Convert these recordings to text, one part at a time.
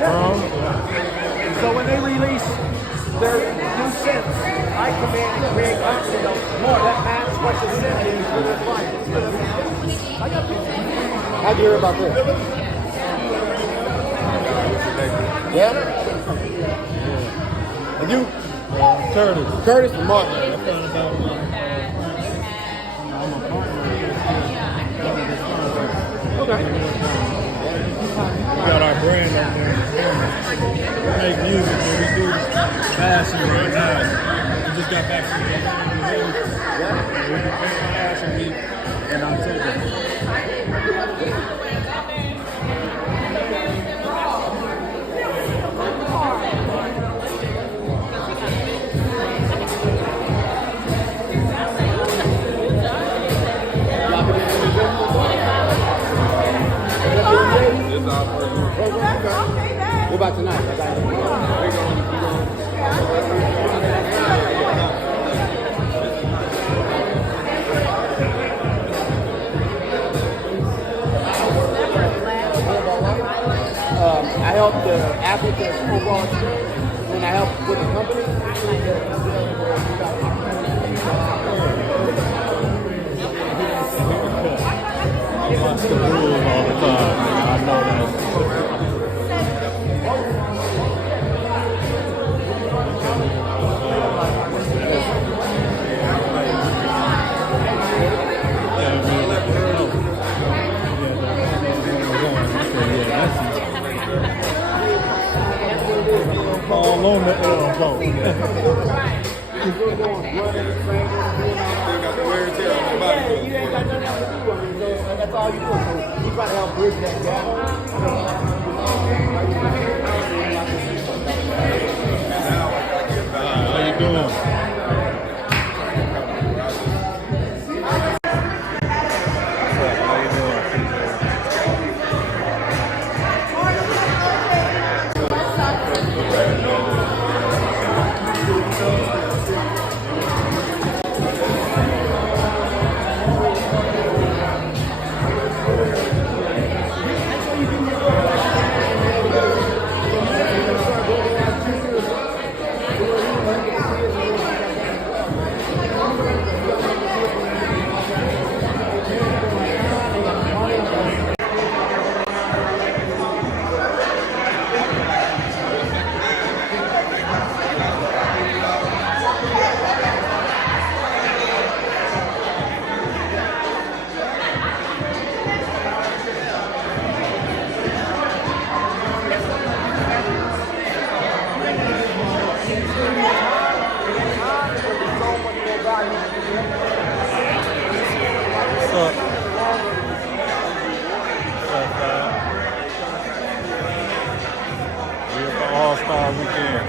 strong. So when they release their new synths, I command and create content that matches what the synth is for their clients. I got pictures. How'd you hear about this? Yeah? And you? Curtis. Curtis and Martin. I found out I'm a partner. Okay. We got our brand up there. We make music, but we do fashion right now. We just got back from the we do fashion week in October. What about tonight? I help the applicants overall when I help with the company. I watch the rules all the time. I know that. All on the elbow. Still got the wear and tear on the body. Yeah, you ain't got nothing else to do. So that's all you do. So you try to help bridge that gap. How you doing? All-Star Weekend.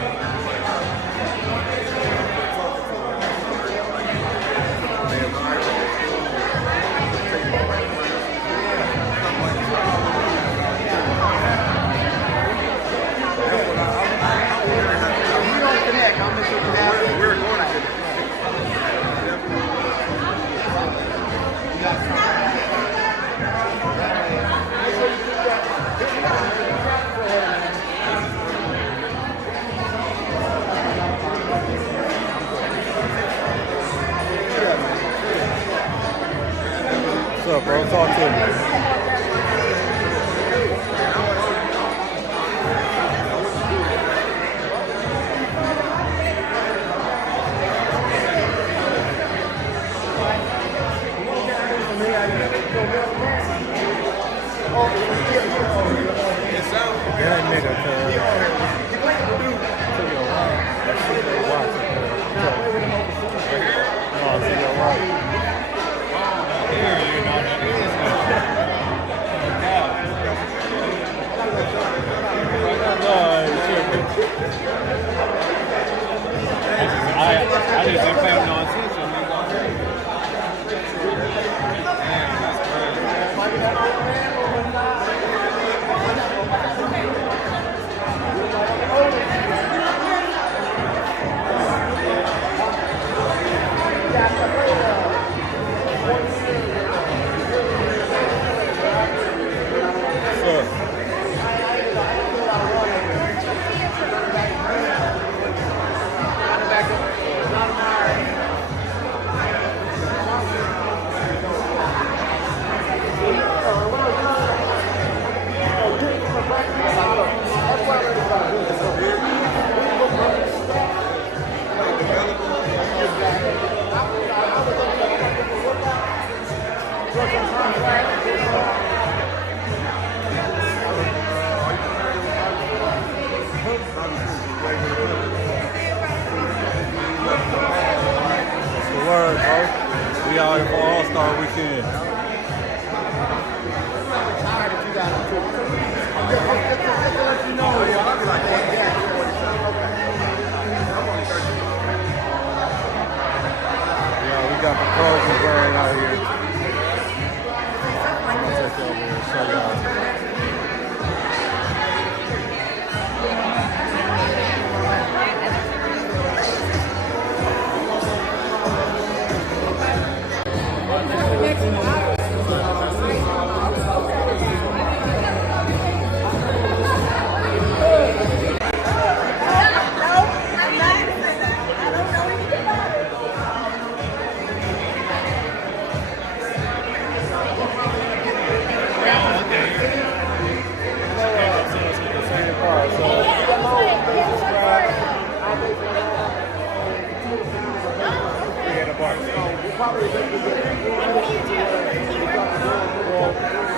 We're going to What's up, bro? Talk to me. That nigga, to your right. That's what they watch. No, to your right. I just been playing nonsense. We out here for All-Star Weekend. Tired of 2002. Just to let you know, Yeah, we got the closing brand out here. I'm gonna take you over here and show y'all.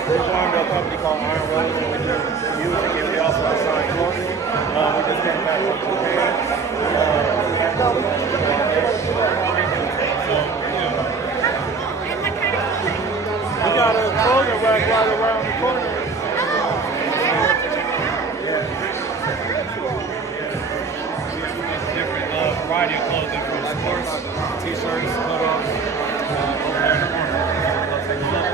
We formed a company called Iron Rose, and we do music, and we also design clothing. We just came back from Japan. We got a clothing rack right around the corner. Different variety of clothing from sports, t-shirts, photos, over there in the corner. Let's take a look.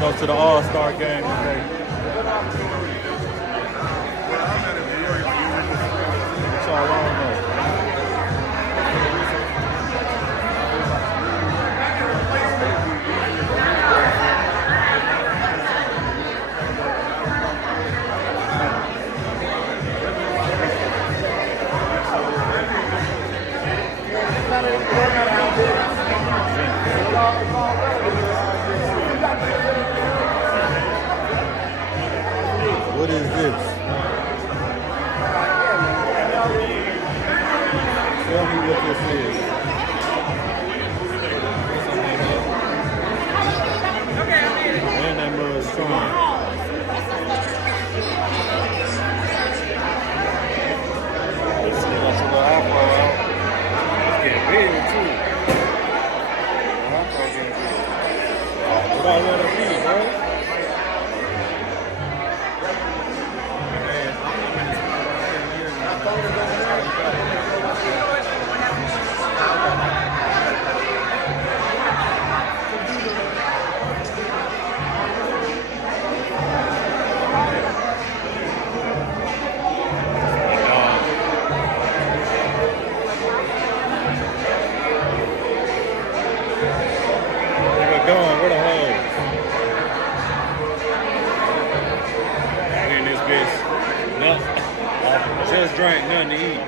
Go to the All-Star game today. It's all wrong though. What is this? Tell me what this is. And that mud is strong. Let's see, that's a little afro out. It's getting big too. What I let it be, bro? Going, where the hell? In this bitch, nothing. Just drank, nothing to eat.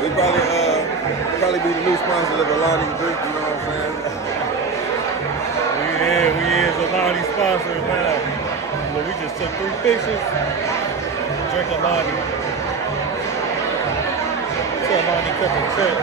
We probably be the new sponsor of Alani drink, you know what I'm saying? We is Alani sponsor now. But we just took 3 pictures. Drink Alani. Tell Alani cut the check.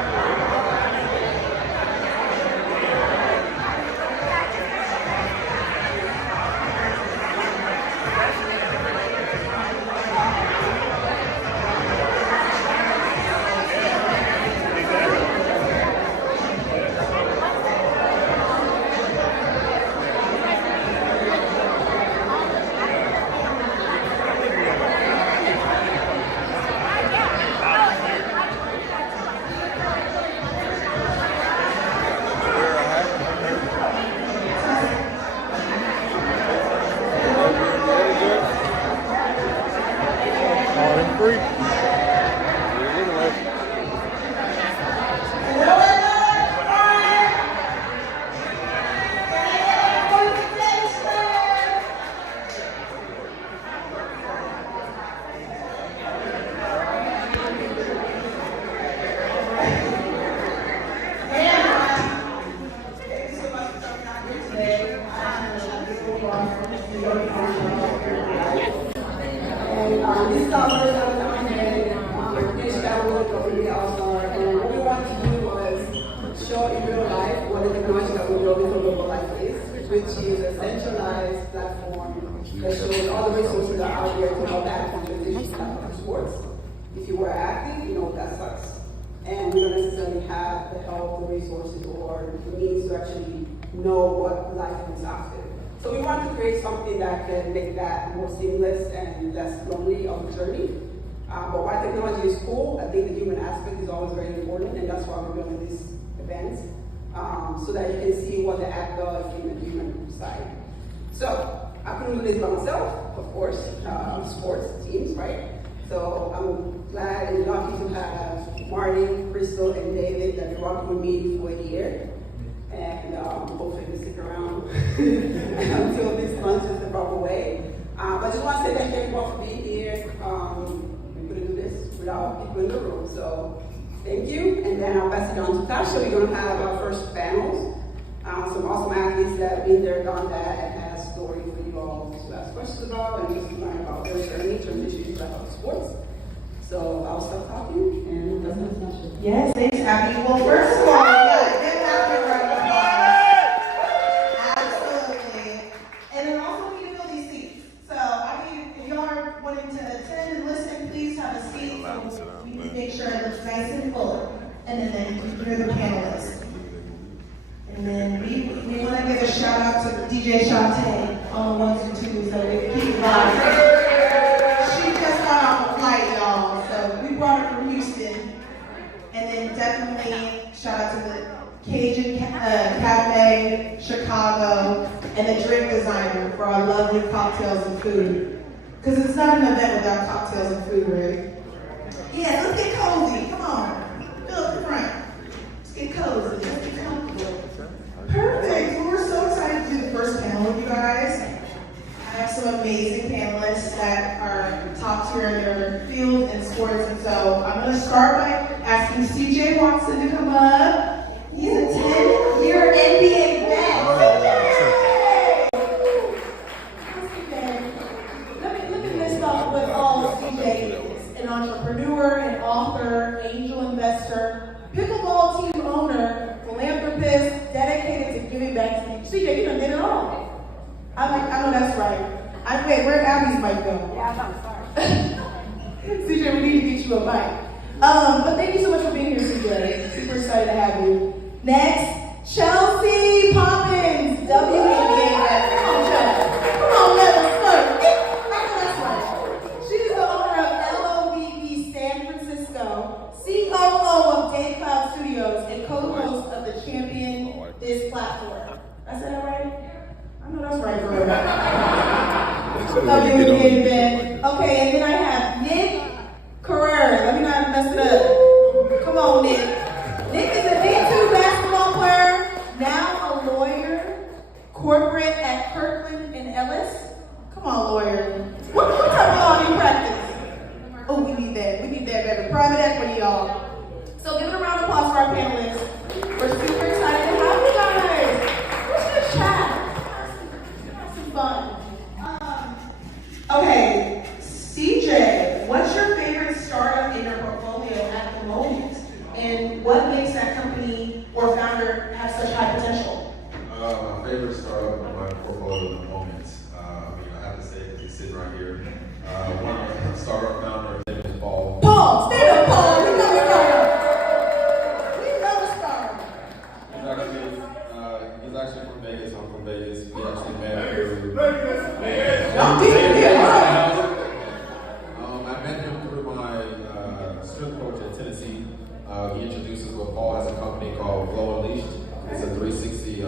Which is a centralized platform that shows all the resources that are out there to help athletes transition to sports. If you were active, you know that sucks. And we don't necessarily have the help, the resources, or the means to actually know what life is after. So we want to create something that can make that more seamless and less lonely of a journey. But while technology is cool, I think the human aspect is always very important, and that's why we're doing this event. So that you can see what the app does in the human side. So I couldn't do this by myself, of course, sports teams, right? So I'm glad and lucky to have Marty, Crystal, and David that rocked with me for a year. And hopefully they stick around until this launches the proper way. But I just want to say thank you everyone for being here. We couldn't do this without people in the room. So thank you, and then I'll pass it on to Tasha. We're going to have our first panels. Some awesome athletes that have been there, done that, and have a story for you all to ask questions about and just to learn about their journey transitioning to sports. So I'll stop talking and pass it on to Tasha. Yes, thanks, Abby. Well, first of all, give Abby a round of applause. Absolutely. And then also we need to fill these seats. So I mean, if y'all are wanting to attend and listen, please have a seat. So we can make sure it looks nice and full. And then you can hear the panelists. And then we want to give a shout out to DJ Shantae on the ones and twos, so we can keep it live. She just got off a flight, y'all, so we brought her from Houston. And then definitely shout out to the Cajun Cafe, Chicago, and the drink designer for our lovely cocktails and food. Because it's not an event without cocktails and food, right? Yeah, let's get cozy. Come on. Fill up the front. Let's get cozy. Let's get comfortable. Perfect. Well, we're so excited to do the first panel with you guys. I have some amazing panelists that are top tier in their field and sports. And so I'm going to start by asking CJ Watson to come up. He's a 10-year NBA vet. Let me list off what all CJ is. An entrepreneur, an author, angel investor, pickleball team owner, philanthropist, dedicated to giving back to people. CJ, you done did it all. I know that's right. Wait, where Abby's mic go? Yeah, I'm sorry. CJ, we need to get you a mic. But thank you so much for being here, CJ. Super excited to have you. Next, Chelsea Poppins, WNBA. Come on, Chelsea. Come on, let us work. That's right. She's the owner of LOVB San Francisco, COO of Day Cloud Studios, and co-host of the Champion This Platform. I said that right? I know that's right, bro. WNBA event. Okay, and then I have Nick Carrera. Let me not mess it up. Come on, Nick. Nick is a D2 basketball player, now a lawyer, corporate at Kirkland and Ellis. Come on, lawyer. What type of law do you practice? Oh, we need that. We need that, baby. Private equity, y'all. And what makes that company or founder have such high potential? My favorite startup in my portfolio at the moment, I have to say, he's sitting right here. One of the startup founder, his name is Paul. Paul, stand up, Paul. We know you're right. We know the star. He's actually from Vegas. I'm from Vegas. We actually met through. I met him through my strength coach at Tennessee. He introduced us with Paul has a company called Flow Unleashed. It's a 360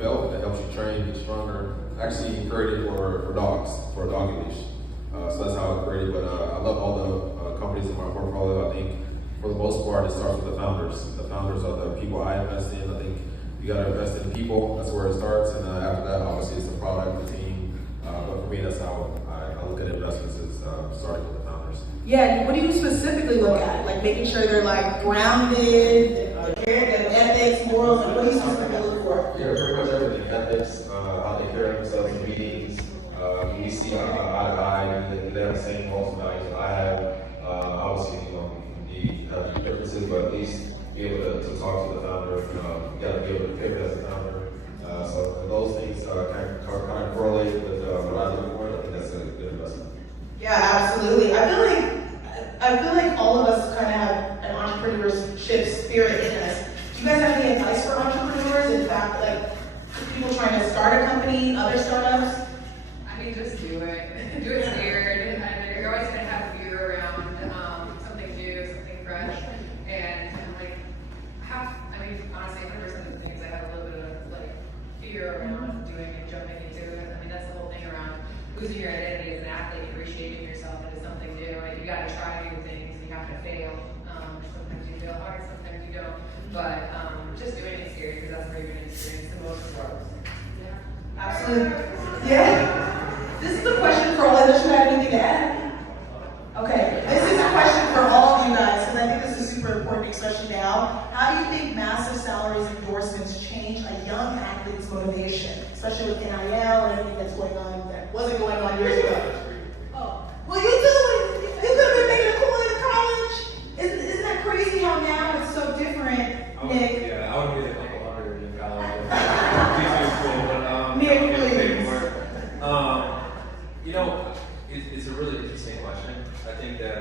belt that helps you train, get stronger. Actually, he created for dogs, for a doggy leash. So that's how I created. But I love all the companies in my portfolio. I think for the most part, it starts with the founders. The founders are the people I invest in. I think you got to invest in people. That's where it starts. And after that, obviously, it's the product, the team. But for me, that's how I look at investments is starting with the founders. Yeah, what do you specifically look at? Like making sure they're like grounded, ethics, morals, and what do you specifically look for? Yeah, pretty much everything. Ethics, how they carry themselves in meetings. We see eye to eye. They have the same goals and values that I have. Obviously, you have differences, but at least be able to talk to the founder. You got to be able to pivot as a founder. So those things kind of correlate with what I look for. I think that's a good investment. Yeah, absolutely. I feel like all of us kind of have an entrepreneurship spirit in us. Do you guys have any advice for entrepreneurs? In fact, like people trying to start a company, other startups? I mean, just do it. Do it scared. I mean, you're always going to have fear around something new, something fresh. And honestly, 100% of the things I have a little bit of like fear around doing and jumping into it. I mean, that's the whole thing around losing your identity as an athlete and reshaping yourself into something new. Right? You got to try new things. You have to fail. Sometimes you feel hard, sometimes you don't. But just doing it scary because that's where you're going to experience the most growth. Yeah. Absolutely. Yeah. This is a question for all of us who have anything to add. Okay, this is a question for all of you guys, because I think this is super important, especially now. How do you think massive salaries endorsements change a young athlete's motivation, especially with NIL and everything that's going on that wasn't going on years ago? Oh, well, you could have been making a coin in college. Isn't that crazy how now it's so different, Nick? Yeah, I would get a couple hundred in college. Nick, please. It's a really interesting question. I think that,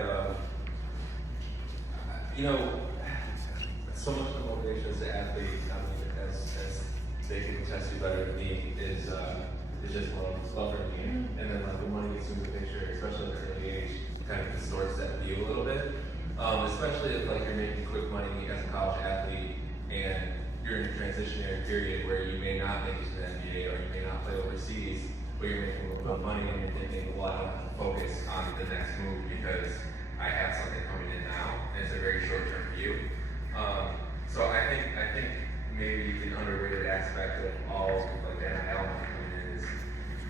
so much of the motivation as an athlete, as they can attest to better than me, is just love for the game. And then like when money gets into the picture, especially at an early age, kind of distorts that view a little bit. Especially if like you're making quick money as a college athlete and you're in a transitionary period where you may not make it to the NBA or you may not play overseas, but you're making a little bit of money and you're thinking, well, I don't have to focus on the next move because I have something coming in now, and it's a very short-term view. So I think maybe the underrated aspect of all like the NIL coming in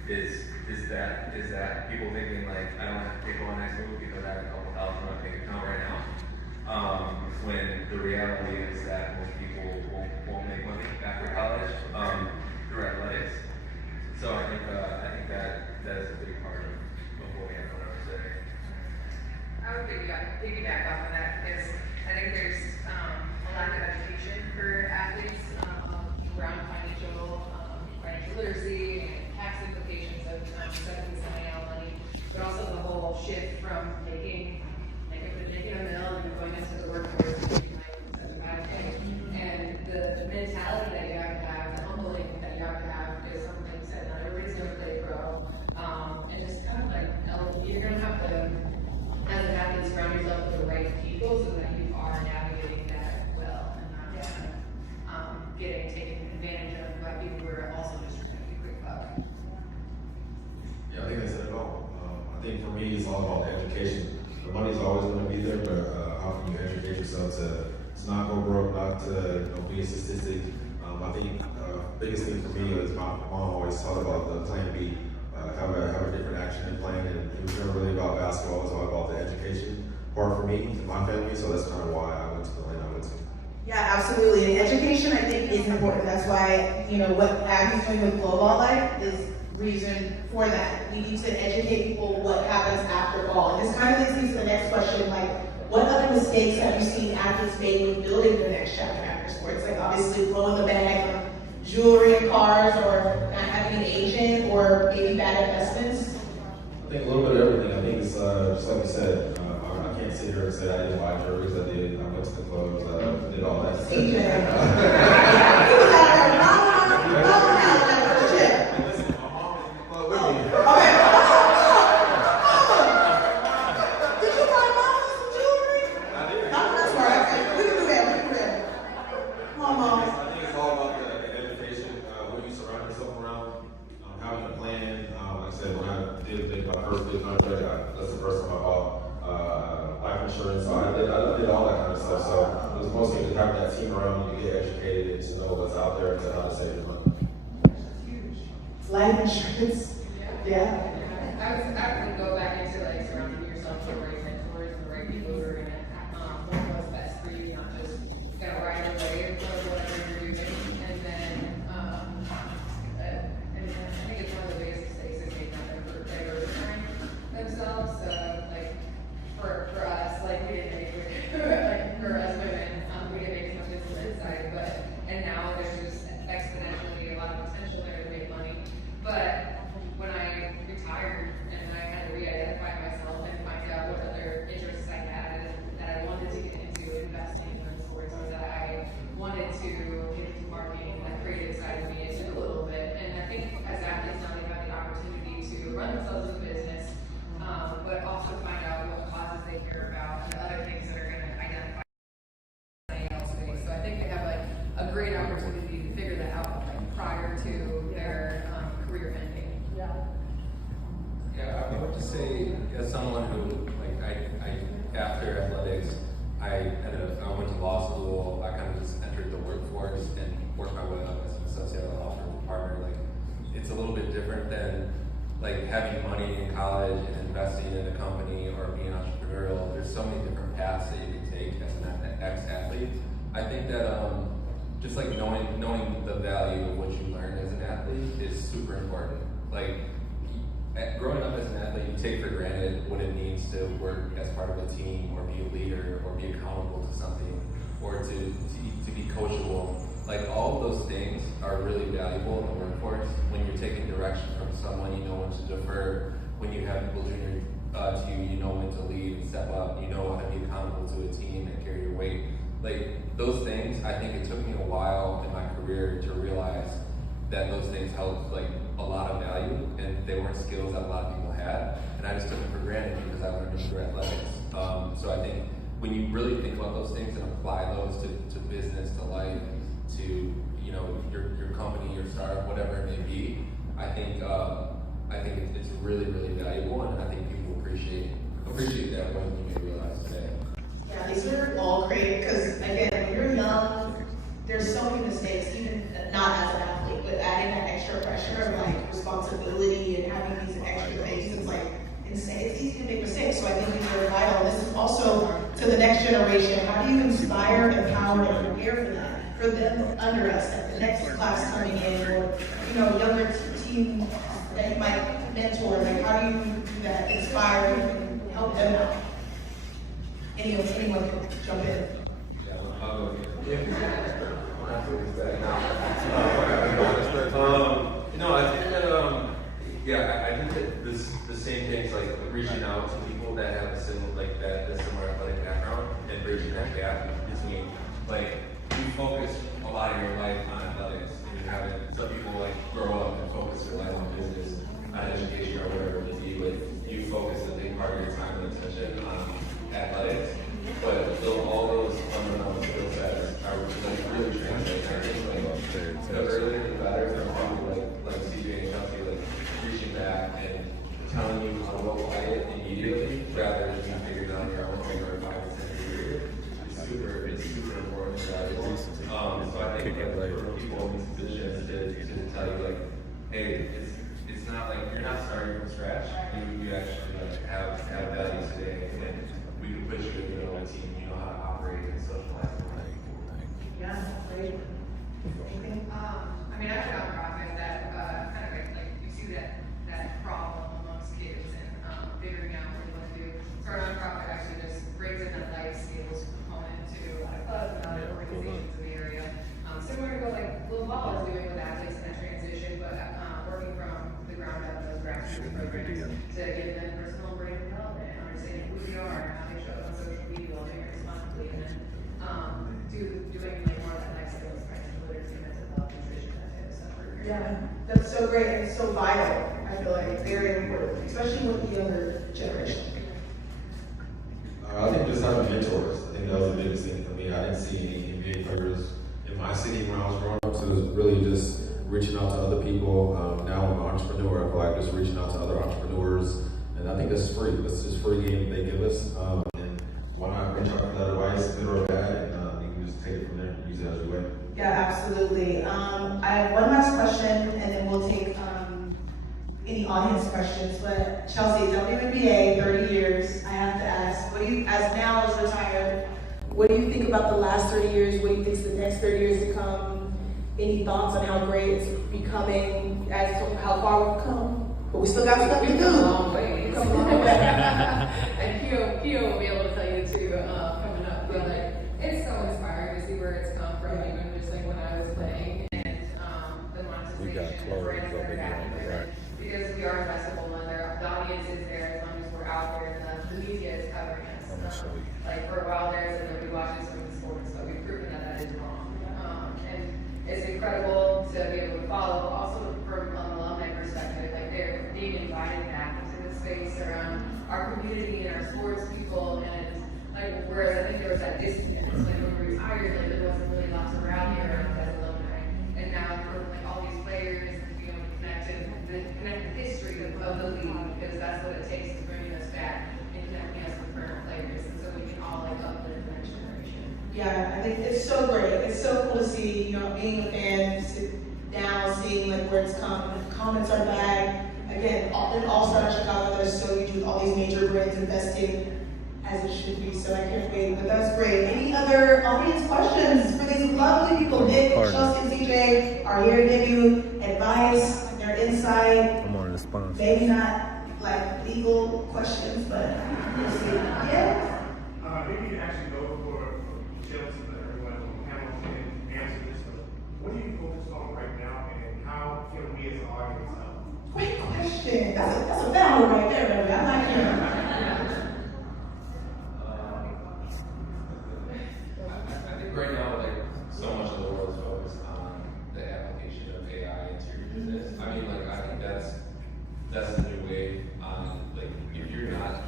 is that people thinking like I don't have to take on next move because I have a couple thousand in my bank account right now. When the reality is that most people won't make money after college through athletics. So I think that is a big part of what we have on our today. I would piggyback off of that because I think there's a lack of education for athletes around financial literacy and tax implications of setting this NIL money, but also the whole shift from making a mill and going into the workforce and making like $75K. And the mentality that you have to have, the humbling that you have to have is something that not everybody's going to play pro. And just kind of like, you're going to have to, as an athlete, surround yourself with the right people so that you are navigating that well and not getting taken advantage of by people who are also just trying to be quick buck. Yeah, I think they said it all. I think for me, it's all about the education. The money's always going to be there, but how can you educate yourself to not go broke, not to be a statistic? I think biggest thing for me is my mom always taught about the plan B. Have a different action plan, and it was never really about basketball. It was all about the education part for me and my family. So that's kind of why I went to the lane I went to. Yeah, absolutely. And education, I think, is important. That's why, what Abby's doing with Global Life is reason for that. We need to educate people what happens after ball. And this kind of leads me to the next question, like, what other mistakes have you seen athletes make when building their next chapter after sports? Like obviously blowing the bag on jewelry and cars, or not having an agent, or maybe bad investments? I think a little bit of everything. I think it's just like you said. I can't sit here and say I didn't buy jewelry. I did. I went to the clubs. I did all that. CJ. Listen, my mom was in the club with me. Okay. Did you buy mom some jewelry? I did. That's right. Okay. We can do that. We can do that. Mom. I think it's all about the education, what you surround yourself around, having a plan. Like I said, when I did think about first big contract, that's the first time I bought life insurance. So I did all that kind of stuff. So it was mostly just having that team around you to get educated and to know what's out there and to how to save your money. Life insurance. Yeah. I would go back into like surrounding yourself with the right mentors and the right people who are gonna want what's best for you, not just gonna ride away with whatever you're doing. And then I think it's one of the biggest mistakes is they not diversifying themselves. So like for us, like we didn't make like for us women, we didn't make as much as the men's side, but and now there's just exponentially a lot of potential there to make money. But when I retired and I had to re-identify myself and find out what other interests I had and that I wanted to get into investing in sports, or that I wanted to get into marketing, that creative side of me, it took a little bit. And I think as athletes now they have the opportunity to run themselves as a business, but also find out what causes they care about and the other things that are going to identify something else space. So I think they have like a great opportunity to figure that out like prior to their career ending. Yeah, I would just say, as someone who, like, I after athletics, I went to law school. I kind of just entered the workforce and worked my way up as an associate law firm partner. Like, it's a little bit different than like having money in college and investing in a company or being entrepreneurial. There's so many different paths that you can take as an ex-athlete. I think that just like knowing the value of what you learn as an athlete is super important. Like, growing up as an athlete, you take for granted what it means to work as part of a team, or be a leader, or be accountable to something, or to be coachable. Like, all of those things are really valuable in the workforce. When you're taking direction from someone, you know when to defer. When you have people junior to you, you know when to lead and step up. You know how to be accountable to a team and carry your weight. Like, those things, I think it took me a while in my career to realize that those things held like a lot of value, and they weren't skills that a lot of people had, and I just took them for granted because I learned them through athletics. So I think when you really think about those things and apply those to business, to life, to your company, your startup, whatever it may be, I think it's really, really valuable, and I think people appreciate that more than you may realize today. Yeah, these are all great because, again, when you're young, there's so many mistakes, even not as an athlete, but adding that extra pressure of like responsibility and having these extra things, it's like insane. It's easy to make mistakes, so I think these are vital. This is also to the next generation. How do you inspire, empower, and prepare for that? For them under us, like the next class coming in, or younger team that you might mentor. Like, how do you do that? Inspire and help them out. Anyone can jump in. I think that I think that the same things, like reaching out to people that have a similar athletic background and bridging that gap between, like, you focus a lot of your life on athletics, and you haven't. Some people like grow up and focus their life on business, on education, or whatever it may be. But you focus a big part of your time and attention on athletics. But all those fundamental skill sets are like really translating. The earlier the better. There's probably like CJ and Chelsea, like reaching back and telling you how to apply it immediately, rather than you figuring out your own over a 5 to 10 year period. It's super important. So I think for people in these positions to tell you, like, hey, it's not like you're not starting from scratch. You actually have values today, and we can push you in a team. You know how to operate and socialize. Yeah, great. I mean, I have a nonprofit that kind of like you see that problem amongst kids and figuring out what they want to do. So our nonprofit actually just brings in that light Yeah, that's so great and so vital. I feel like very important, especially with the younger generation. I think just having mentors. I think that was the biggest thing for me. I didn't see any NBA players in my city when I was growing up, so it was really just reaching out to other people. Now I'm an entrepreneur. I feel like just reaching out to other entrepreneurs, and I think that's free. That's just free game they give us. And why not reach out for that advice, good or bad, and you can just take it from there and use it as your way. Yeah, absolutely. I have one last question, and then we'll take any audience questions. But Chelsea, WNBA, 30 years. I have to ask, what do you, as now as retired, what do you think about the last 30 years? What do you think is the next 30 years to come? Any thoughts on how great it's becoming, as to how far we've come? But we still got stuff to do. We've come a long way. We've come a long way. And Pio will be able to tell you too, coming up. But like, it's so inspiring to see where it's come from, even just like when I was playing, and the monetization. We got clothes over here on the right. Because we are accessible and the audience is there as long as we're out there and the media is covering us. I'm gonna show you. Like for a while there, so nobody watches some of the sports, so we've proven that that is wrong. And it's incredible to be able to follow, but also from an alumni perspective, like they're being invited back into the space around our community and our sports people, and like whereas I think there was that distance, like when we retired, like there wasn't really lots around here as alumni, and now for like all these players, you know, connect the history of the league, because that's what it takes to bring us back and connecting us with current players, and so we can all like uplift the next generation. Yeah, I think it's so great. It's so cool to see, you know, being a fan, sit down, seeing like where it's come. The comments are back. Again, an all-star in Chicago that is so huge with all these major brands investing as it should be. So I can't wait. But that's great. Any other audience questions for these lovely people? Nick, Chelsea, and CJ are here to give you advice, their insight. I'm on the sponsor. Maybe not like legal questions, but we'll see. Yeah. Maybe you actually go for Chelsea, but everyone on the panel can answer this. What are you focused on right now, and how can we as an audience help? Great question. That's a founder right there, baby. I like him. I think right now, like, so much of the world is focused on the application of AI into your business. I mean, like, I think that's the new wave. Like, if you're not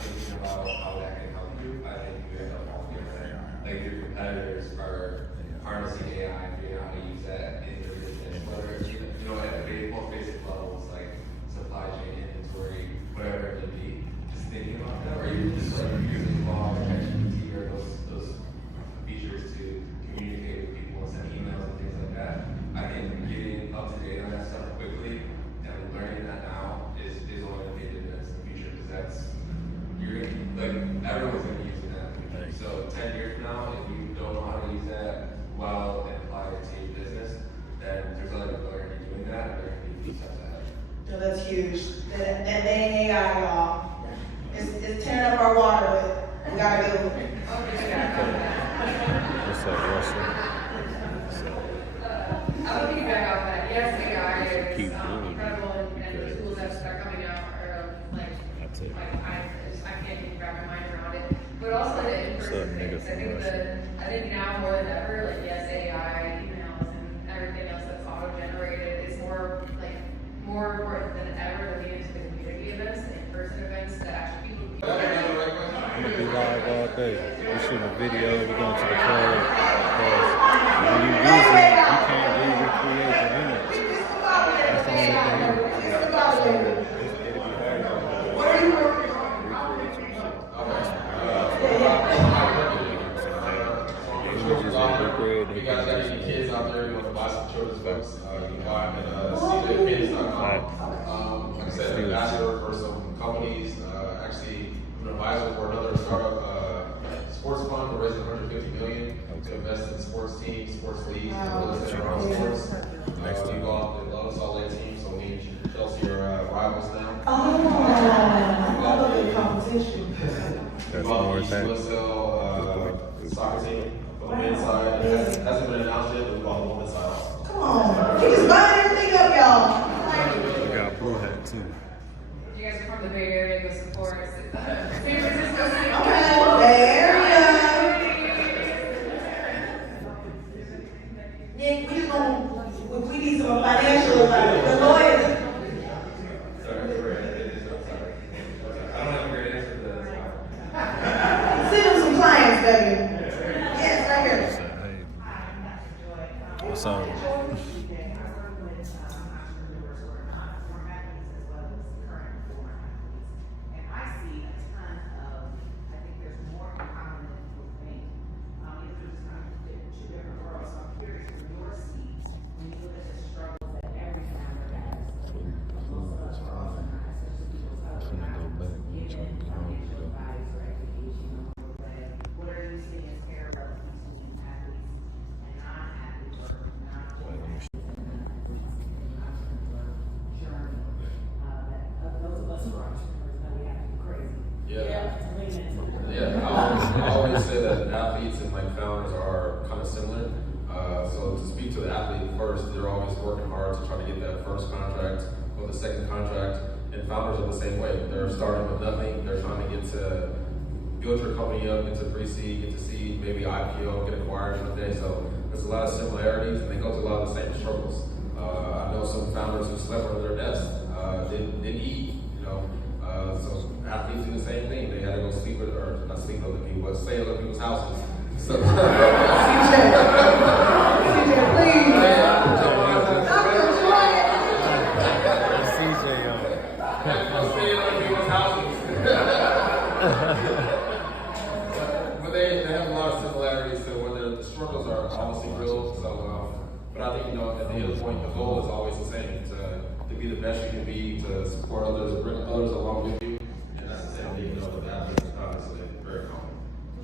thinking about how that can help you, I think you end up falling behind. Like, your competitors are harnessing AI, figuring out how to use that in their business, whether it's, you know, at the most basic levels, like supply chain, inventory, whatever it may be. Just thinking about that, or even just like using law or ChatGPT or those features to communicate with people and send emails and things like that. I think getting up to date on that stuff quickly and learning that now is only going to pay dividends in the future, because everyone's going to be using that. So 10 years from now, if you don't know how to use that well and apply it to your business, then there's other people that are going to be doing that, and they're going to be steps ahead. No, that's huge. That dang AI, y'all. It's tearing up our water, but we gotta go. What's up, Russell? I would piggyback off that. Yes, AI is Keep doing incredible, and the tools that are coming out are That's it. I can't even wrap my mind around it. But also the in-person things. I think now more than ever, like yes, AI, emails, and everything else that's auto-generated is more important than ever to lead into the community events, the in-person events that actually people. I'm gonna be live all day. We're shooting a video. We're going to the club. Because when you use it, you can't recreate the image. That's the only thing. So it'll be hard to recreate your shit. You guys got any kids out there, you want to buy some children's books, you can buy them at CJPens.com. Like I said, I'm an ambassador for some companies. Actually, I'm an advisor for another startup sports fund. We're raising $150 million to invest in sports teams, sports leagues, and real estate around sports. We bought the Love Salt Lake team, so me and Chelsea are rivals now. Oh, I love the competition. That's more East than soccer team on the men's side. It hasn't been announced yet, but we bought the women's side also. Come on. You just buying everything up, y'all. we got Blue Hat too. You guys are from the Bay Area, go support San Francisco City. Okay, there we go. Nick, we need some So. I always say that athletes and like founders are kind of similar. So to speak to the athlete first, they're always working hard to try to get that first contract or the second contract. And founders are the same way. They're starting with nothing. They're trying to get to build your company up, get to pre-seed, get to seed, maybe IPO, get acquired one day. So there's a lot of similarities, and they go through a lot of the same struggles. I know some founders who slept under their desk, didn't eat, so athletes do the same thing. They had to go sleep with, or not sleep with other people, but stay at other people's houses. So, CJ, please. Dr. Joy. Stay at other people's houses. But they have a lot of similarities to where the struggles are obviously real. So, but I think, at the end of the point, the goal is always the same, to be the best you can be, to support others, bring others along with you. And that's the same thing, with the athletes, obviously, very common.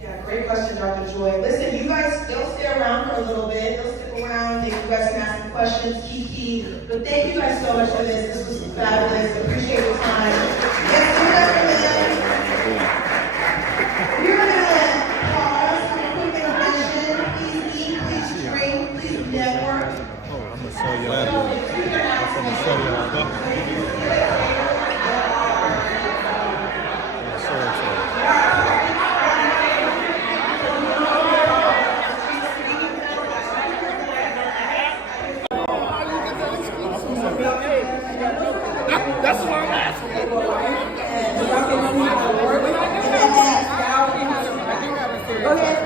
Yeah, great question, Dr. Joy. Listen, you guys, they'll stay around for a little bit. They'll stick around. Maybe you guys can ask some questions, kiki. But thank you guys so much for this. This was fabulous. Appreciate your time. Yes, we're going to pause for a quick intermission. Please eat, please drink, please network. I'm going to show you that. I'm going to show you how to That's what I'm asking. Go ahead.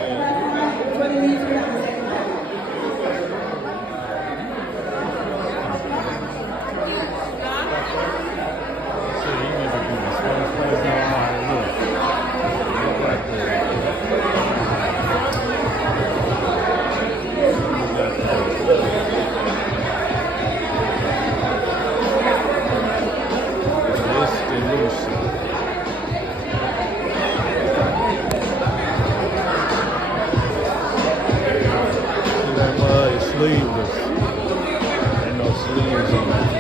sleeveless. Ain't no sleeves on that.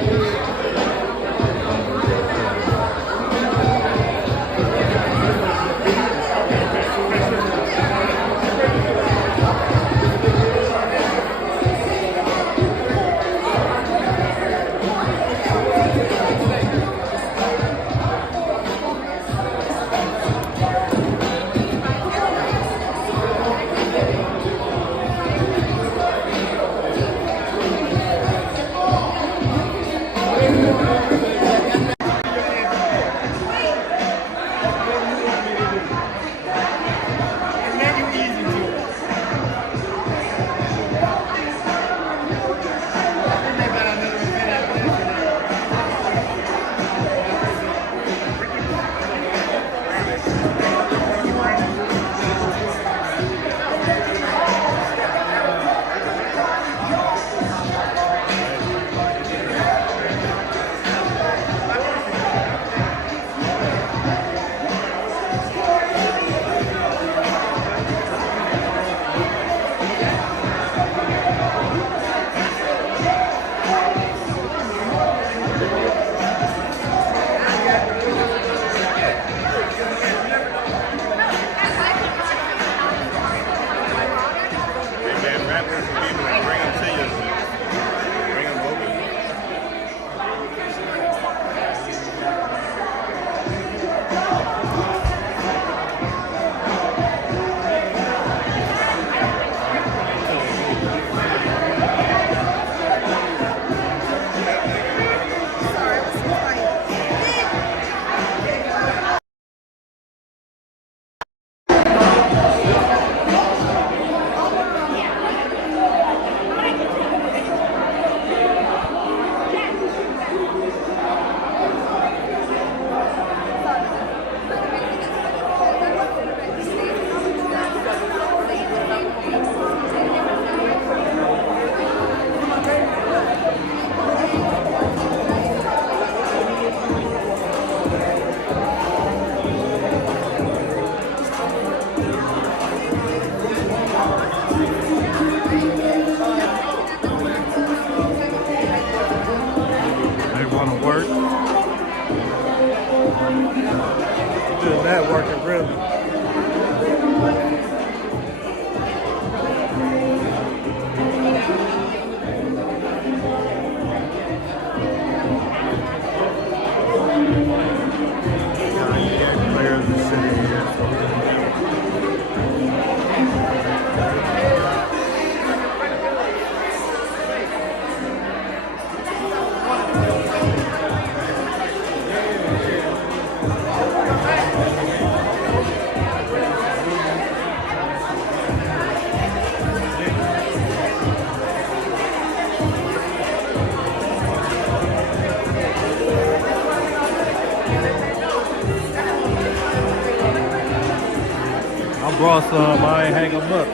lost some. I ain't hang them up.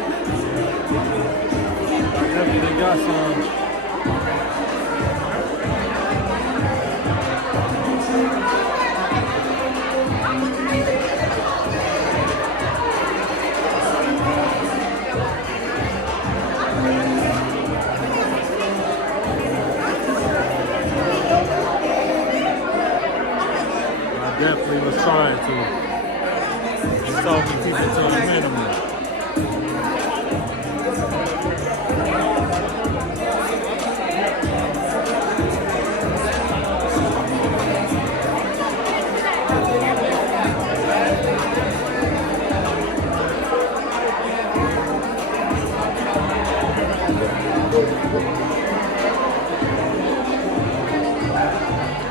Definitely got some. Definitely was trying to. He's talking people to a minimum.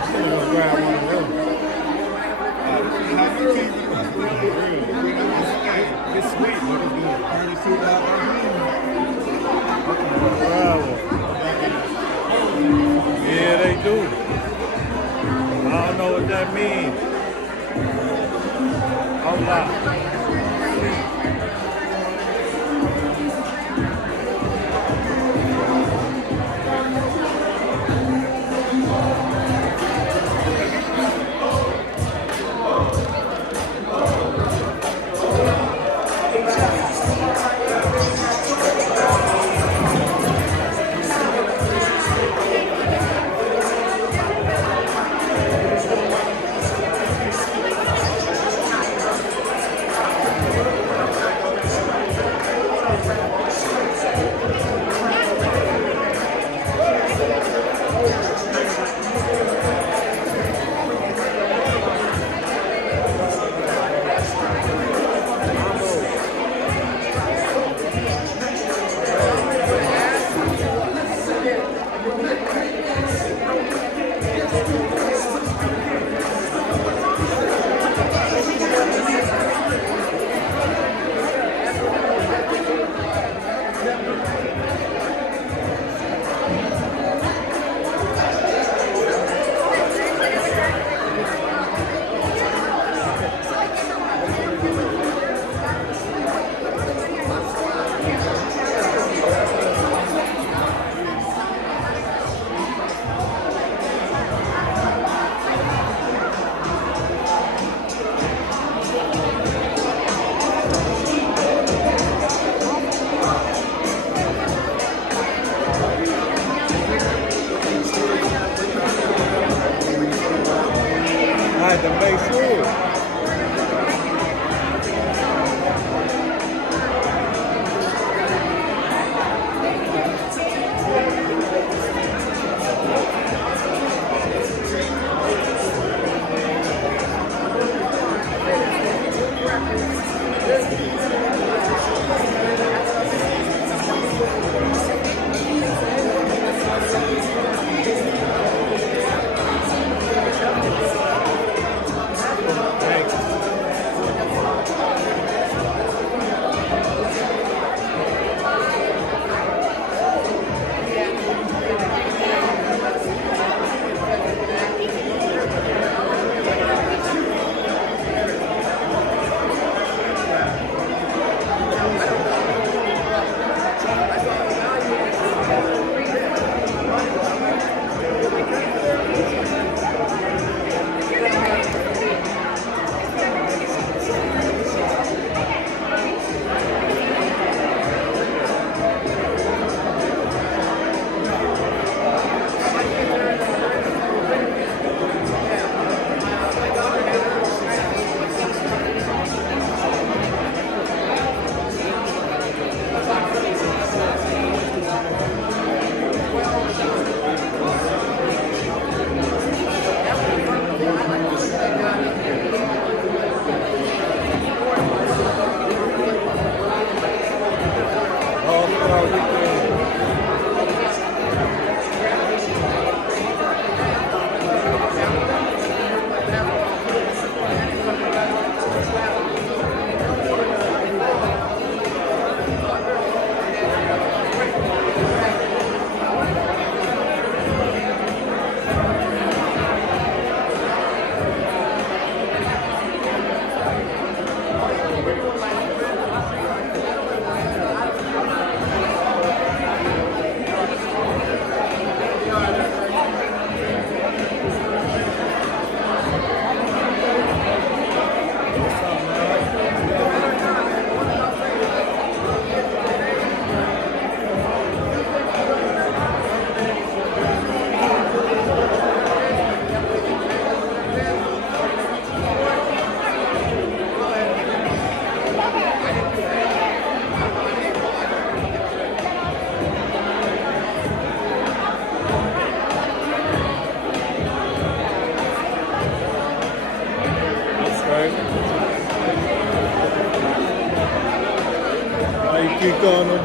I'm gonna grab one of them. It's sweet, but it's good. Yeah, they do. I don't know what that means. Hold on. I had to make sure.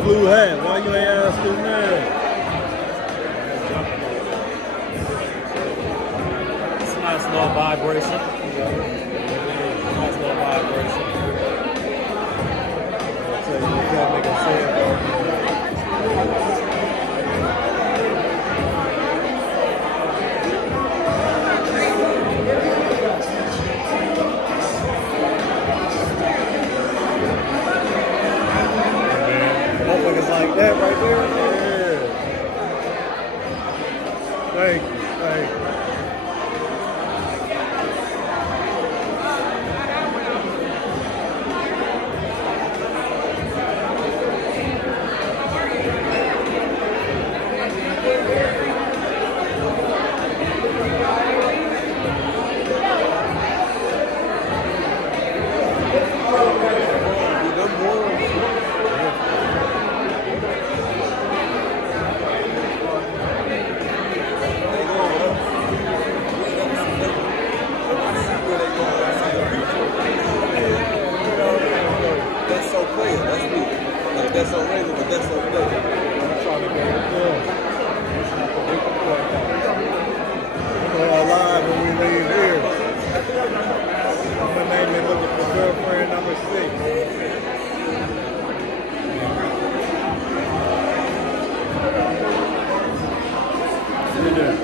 blue hat. Why you ain't asked him that? It's a nice little vibration. Nice little vibration. I'll tell you what that nigga said. Motherfuckers like that right there. Yeah. Thank you. Thank you. That's so player. That's me. Like that's so regular, but that's so player. I'm trying to get it done. We're going live when we leave here. I'm gonna name it looking for girlfriend number 6. See that?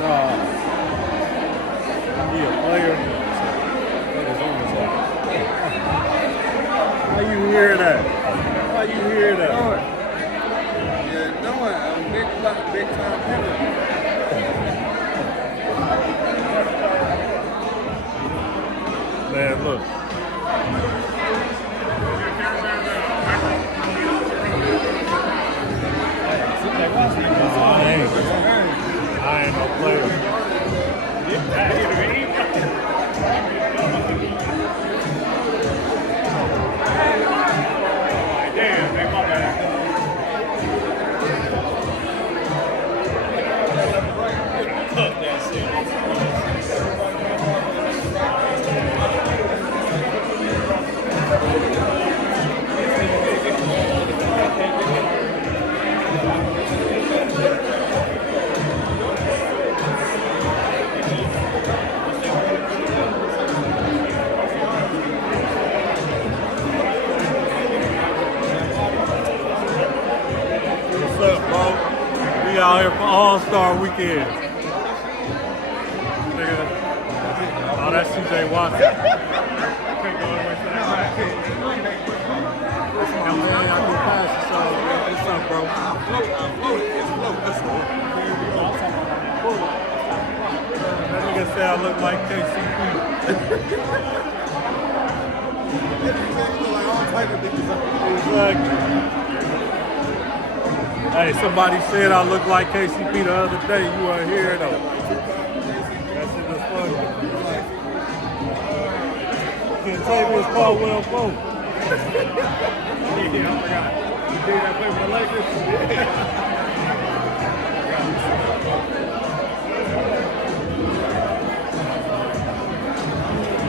No. He a player. How you hear that? How you hear that? Yeah, no, I'm big time player. Man, look. I ain't no player. Damn, man, my bad. What's up, bro? We out here for All-Star Weekend. Nigga. Oh, that's CJ Watson. Couldn't go all the way to that right. Man, I can pass it, so what's up, bro? That nigga say I look like KCP. Exactly. Hey, somebody said I look like KCP the other day. You weren't here though. That shit was funny. Can't take me as Caldwell Pope. Yeah, I forgot. You did that play with the Lakers?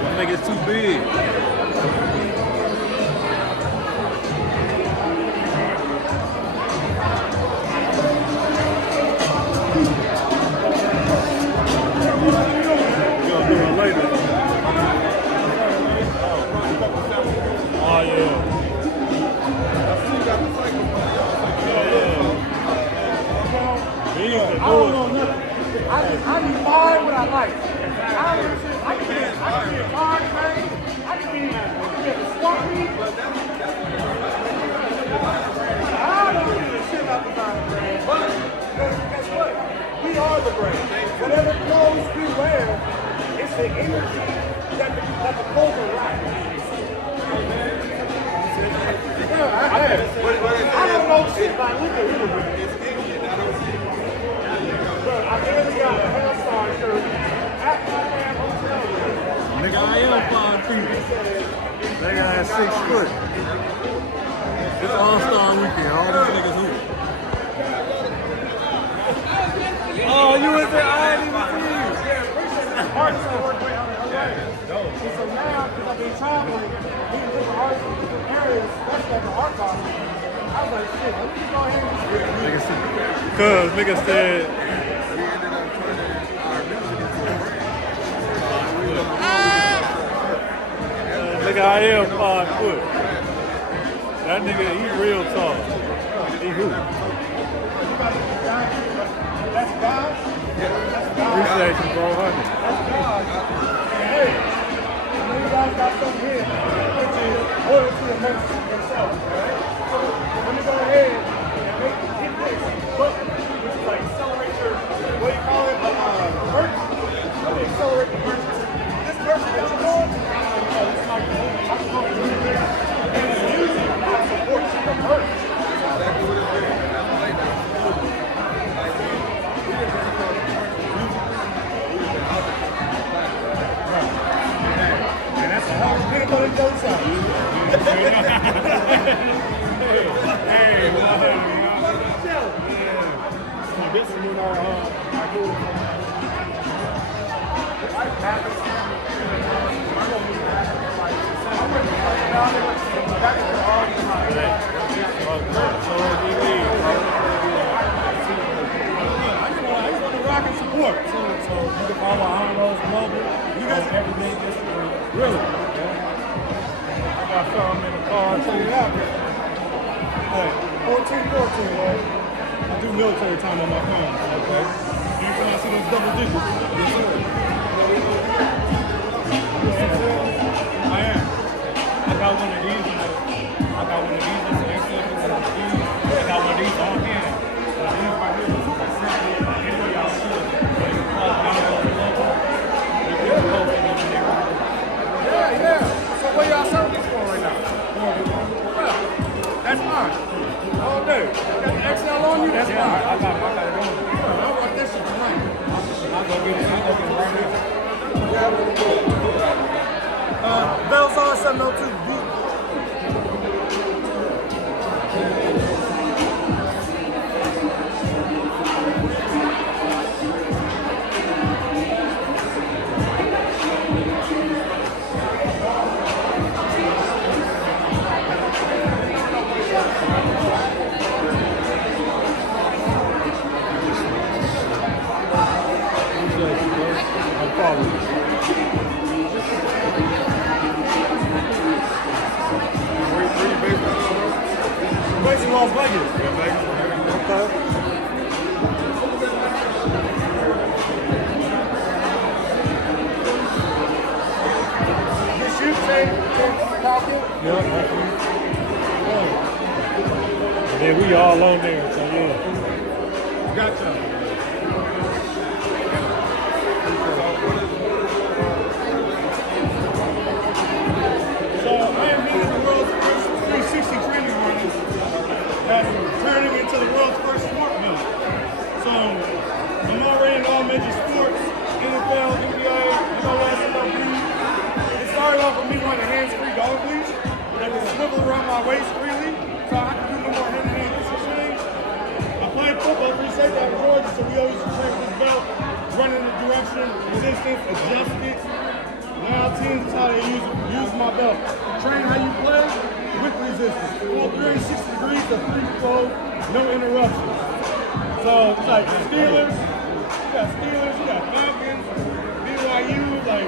That nigga's too big. Oh, yeah. I don't know nothing. I can find what I like. I can be a card train. I can be a swap meet. I don't give a shit about the brand. But guess what? We are the brand. Whatever clothes we wear, it's the energy that the clothes are like. I don't know shit about liquor either. Look, I barely got a Hellstar shirt at my damn hotel room. Nigga, I am 5 feet. Nigga, I 6 foot. It's All-Star Weekend. All these niggas hoop. Oh, you was there? I didn't even see you. Hard to work with. right. And so now, because I've been traveling, even different artists in different areas, especially at the art college, I was like, shit, let me just go ahead and just Cause nigga said, nigga, I am 5 foot. That nigga, he real tall. He who? That's God. Appreciate you, bro. Honey. That's God. Hey, I know you guys got something here, which is loyalty amongst yourselves, right? So let me go ahead and hit this button, which is like accelerate your, what do you call it, merch? Let me accelerate the merch. This merch that you're doing, this is my I'm going to do this. And it's music that supports the merch. Exactly what it's been. That's like that. And that's a hard thing about it goes out. Hey, mother. This is when our group. Life happens. I'm going to be like, I'm going to be like, that is the hard time. I just want to rock and support. So you can follow Honors Global. You guys everything is really. I got some in the car. I'll tell you that. Hey, 14, man. I do military time on my phone. Okay. Anytime I see those double digits. Yes, sir. I am. I got one of these. I got one of these. I got one of these on hand. Yeah. So what y'all selling this for right now? Well, that's mine. All day. Got the XL on you? That's mine. I got it on. I want this shit tonight. I'll go get it right now. Bell's on 702. Based in Las Vegas. Okay. This shoot say pocket? Yeah, and then we all on there, so yeah. Gotcha. So I am meeting the world's first 360 training runners that's turning into the world's first sport mill. So I'm already in all major sports, NFL, NBA, MLS, MLB. It started off with me wanting a hands-free dog leash that can swivel around my waist freely, so I can do no more hand-to-hand exchange. I played football pretty safe out of Georgia, so we always train with this belt, run in the direction, resistance, adjust it. Now teams is how they use my belt. Train how you play with resistance. All 360 degrees of free flow, no interruptions. So it's like Steelers, you got Falcons, BYU, like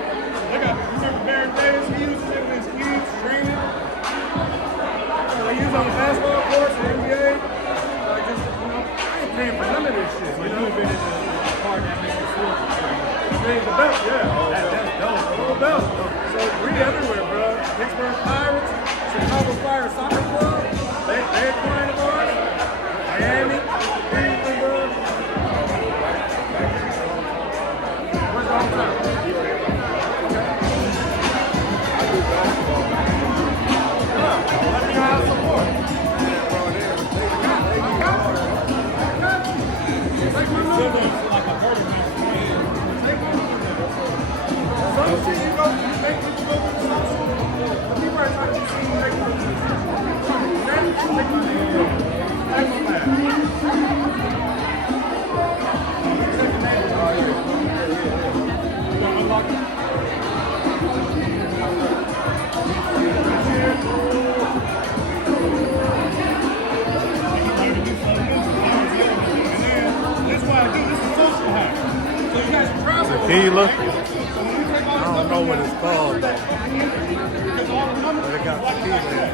they got, you remember Baron Davis, he uses it with his kids, training. They use it on the basketball courts, the NBA. Like just, I ain't paying for none of this shit. So you've been in the part that makes you feel The belt, yeah. That's dope. The belt. So we everywhere, bro. Pittsburgh Pirates, Chicago Fire Soccer Club, they client of ours. Miami, Cleveland, bro. Where's the hometown? Let me know how to support. Take my number. Like a burger man. Take my number. Some shit you make people go to the social. The people are trying to see you make money. Take my name. Take my man. Unlock it. tequila. I don't know what it's called though. But it got tequila in it.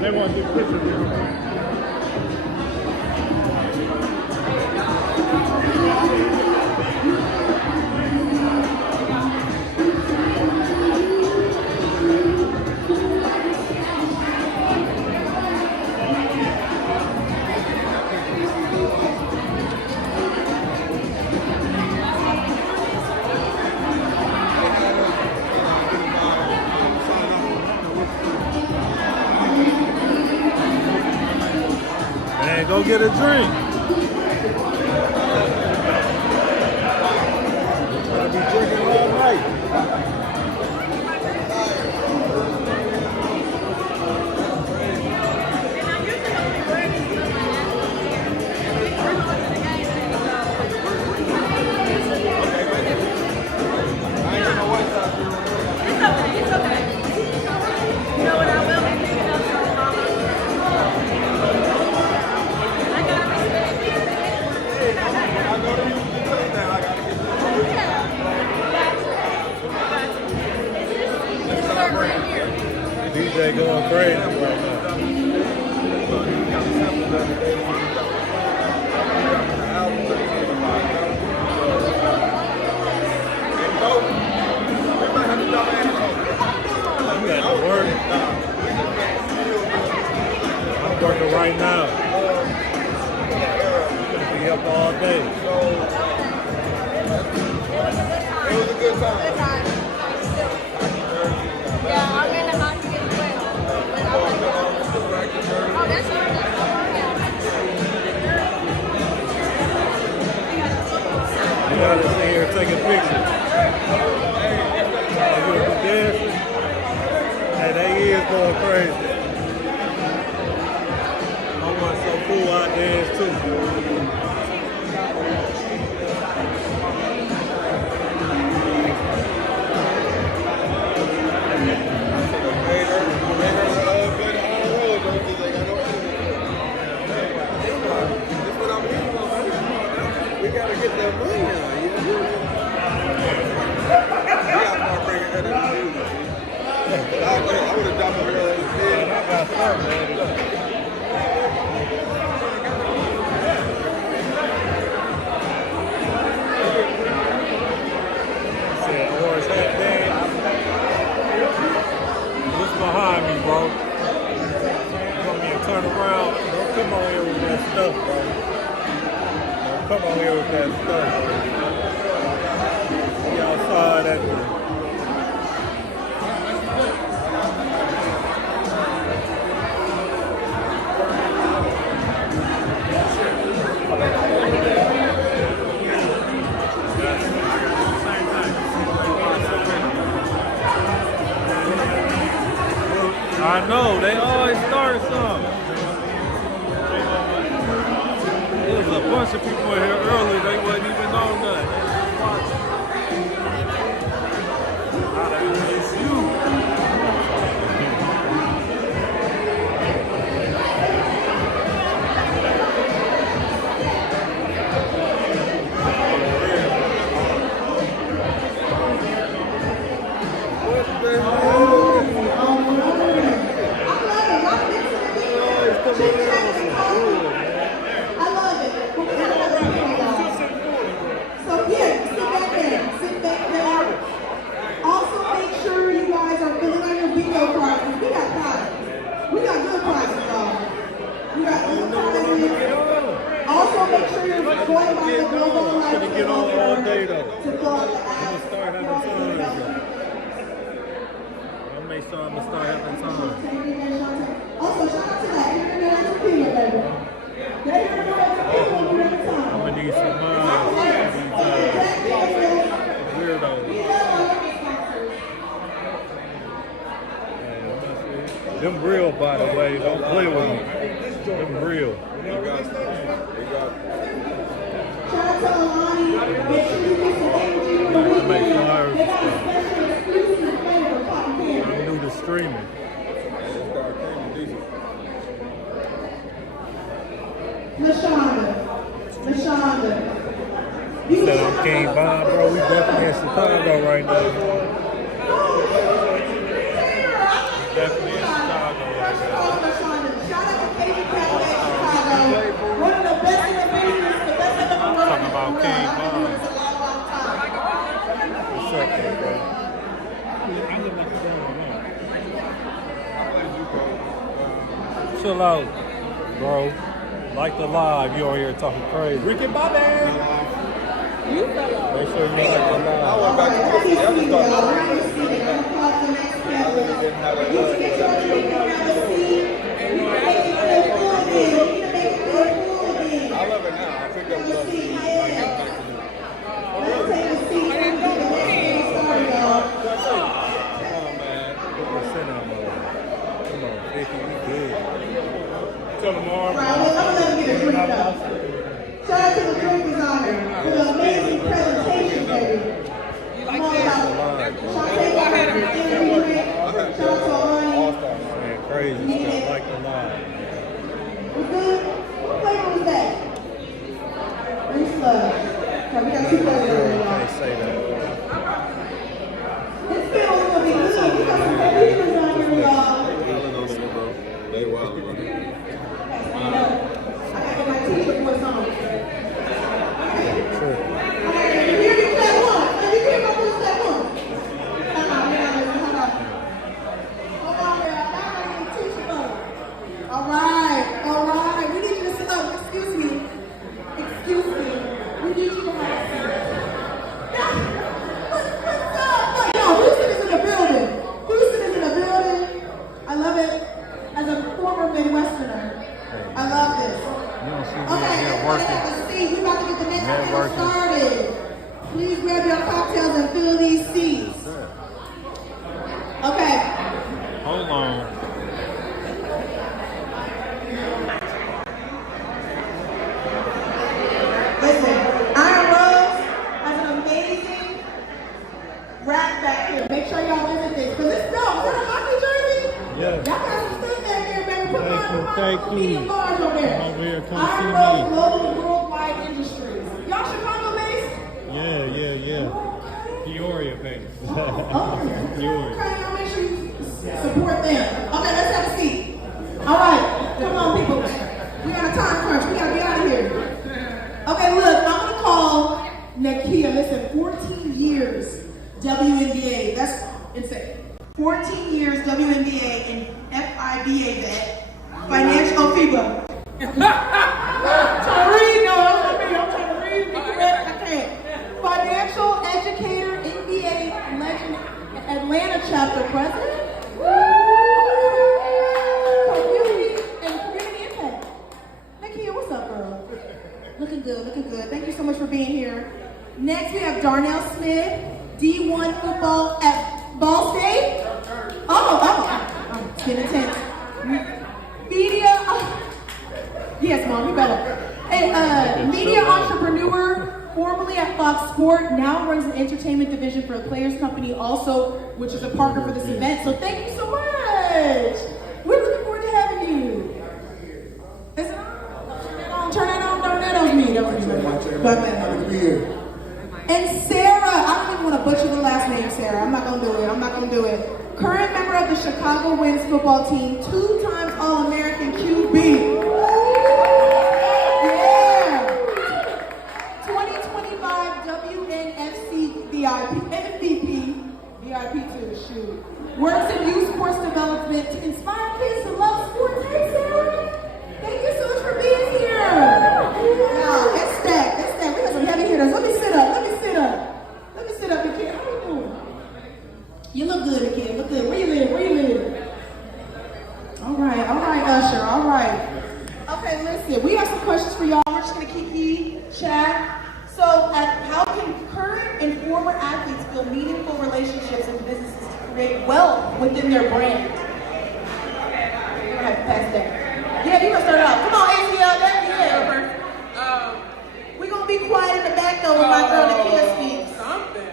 They want to do pictures. Go get a drink. Gotta be drinking all night. It's okay. You know what I will be picking up some mama. I gotta respect DJ going crazy right now. You got to work. I'm working right now. I'm going to be up all day. It was a good time. Yeah, I'm in the hockey as well. But I'm like, oh, that's all right. You got to sit here taking pictures. You were dancing. Hey, they is going crazy. I want some cool out dance too. We gotta get that money now, I would have dropped a little bit. I got some, man. Said orange hat thing. What's behind me, bro? You want me to turn around? Don't come on here with that stuff, bro. Don't come on here with that stuff, bro. See outside that. I know, they always start something. There was a bunch of people in here earlier, they wasn't even on nothing. It's you. I love it. Play with them. Them real. They got Shout out to Alani. Make sure you get some energy for the weekend. Make flyers They and got a stuff. special exclusive flavor, cotton candy. They do the streaming. LaShonda. He said I'm King Bob, bro. We definitely in Chicago right now. Definitely in Chicago right now. Shout out to Cajun Cafe Chicago. One of the best in the business, the best in the world. Talking about King Bob. It's a long, long time. What's up, man, bro? I live like a chill out, bro. Like the live, you on here talking crazy. Ricky Bobby! You fell off. Make sure you like the live. I went back to the other stuff. You can get your drink around the seat. You can make it feel full again. You can make it feel full again. I love it now. I picked up Let's stuff. see, yeah. Let's take a seat. Let's get the next game started, y'all. Come on, Vicky, you good. Tell them all. Right, I'm gonna let him get a drink up. Shout out to the drink designer for the amazing presentation, baby. Come on, y'all. Shout out to Alani. Man, crazy stuff like the live. Was good? What flavor was that? Green sludge. Okay, we got two flavors over here, y'all. Can't say that. This film is gonna be good. We got some beverages on here, y'all. They wild. I gotta get my t-shirt voice on. All right. We need you to sit up. Excuse me. We need you to have a seat. What's up? Yo, Houston is in the building. I love it. As a former Midwesterner, I love this. You don't see me Okay, here everybody working. have a seat. We're about to get the next round Networking. started. Please grab your cocktails and fill these seats. Okay. Hold on. Listen, Iron Rose has an amazing rack back here. Make sure y'all visit this. Because it's dope. Is that a hockey jersey? Yeah. Y'all got some stuff back here, baby. Put Thank you. medium large over there. Come over here, come Iron see Rose me. Global Worldwide Industries. Y'all Chicago based? Yeah. Peoria, baby. Peoria. Okay, I'll make sure you support them. Okay, let's have a seat. All right, come on, people. We got a time crunch. We gotta get out of here. Okay, look, I'm gonna call Nakia. Listen, 14 years WNBA. That's insane. 14 years WNBA and FIBA vet. Financial FIBA. Trying to read, no, I'm trying to read. Be correct. I can't. Financial educator, NBA legend, Atlanta chapter president. Community impact. Nakia, what's up, girl? Looking good. Thank you so much for being here. Next, we have Darnell Smith, D1 football at Ball State. It's been intense. Media, yes, Mom, you better. Hey, media entrepreneur, formerly at Fox Sport, now runs an entertainment division for a Players Company also, which is a partner for this event. So thank you so much. We're looking forward to having you. Is it on? Turn that on. That was me. And Sarah, I don't even want to butcher the last name, Sarah. I'm not gonna do it. Current member of the Chicago Winds football team, 2-time All-American QB. Yeah. 2025 WNFC MVP, VIP too, shoot. Works in youth sports development to inspire kids to love sports. Hey, Sarah. Thank you so much for being here. Wow, it's stacked. We got some heavy hitters. Let me sit up, kid. How you doing? You look good, kid. Look good. Where you live? All right, Usher. All right. Okay, listen. We have some questions for y'all. We're just gonna kiki chat. So, how can current and former athletes build meaningful relationships and businesses to create wealth within their brand? have to pass it down. Yeah, you gonna start off. Come on, ACL, there you go. We're gonna be quiet in the back though when my girl Nakia speaks. Something.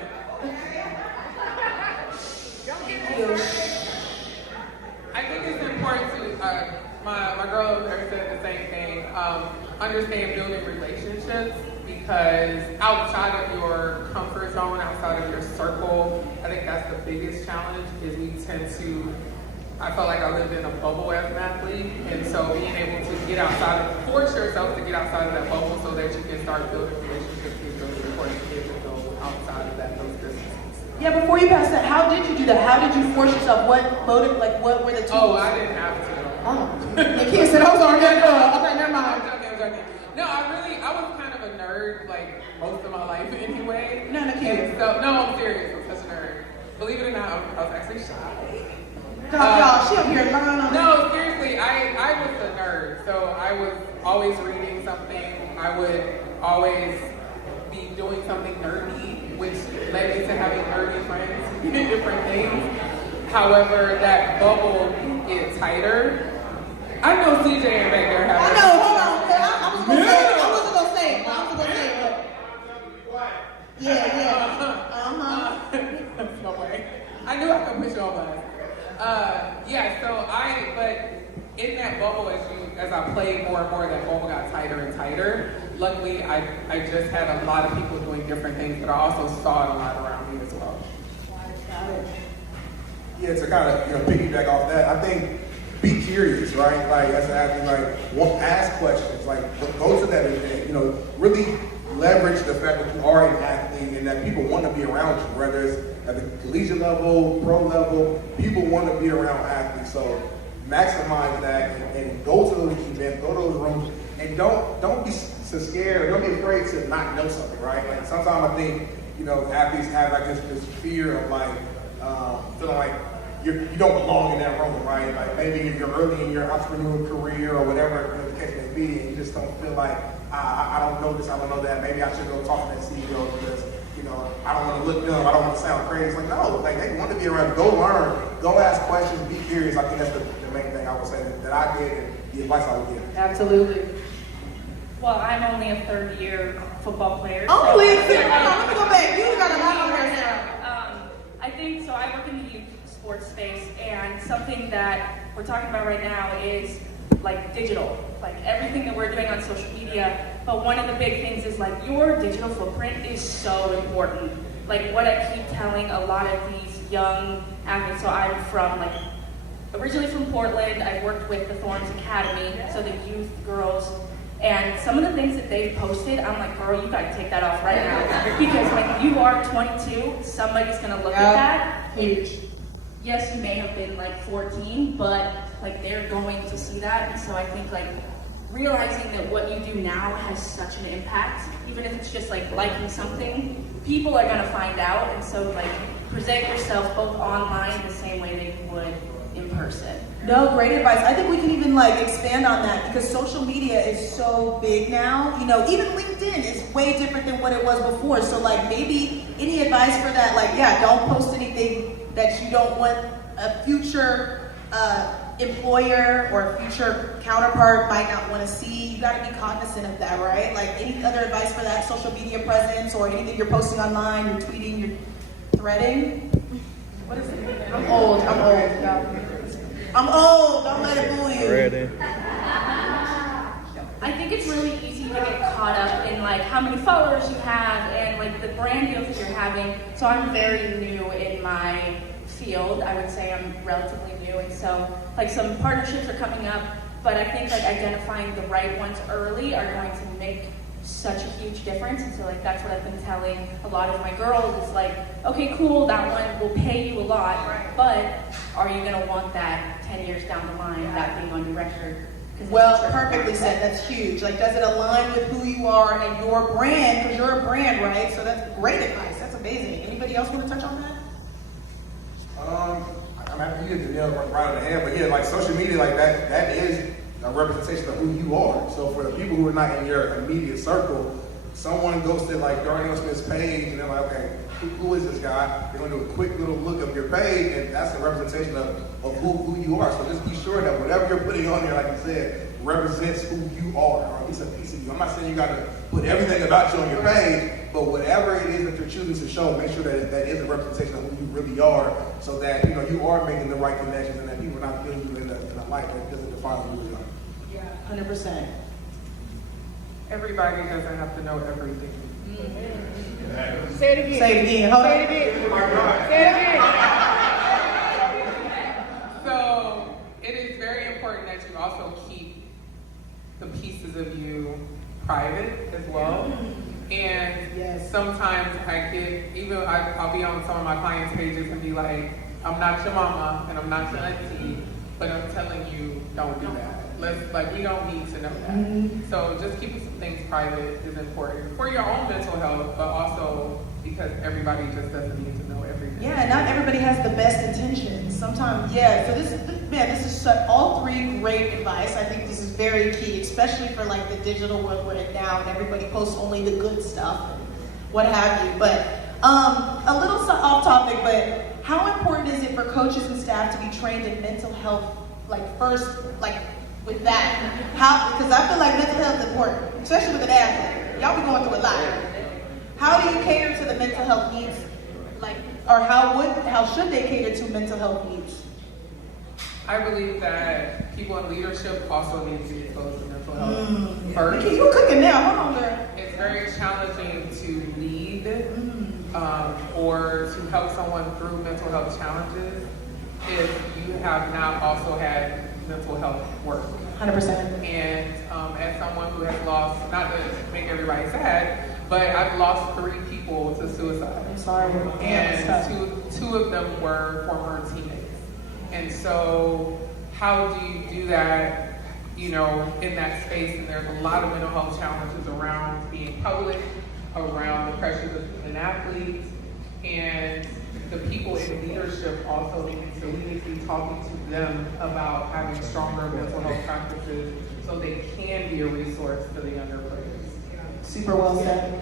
I think it's important to, my girl said the same thing, understand building relationships, because outside of your comfort zone, outside of your circle, I think that's the biggest challenge, is we tend to, I felt like I lived in a bubble as an athlete, and so being able to get outside of, force yourself to get outside of that bubble so that you can start building relationships is really important to be able to go outside of that, those distances. Yeah, before you pass that, how did you do that? How did you force yourself? What motive, like what were the tools? Oh, I didn't have to. Oh. Nakia said, I was already that girl. Okay, never mind. I'm joking. No, I was kind of a nerd, like, most of my life anyway. No, Nakia. So, no, I'm serious. I'm such a nerd. Believe it or not, I was actually shy. Y'all, she up here lying on No, seriously, I was a nerd. So I was always reading something. I would always be doing something nerdy, which led me to having nerdy friends in different things. However, that bubble gets tighter. I know CJ ain't back there having. I know, hold on. I wasn't gonna say it. Yeah. No way. I knew I could push you on blast. But in that bubble, as I played more and more, that bubble got tighter and tighter. Luckily, I just had a lot of people doing different things, but I also saw it a lot around me as well. Yeah, to kind of piggyback off that, I think be curious, right? Like as an athlete, like ask questions, like go to that event. Really leverage the fact that you are an athlete and that people want to be around you, whether it's at the collegiate level, pro level. People want to be around athletes, so maximize that and go to those events, go to those rooms, and don't be so scared, don't be afraid to not know something, right? Like sometimes I think athletes have like this fear of like feeling like you don't belong in that room, right? Like maybe you're early in your entrepreneurial career or whatever the case may be, and you just don't feel like I don't know this, I don't know that. Maybe I should go talk to that CEO because I don't want to look dumb, I don't want to sound crazy. It's like no, like they want to be around. Go learn, go ask questions, be curious. I think that's the main thing I would say that I did and the advice I would give. Absolutely. Well, I'm only a third-year football player. Only? Let me go back. You got a lot on there now. I think so. I work in the youth sports space, and something that we're talking about right now is like digital, like everything that we're doing on social media. But one of the big things is like your digital footprint is so important. Like what I keep telling a lot of these young athletes. So I'm originally from Portland. I've worked with the Thorns Academy, so the youth girls. And some of the things that they've posted, I'm like, girl, you gotta take that off right now. Because when you are 22, somebody's gonna look at that. Huge. Yes, you may have been like 14, but like they're going to see that. And so I think like realizing that what you do now has such an impact, even if it's just like liking something, people are gonna find out. And so like present yourself both online the same way that you would in person. No, great advice. I think we can even expand on that because social media is so big now. Even LinkedIn is way different than what it was before. So maybe any advice for that? Don't post anything that you don't want a future employer or a future counterpart might not want to see. You got to be cognizant of that, right? Any other advice for that social media presence or anything you're posting online, you're tweeting, you're threading? What is it? I'm old. Don't let it fool you. I think it's really easy to get caught up in how many followers you have and the brand deals that you're having. So I'm very new in my field. I would say I'm relatively new, and so some partnerships are coming up. But I think identifying the right ones early are going to make such a huge difference. And so that's what I've been telling a lot of my girls is okay, cool, that one will pay you a lot, but are you gonna want that 10 years down the line, that being on your record? Well, perfectly said. That's huge. Does it align with who you are and your brand? Because you're a brand, right? So that's great advice. That's amazing. Anybody else want to touch on that? I think you hit the nail right on the head, but social media, that is a representation of who you are. So for the people who are not in your immediate circle, someone goes to like Darnell Smith's page and they're like, okay, who is this guy? They're gonna do a quick little look of your page, and that's a representation of who you are. So just be sure that whatever you're putting on there, like you said, represents who you are, or at least a piece of you. I'm not saying you gotta put everything about you on your page, but whatever it is that you're choosing to show, make sure that that is a representation of who you really are, so that you are making the right connections and that people are not feeling you in a light that doesn't define who you are. Yeah, 100%. Everybody doesn't have to know everything. Say it again. Say it again. Hold on. Say it again. Say it again. So it is very important that you also keep the pieces of you private as well. And sometimes I get, even I'll be on some of my clients' pages and be like, I'm not your mama and I'm not your auntie, but I'm telling you, don't do that. We don't need to know that. So just keeping some things private is important for your own mental health, but also because everybody just doesn't need to know everything. Yeah, not everybody has the best intentions. Sometimes, so this is all three great advice. I think this is very key, especially for like the digital world we're in now, and everybody posts only the good stuff, and what have you. But a little off topic, but how important is it for coaches and staff to be trained in mental health, with that? Because I feel like mental health is important, especially with an athlete. Y'all be going through a lot. How do you cater to the mental health needs, or how should they cater to mental health needs? I believe that people in leadership also need to be exposed to mental health first. You cooking now? Hold on, girl. It's very challenging to lead or to help someone through mental health challenges if you have not also had mental health work. 100%. And as someone who has lost, not to make everybody sad, but I've lost 3 people to suicide. I'm sorry. And two of them were former teammates. And so how do you do that, in that space? And there's a lot of mental health challenges around being public, around the pressures of an athlete, and the people in leadership also need to be talking to them about having stronger mental health practices so they can be a resource for the younger players. Super well said.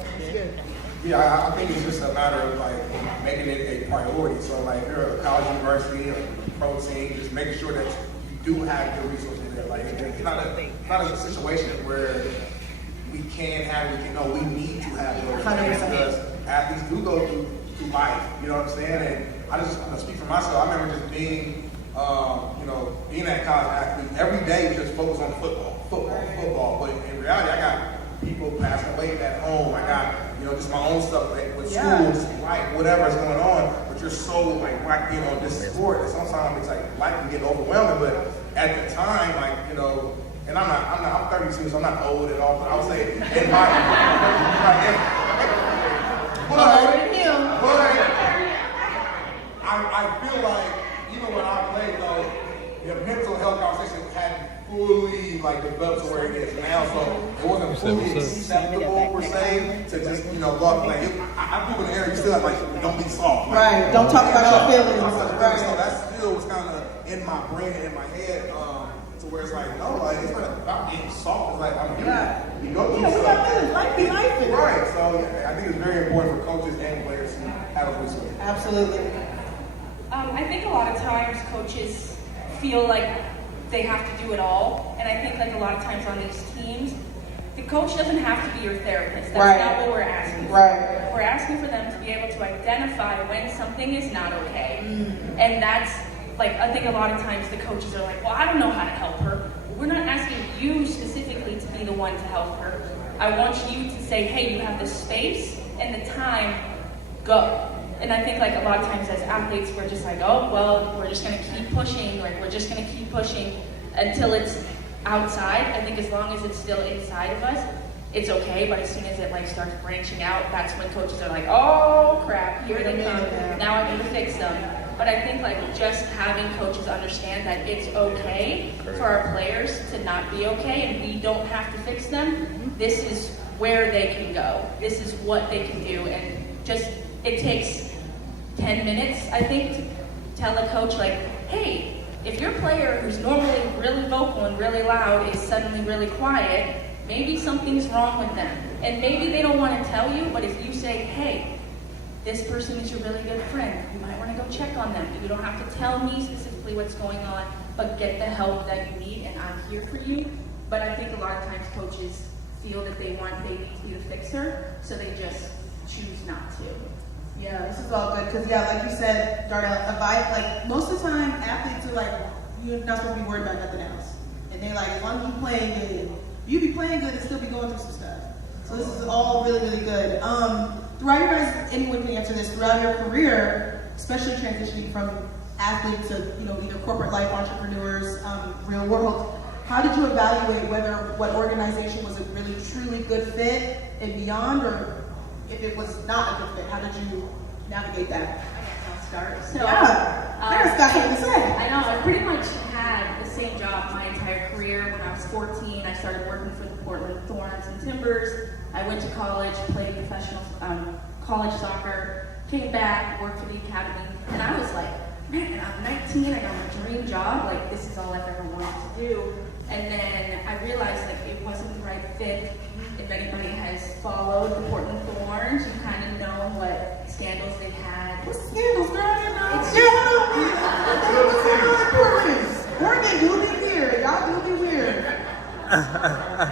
Yeah, I think it's just a matter of making it a priority. So if you're a college university or pro team, just making sure that you do have the resources there. It's not a situation where we can have it. We need to have those things because athletes do go through life. You know what I'm saying? And I just speak for myself. I remember just being that college athlete. Every day was just focused on football. But in reality, I got people passing away at home. I got just my own stuff with school, just life, whatever's going on. But you're so locked in on this sport that sometimes it's life can get overwhelming. But at the time, and I'm 32, so I'm not old at all. But I would say in my I feel like even when I played though, the mental health conversation hadn't fully developed to where it is now, so it wasn't fully acceptable per se to just love. I grew in the area, you still have don't be soft. Right. Don't talk about your feelings. Right. So that still was kind of in my brain and in my head. To where it's no, it's not about being soft. It's I'm human. We go through stuff. We got feelings. Life be life. Right. So I think it's very important for coaches and players to have a resource. Absolutely. I think a lot of times coaches feel like they have to do it all, and I think a lot of times on these teams, the coach doesn't have to be your therapist. That's not what we're asking for. Right. We're asking for them to be able to identify when something is not okay, and that's I think a lot of times the coaches are well, I don't know how to help her. We're not asking you specifically to be the one to help her. I want you to say, hey, you have the space and the time, go. And I think a lot of times as athletes, we're just oh, well, we're just going to keep pushing. We're just going to keep pushing until it's outside. I think as long as it's still inside of us, it's okay. But as soon as it starts branching out, that's when coaches are oh crap, here they come. Now I need to fix them. But I think just having coaches understand that it's okay for our players to not be okay and we don't have to fix them. This is where they can go. This is what they can do. And just, it takes 10 minutes, I think, to tell a coach hey, if your player who's normally really vocal and really loud is suddenly really quiet, maybe something's wrong with them. And maybe they don't want to tell you, but if you say, hey, this person is your really good friend, you might want to go check on them. You don't have to tell me specifically what's going on, but get the help that you need, and I'm here for you. But I think a lot of times coaches feel that they need to be the fixer, so they just choose not to. Yeah, this is all good, because like you said, Darnell, like most of the time, athletes are like, you're not supposed to be worried about nothing else. And they're like, as long as you're playing good, you be playing good and still be going through some stuff. So this is all really, really good. Throughout your guys, anyone can answer this, throughout your career, especially transitioning from athlete to, either corporate life, entrepreneurs, real world, how did you evaluate whether what organization was a really, truly good fit and beyond, or if it was not a good fit? How did you navigate that? I'll start. So, Claire's got something to say. I know, I pretty much had the same job my entire career. When I was 14, I started working for the Portland Thorns and Timbers. I went to college, played professional college soccer, came back, worked for the academy, and I was like, man, I'm 19, I got my dream job, like this is all I've ever wanted to do. And then I realized that it wasn't the right fit. If anybody has followed the Portland Thorns, you kind of know what scandals they had. What's scandals, girl? Oregon do be weird. Y'all do be weird.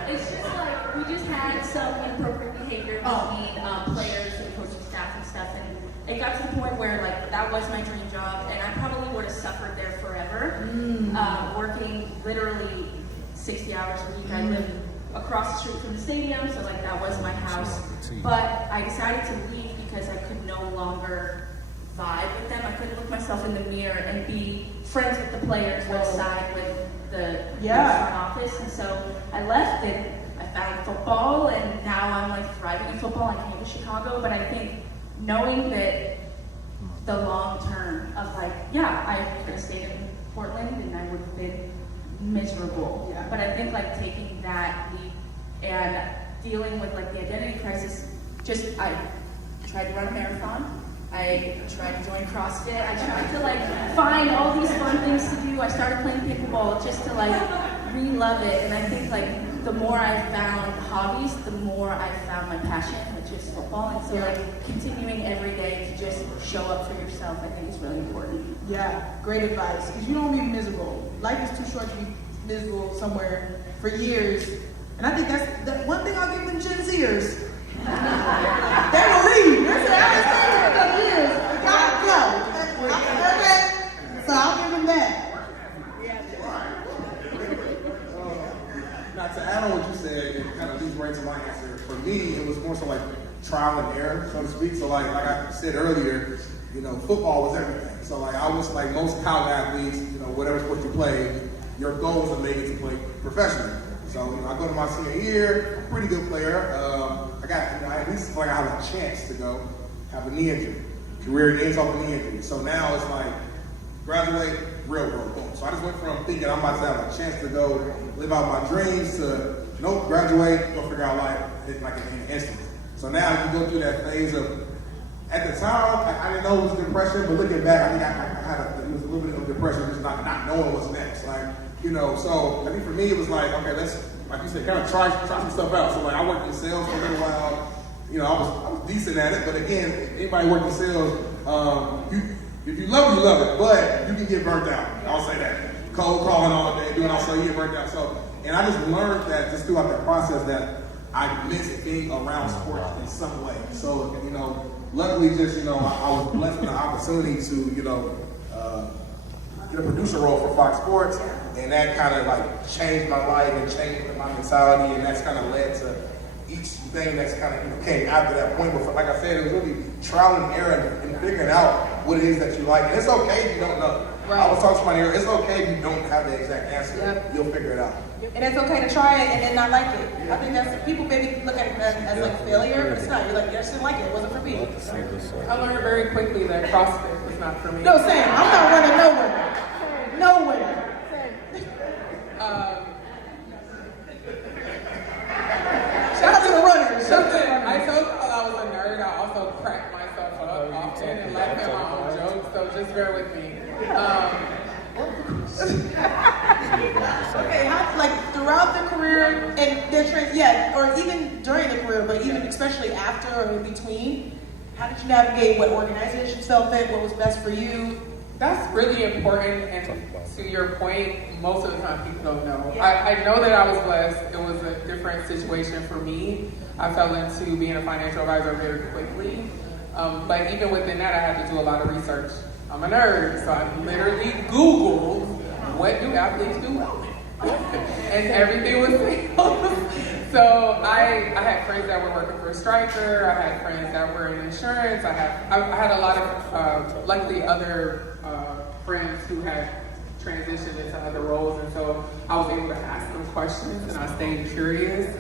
It's just like, we just had some inappropriate behavior between players and coaching staff and stuff, and it got to the point where like that was my dream job, and I probably would have suffered there forever, working literally 60 hours a week. I lived across the street from the stadium, so like that was my house. But I decided to leave because I could no longer vibe with them. I couldn't look myself in the mirror and be friends with the players, but side with the front office. And so I left and I found football, and now I'm like thriving in football. I came to Chicago, but I think knowing that the long term of like, I could have stayed in Portland and I would have been miserable. But I think like taking that leap and dealing with like the identity crisis, I tried to run a marathon. I tried to join CrossFit. I tried to like find all these fun things to do. I started playing pickleball just to like re-love it. And I think like the more I found hobbies, the more I found my passion, which is football. And so like continuing every day to just show up for yourself, I think is really important. Yeah, great advice. Because you don't want to be miserable. Life is too short to be miserable somewhere for years. And I think that's one thing I'll give them Gen Zers. They will leave. They're saying, I was staying here for years. We gotta go. Okay? So I'll give them that. Now, to add on what you said, it kind of leads right to my answer. For me, it was more so like trial and error, so to speak. So like I said earlier, football was everything. So like I was like most college athletes, whatever sport you play, your goal is to make it to play professionally. So I go to my senior year, I'm a pretty good player. I got at least like I have a chance to go have a knee injury. Career ends off a knee injury. So now it's like graduate, real world, boom. So I just went from thinking I'm about to have a chance to go live out my dreams to graduate, go figure out life like in an instant. So now you go through that phase of, at the time, I didn't know it was depression, but looking back, I think I had it was a little bit of depression, just not knowing what's next. So I think for me it was like, okay, let's, like you said, kind of try some stuff out. So like I worked in sales for a little while. I was decent at it, but again, anybody working in sales, if you love it, you love it, but you can get burnt out. I'll say that. Cold calling all day, doing all so you get burnt out. So, and I just learned that just throughout that process that I missed being around sports in some way. So, luckily just, I was blessed with the opportunity to, get a producer role for Fox Sports, and that kind of like changed my life and changed my mentality, and that's kind of led to each thing that's kind of came after that point. But like I said, it was really trial and error and figuring out what it is that you like. And it's okay if you don't know. Right. I was talking to somebody earlier, it's okay if you don't have the exact answer. Yep. You'll figure it out. And it's okay to try it and then not like it. I think that's, people maybe look at it as like failure, but it's not. You're like, I just didn't like it. It wasn't for me. I learned very quickly that CrossFit was not for me. No, same. I'm not running nowhere. Nowhere. Shout out to the runners. I felt while I was a nerd, I also cracked myself up often and laughed at my own jokes, so just bear with me. Okay, like throughout the career, and or even during the career, but even especially after or in between, how did you navigate what organizations felt fit, what was best for you? That's really important, and to your point, most of the time people don't know. I know that I was blessed. It was a different situation for me. I fell into being a financial advisor very quickly, but even within that, I had to do a lot of research. I'm a nerd, so I literally Googled, what do athletes do well? And everything was sales. So I had friends that were working for Stryker. I had friends that were in insurance. I had a lot of luckily other friends who had transitioned into other roles, and so I was able to ask them questions, and I stayed curious.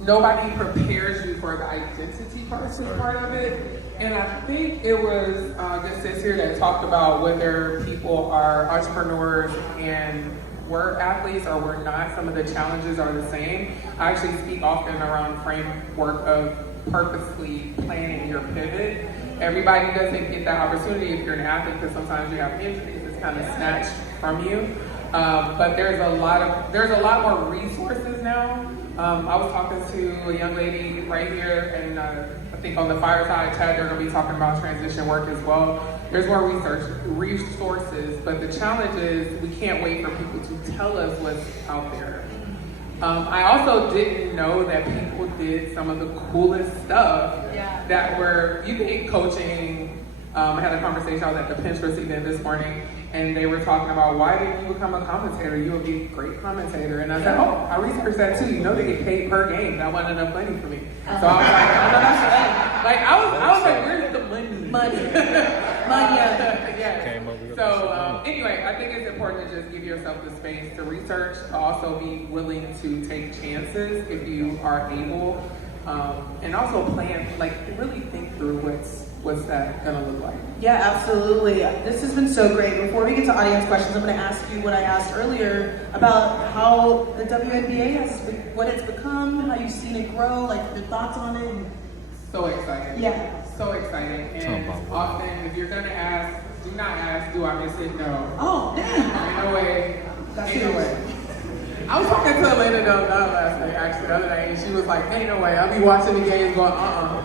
Nobody prepares you for the identity part of it, and I think it was this sis here that talked about whether people are entrepreneurs and were athletes or were not. Some of the challenges are the same. I actually speak often around the framework of purposely planning your pivot. Everybody doesn't get that opportunity if you're an athlete, because sometimes you have injuries that's kind of snatched from you. But there's a lot more resources now. I was talking to a young lady right here, and I think on the Fireside chat they're going to be talking about transition work as well. There's more resources, but the challenge is we can't wait for people to tell us what's out there. I also didn't know that people did some of the coolest stuff that were, you think coaching. I had a conversation, I was at the Pinterest event this morning, and they were talking about, why didn't you become a commentator? You would be a great commentator. And I said, oh, I researched that too. You know they get paid per game. That wasn't enough money for me. So I was like, oh, no, that's right. Like, I was like, where's the money? Money. Yeah. So anyway, I think it's important to just give yourself the space to research, to also be willing to take chances if you are able, and also plan, like really think through what's that gonna look like. Yeah, absolutely. This has been so great. Before we get to audience questions, I'm gonna ask you what I asked earlier about how the WNBA what it's become, how you've seen it grow, like your thoughts on it. So excited. Yeah. So excited. And often, if you're gonna ask, do not ask, do I miss it? No. Oh, damn. Ain't no way. Ain't no way. I was talking to Elena last night, actually, the other day, and she was like, ain't no way. I'll be watching the games going,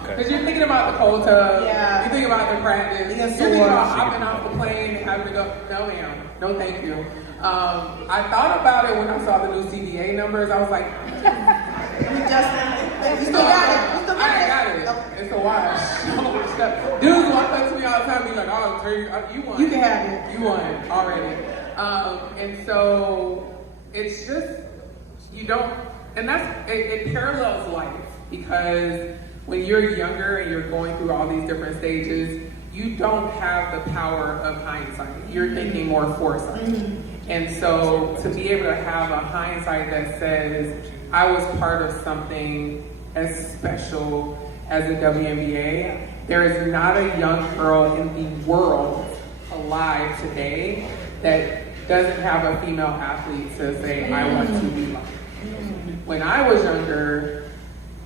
Because you're thinking about the cold tub, you're thinking about the practice, you're thinking about hopping off the plane and having to go, no ma'am, no thank you. I thought about it when I saw the new CBA numbers. I was like, you still got it. I got it. It's a wash. Dudes walk up to me all the time and be like, oh, Trey, you won. You can have it. You won already. And so it's just, you don't, and it parallels life, because when you're younger and you're going through all these different stages, you don't have the power of hindsight. You're thinking more foresight. And so to be able to have a hindsight that says, I was part of something as special as the WNBA. There is not a young girl in the world alive today that doesn't have a female athlete to say, I want to be like. When I was younger,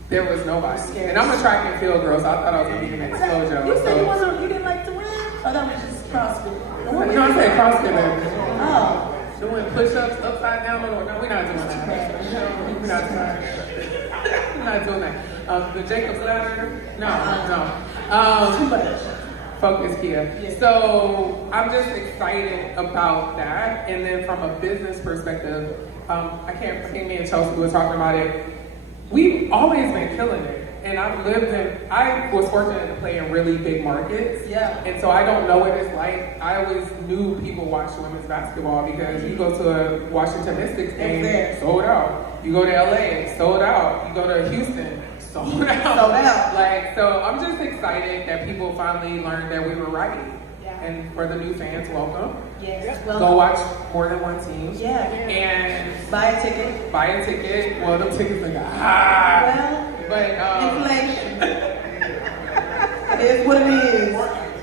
there was nobody. And I'm a track and field girl, so I thought I was going to be the next Kojo. You said you didn't like to win? Oh, that was just CrossFit. No, I said CrossFit, baby. Oh. Doing push-ups upside down. No, we're not doing that. We're not doing that. We're not doing that. The Jacob's ladder? No. Too much. Focus here. So I'm just excited about that. And then from a business perspective, I can't me and Chelsea were talking about it. We've always been killing it. And I was fortunate to play in really big markets. Yeah. And so I don't know what it's like. I always knew people watch women's basketball because you go to a Washington Mystics game, sold out. You go to LA, sold out. You go to Houston, sold out. Like, so I'm just excited that people finally learned that we were right. Yeah. And for the new fans, welcome. Yes. Go watch more than one team. Yeah. And buy a ticket. Well, them tickets are but inflation. It is what it is.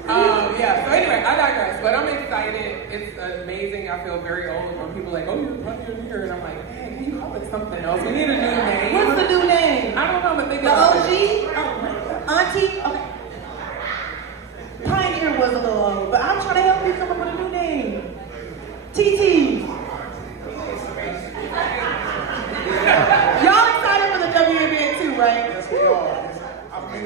Yeah, so anyway, I digress, but I'm excited. It's amazing. I feel very old when people are like, oh, you're pioneer, and I'm like, man, can you call it something else? We need a new name. What's the new name? I don't know, but think the about OG? it. Oh, Auntie? Okay. Pioneer was a little old, but I'm trying to help you come up with a new name. TT. Y'all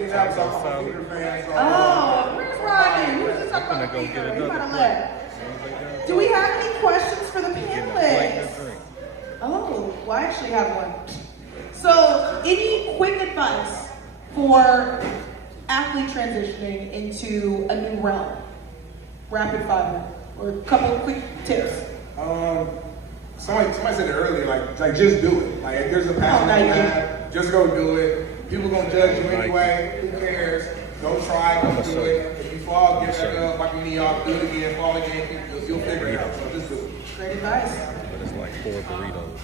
Indianapolis, I'm a Peter fan. So, Oh, where's Rodney? We were just talking about Gonna go Peter. get He might another have plate. left. Do we have any questions for the panelists? Oh, well, I actually have one. So, any quick advice for athlete transitioning into a new realm? Rapid fire, or a couple of quick tips. Somebody said it earlier, like just do it. Like if there's a passion that you have, just go do it. People gonna judge you anyway. Who cares? Go try, go do it. If you fall, get back up, like you need y'all, do it again, fall again, you'll figure it out. So just do it. Great advice. But it's like 4 burritos.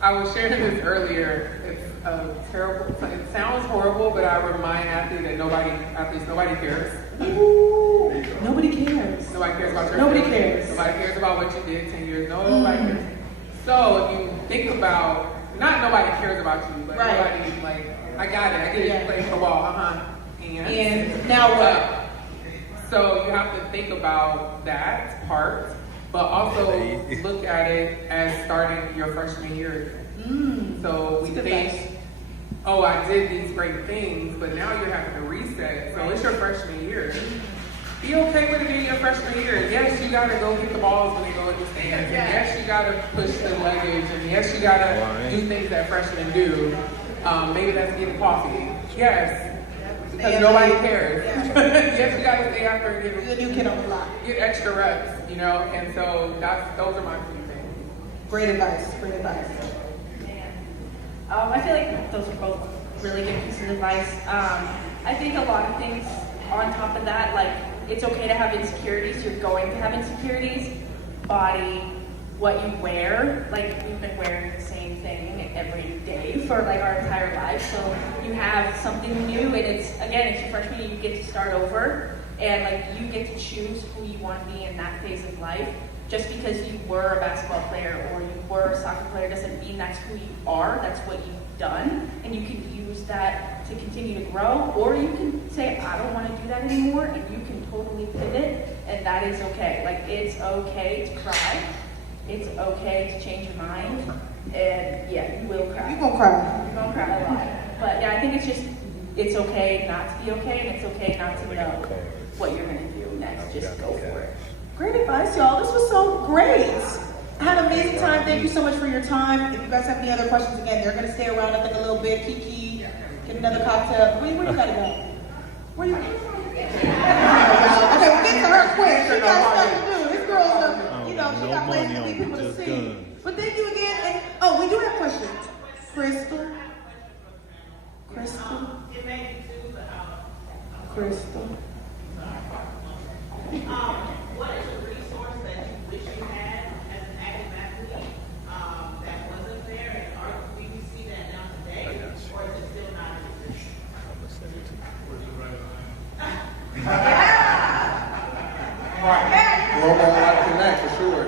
I was sharing this earlier. It's terrible. It sounds horrible, but I remind athletes that nobody cares. Ooh, nobody cares. Nobody cares about your Nobody feelings. cares. Nobody cares about what you did 10 years. Nobody cares. So if you think about, not nobody cares about you, but Right. nobody like, I got it. I get it. Play for the ball. And now what? So you have to think about that part, but also look at it as starting your freshman year. So we think, oh, I did these great things, but now you're having to reset. So it's your freshman year. Be okay with it being your freshman year. Yes, you gotta go get the balls when they go in the stands. And yes, you gotta push the luggage. And yes, you gotta do things that freshmen do. Maybe that's getting coffee. Yes, because nobody cares. Yes, you gotta stay after and get the new kid on the block. Get extra reps, you know. And so those are my few things. Great advice. Great advice. I feel like those are both really good pieces of advice. I think a lot of things on top of that, like it's okay to have insecurities. You're going to have insecurities. Body, what you wear. Like we've been wearing the same thing every day for like our entire life. So you have something new, and it's your freshman year. You get to start over, and like you get to choose who you want to be in that phase of life. Just because you were a basketball player or you were a soccer player doesn't mean that's who you are. That's what you've done, and you can use that to continue to grow, or you can say, I don't want to do that anymore, and you can totally pivot, and that is okay. Like, it's okay to cry. It's okay to change your mind, and yeah, you will cry. You're gonna cry. You're gonna cry a lot. But yeah, I think it's okay not to be okay, and it's okay not to know what you're gonna do next. Just go for it. Great advice, y'all. This was so great. I had an amazing time. Thank you so much for your time. If you guys have any other questions, again, they're going to stay around, I think, a little bit. Kiki, get another cocktail. Where you got to go? Where you? Okay, we'll get to her quick. She got stuff to do. This girl's, she got places to lead people to see. But thank you again. And, we do have questions. Crystal? What is a resource that you wish you had as an active athlete that wasn't there, and do you see that now today, or is it still not in existence? Right. Global Life Connect for sure.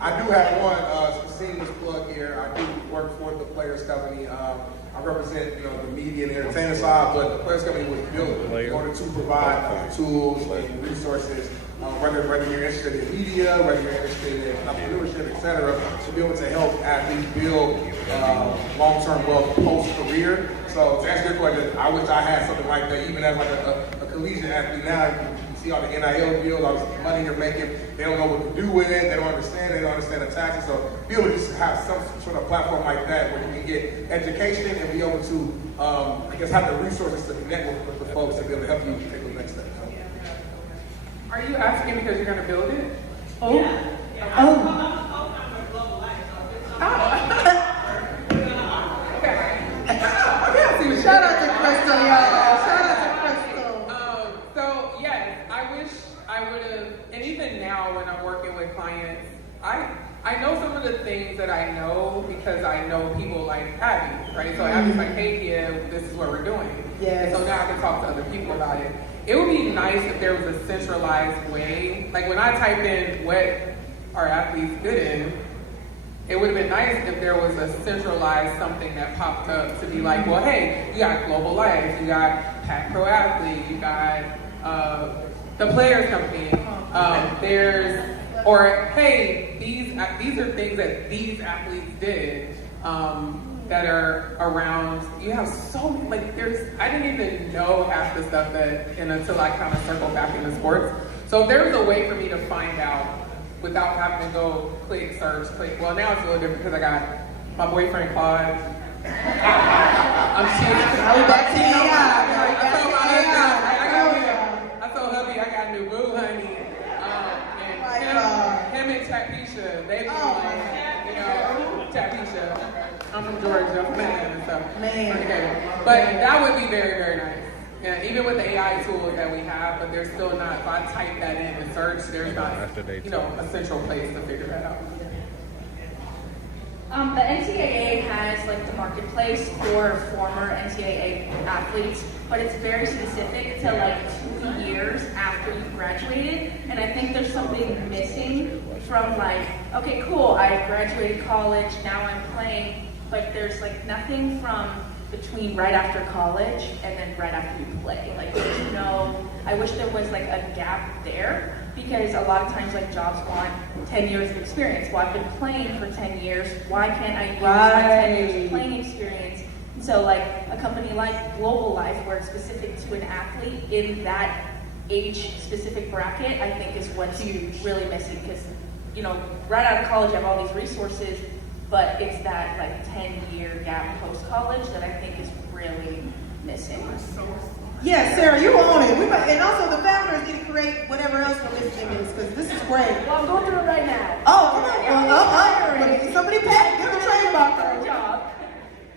I do have one seamless plug here. I do work for the Players Company. I represent the media and entertainment side, but the Players Company was built in order to provide tools and resources, whether you're interested in media, whether you're interested in entrepreneurship, etc., to be able to help athletes build long-term wealth post-career. So to answer your question, I wish I had something like that, even as like a collegiate athlete now. You see all the NIL deals, all the money you're making, they don't know what to do with it, they don't understand the taxes. So be able to just have some sort of platform like that where you can get education and be able to, have the resources to connect with the folks to be able to help you take the next step. Are you asking because you're going to build it? Oh. Yeah. Oh. I'm Global Life, Shout out to Crystal, y'all. Shout out to Crystal. So yes, I wish I would have, and even now when I'm working with clients, I know some of the things that I know because I know people like Abby, right? So Abby's like, hey, this is what we're doing. Yes. And so now I can talk to other people about it. It would be nice if there was a centralized way. Like when I type in what are athletes good in, it would have been nice if there was a centralized something that popped up to be like, well, hey, you got Global Life, you got Pac Pro Athlete, you got the Players Company. Hey, these are things that these athletes did. that are around. You have so many, like I didn't even know half the stuff until I kind of circled back into sports. So if there's a way for me to find out without having to go click, search, click. Well, now it's a little different because I got my boyfriend Claude. I'm cheating. I told hubby I got a new boo, honey. Him and Tapisha, they be Tapisha. I'm from Georgia, I'm from Atlanta and stuff. Okay. But that would be very, very nice. Yeah, even with the AI tools that we have, but there's still not, if I type that in and search, there's not, a central place to figure that out. The NCAA has like the marketplace for former NCAA athletes, but it's very specific to like 2 years after you graduated. And I think there's something missing from like, okay, cool, I graduated college, now I'm playing, but there's like nothing from between right after college and then right after you play. Like there's no, I wish there was like a gap there, because a lot of times like jobs want 10 years of experience. Well, I've been playing for 10 years. Why can't I use my 10 years of playing experience? And so like a company like Global Life, where it's specific to an athlete in that age specific bracket, I think is what's really missing, because right out of college I have all these resources, but it's that like 10-year gap post-college that I think is really missing. Yeah, Sarah, you own it. And also the founders need to create whatever else the listing is, because this is great. Well, I'm going through it right now. Oh, all right. Well, somebody get the trademark. Good job.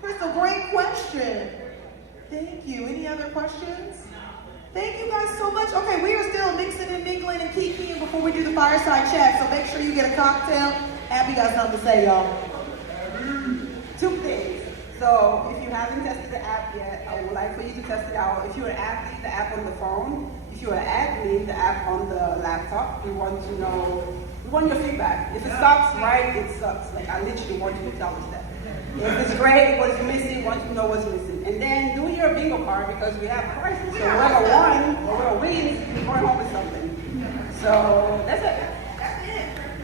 That's a great question. Thank you. Any other questions? Thank you guys so much. Okay, we are still mixing and mingling and kikiing before we do the fireside chat, so make sure you get a cocktail. Abby got something to say, y'all. 2 things. So if you haven't tested the app yet, I would like for you to test it out. If you're an athlete, the app on the phone. If you're an athlete, the app on the laptop. We want your feedback. If it sucks, right, it sucks. Like I literally want you to tell us that. If it's great, what's missing, want you to know what's missing. And then do your bingo card, because we have prizes. So whoever won or whoever wins, you're going home with something. So that's it.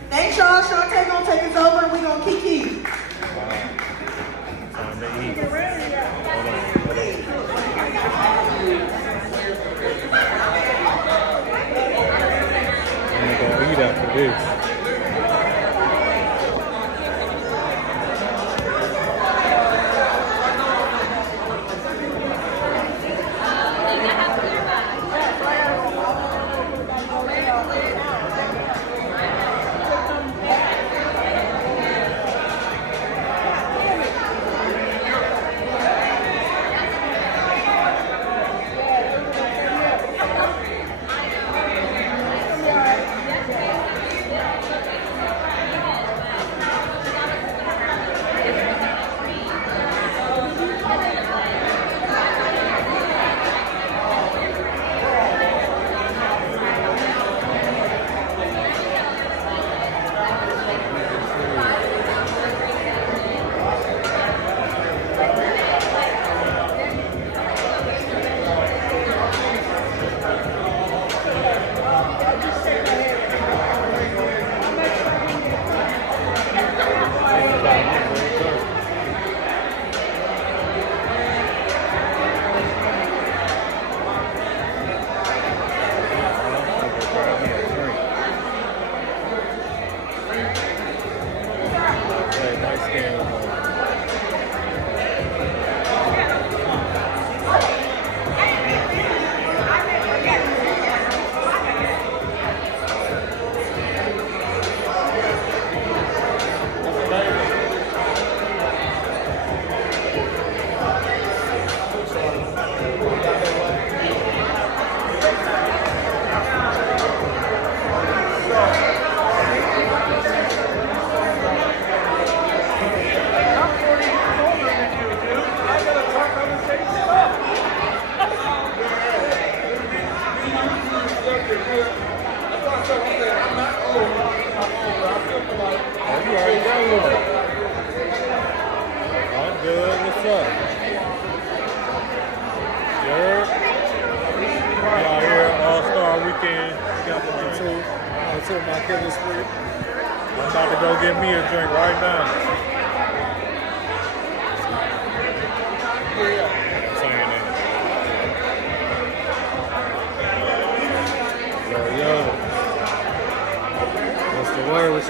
Thanks, y'all. Shantae gonna take us over and we're gonna kiki. Time to eat. Hold on. I'm gonna eat after this.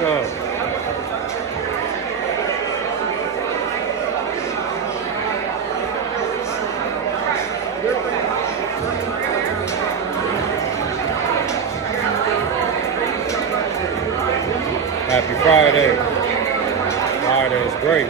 up? Happy Friday. Friday is great.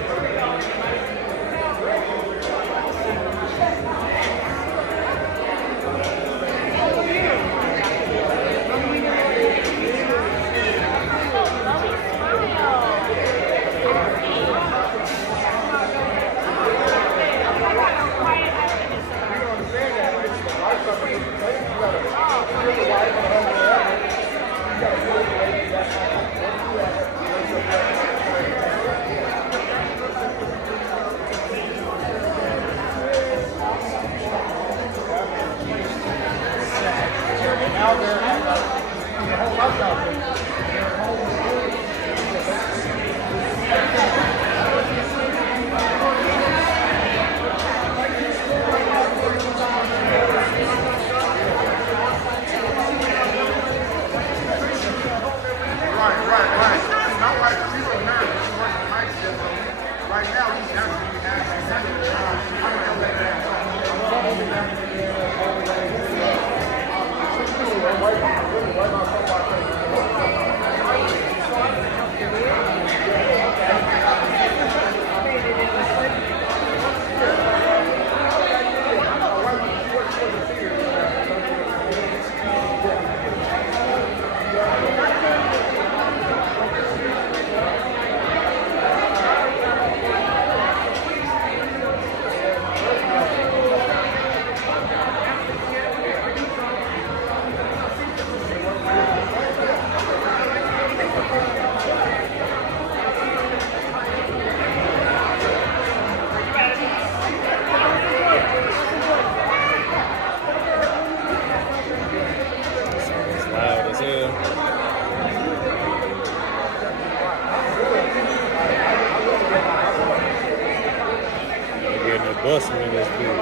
Busting in this bitch.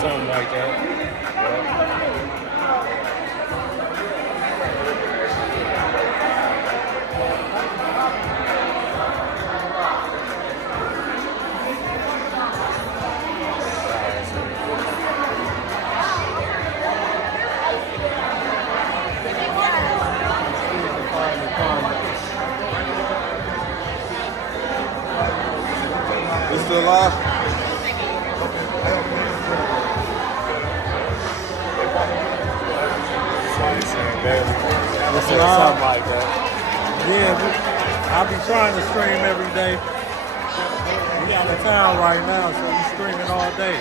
Something like that. You still live? Something like that. Yeah, I be trying to stream every day. We out of town right now, so we streaming all day.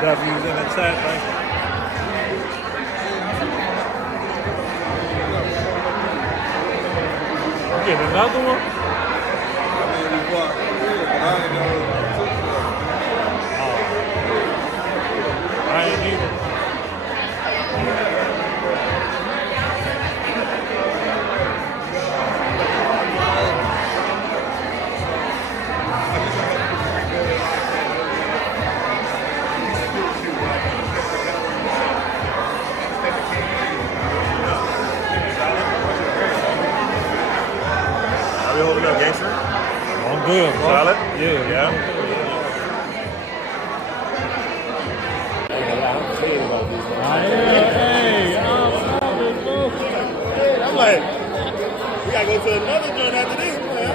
W's in the chat, man. Get another one? I ain't either. How we holding up, gangster? I'm good, bro. Solid? Yeah. I'm like, we gotta go to another joint after this, man.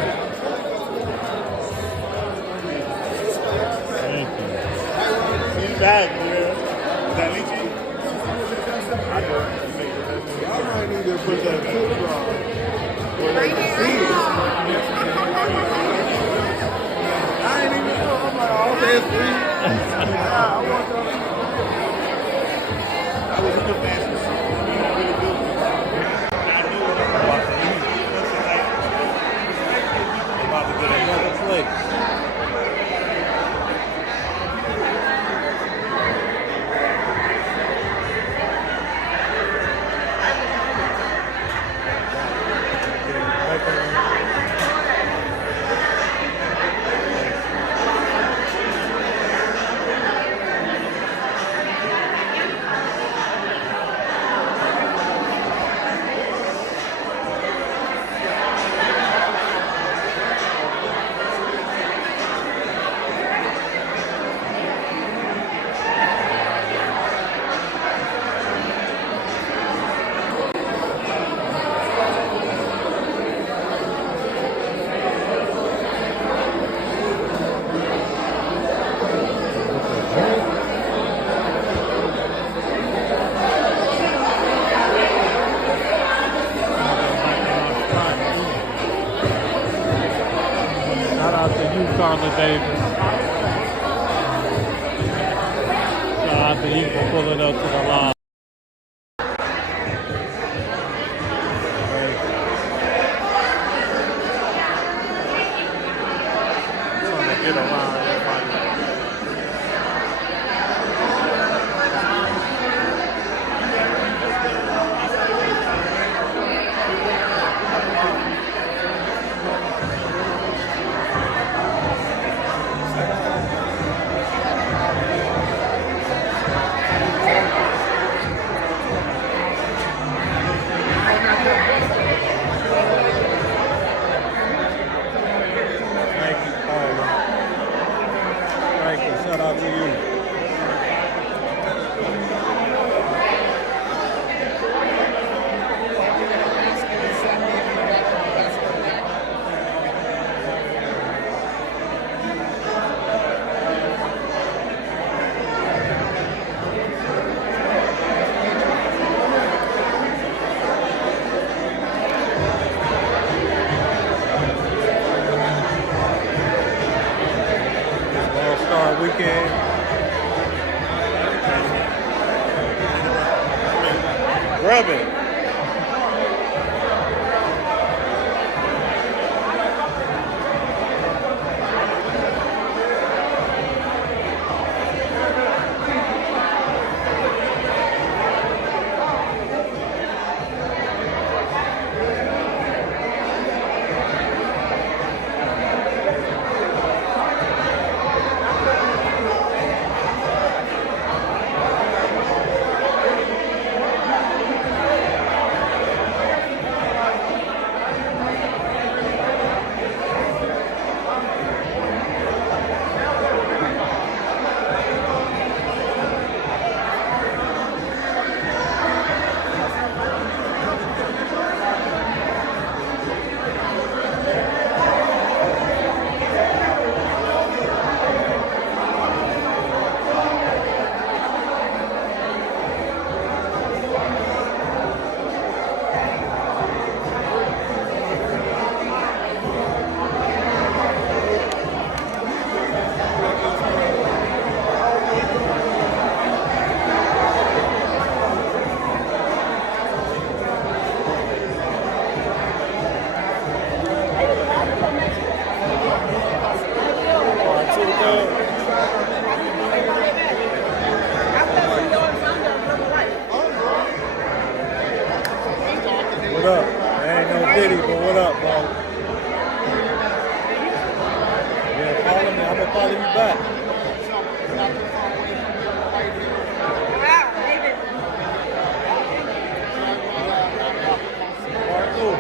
Thank you. He's back, man. Is that Lychee? I know. Y'all might need to put that filter on. I ain't even know. I'm like, oh, okay, it's free. I want y'all to. I was in the fashion show. Really good. About to eat. About to get another plate. Angela Davis. Shout out to you for pulling up to the line. Trying to get around everybody. Shout out to you. All-Star Weekend. Grab it. What up? There ain't no Diddy, but what up, bro? Yeah, follow me. I'm gonna follow you back. Part two.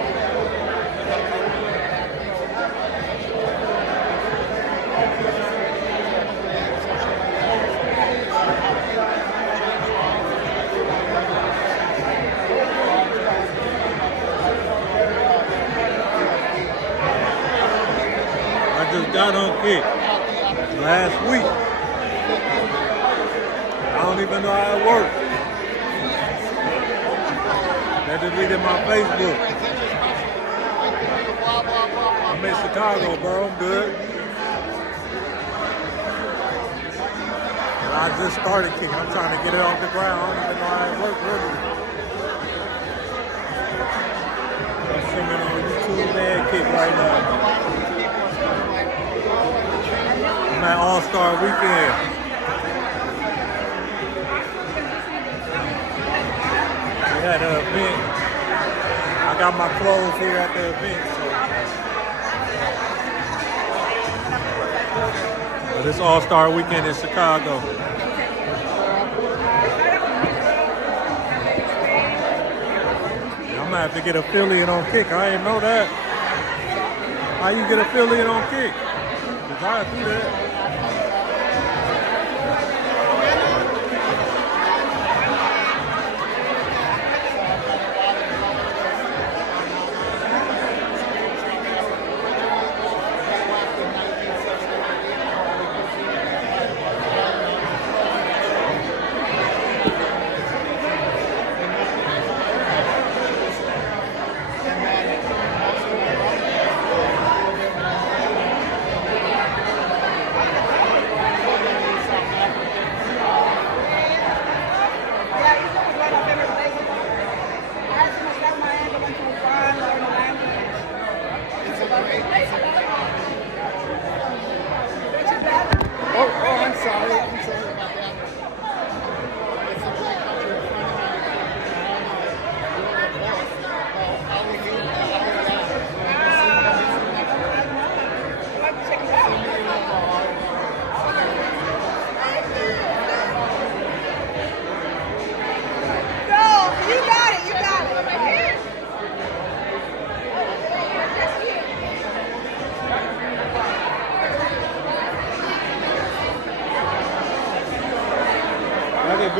Just got on kick last week. I don't even know how it works. They deleted my Facebook. I'm in Chicago, bro. I'm good. I just started kicking. I'm trying to get it off the ground. I don't even know how it works, really. I'm streaming on YouTube and kick right now. I'm at All-Star Weekend. We had an event. I got my clothes here at the event. So. But it's All-Star Weekend in Chicago. I'm gonna have to get affiliate on kick. I didn't know that. How you get affiliate on kick? Cause I do that.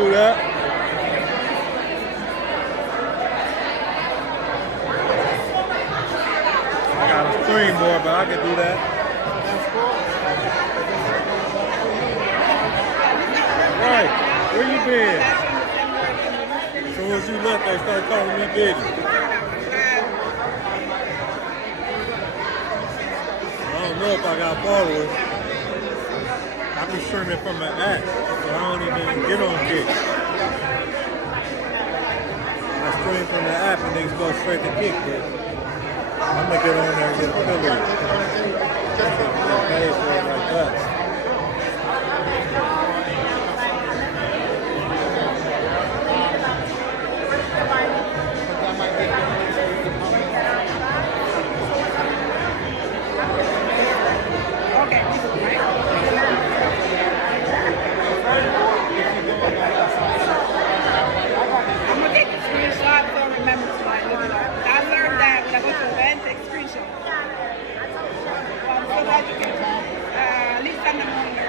do that. I got a screen board, but I can do that. Right. Where you been? As soon as you left, they started calling me Biggie. I don't know if I got followers. I be streaming from an app, so I don't even get on Kick. I stream from the app and they go straight to Kick, but I'm gonna get on there and get affiliated. Get paid for it like that. I'm gonna take a screenshot so I remember to like look it up. I learned that when I go to an event, take a screenshot. Well, I'm so glad you came. At least I'm the wonder.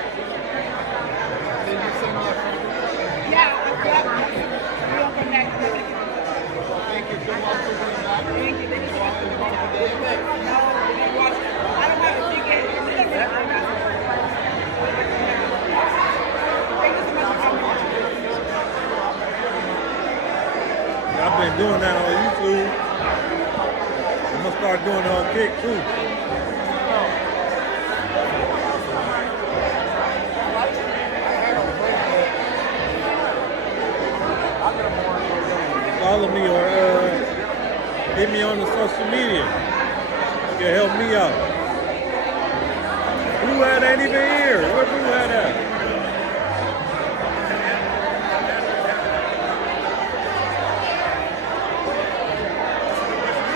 Yeah, I'm glad we'll connect. Thank you so much for doing that. Thank you. Thank you so much for doing that. No, I don't have a ticket. Thank you so much for coming. I've been doing that on YouTube. I'm gonna start doing it on Kick too. Follow me or hit me on the social media. You can help me out. Blue Hat ain't even here. Where Blue Hat at?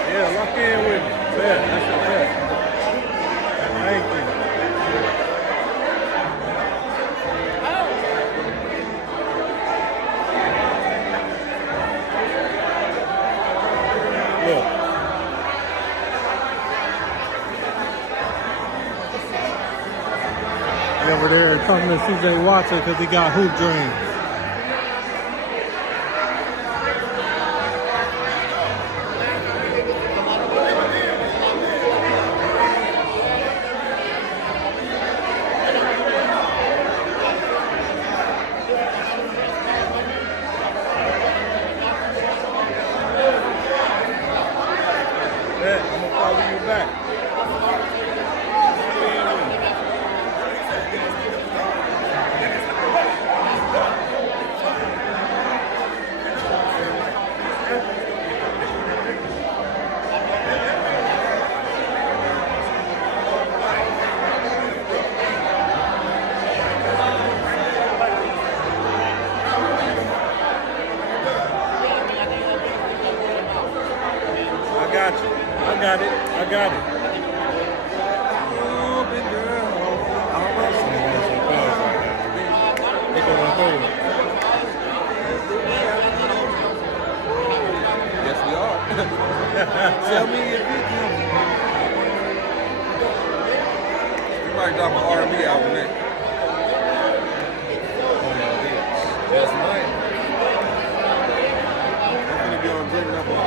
Yeah, lock in with me. Yeah, that's the best. Thank you. Look. He over there talking to CJ Watson because he got hoop dreams. I'm gonna follow you back. I got it. Oh, big girl. Yes, we are. Tell me if you do. We might drop an R&B album next. Just might. I'm gonna be on Drink Number 1.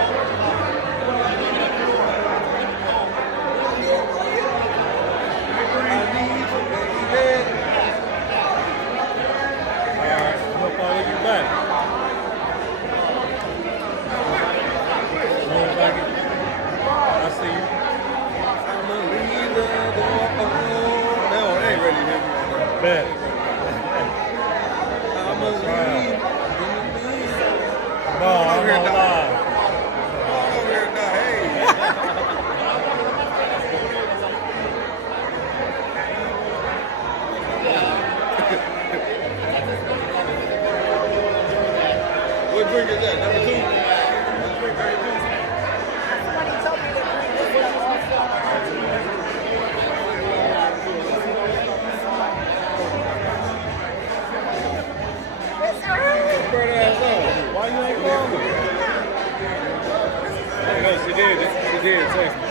Bet. No, I'm not live. What drink is that? Number 2? Why you ain't calling me? No, she did. She did text me.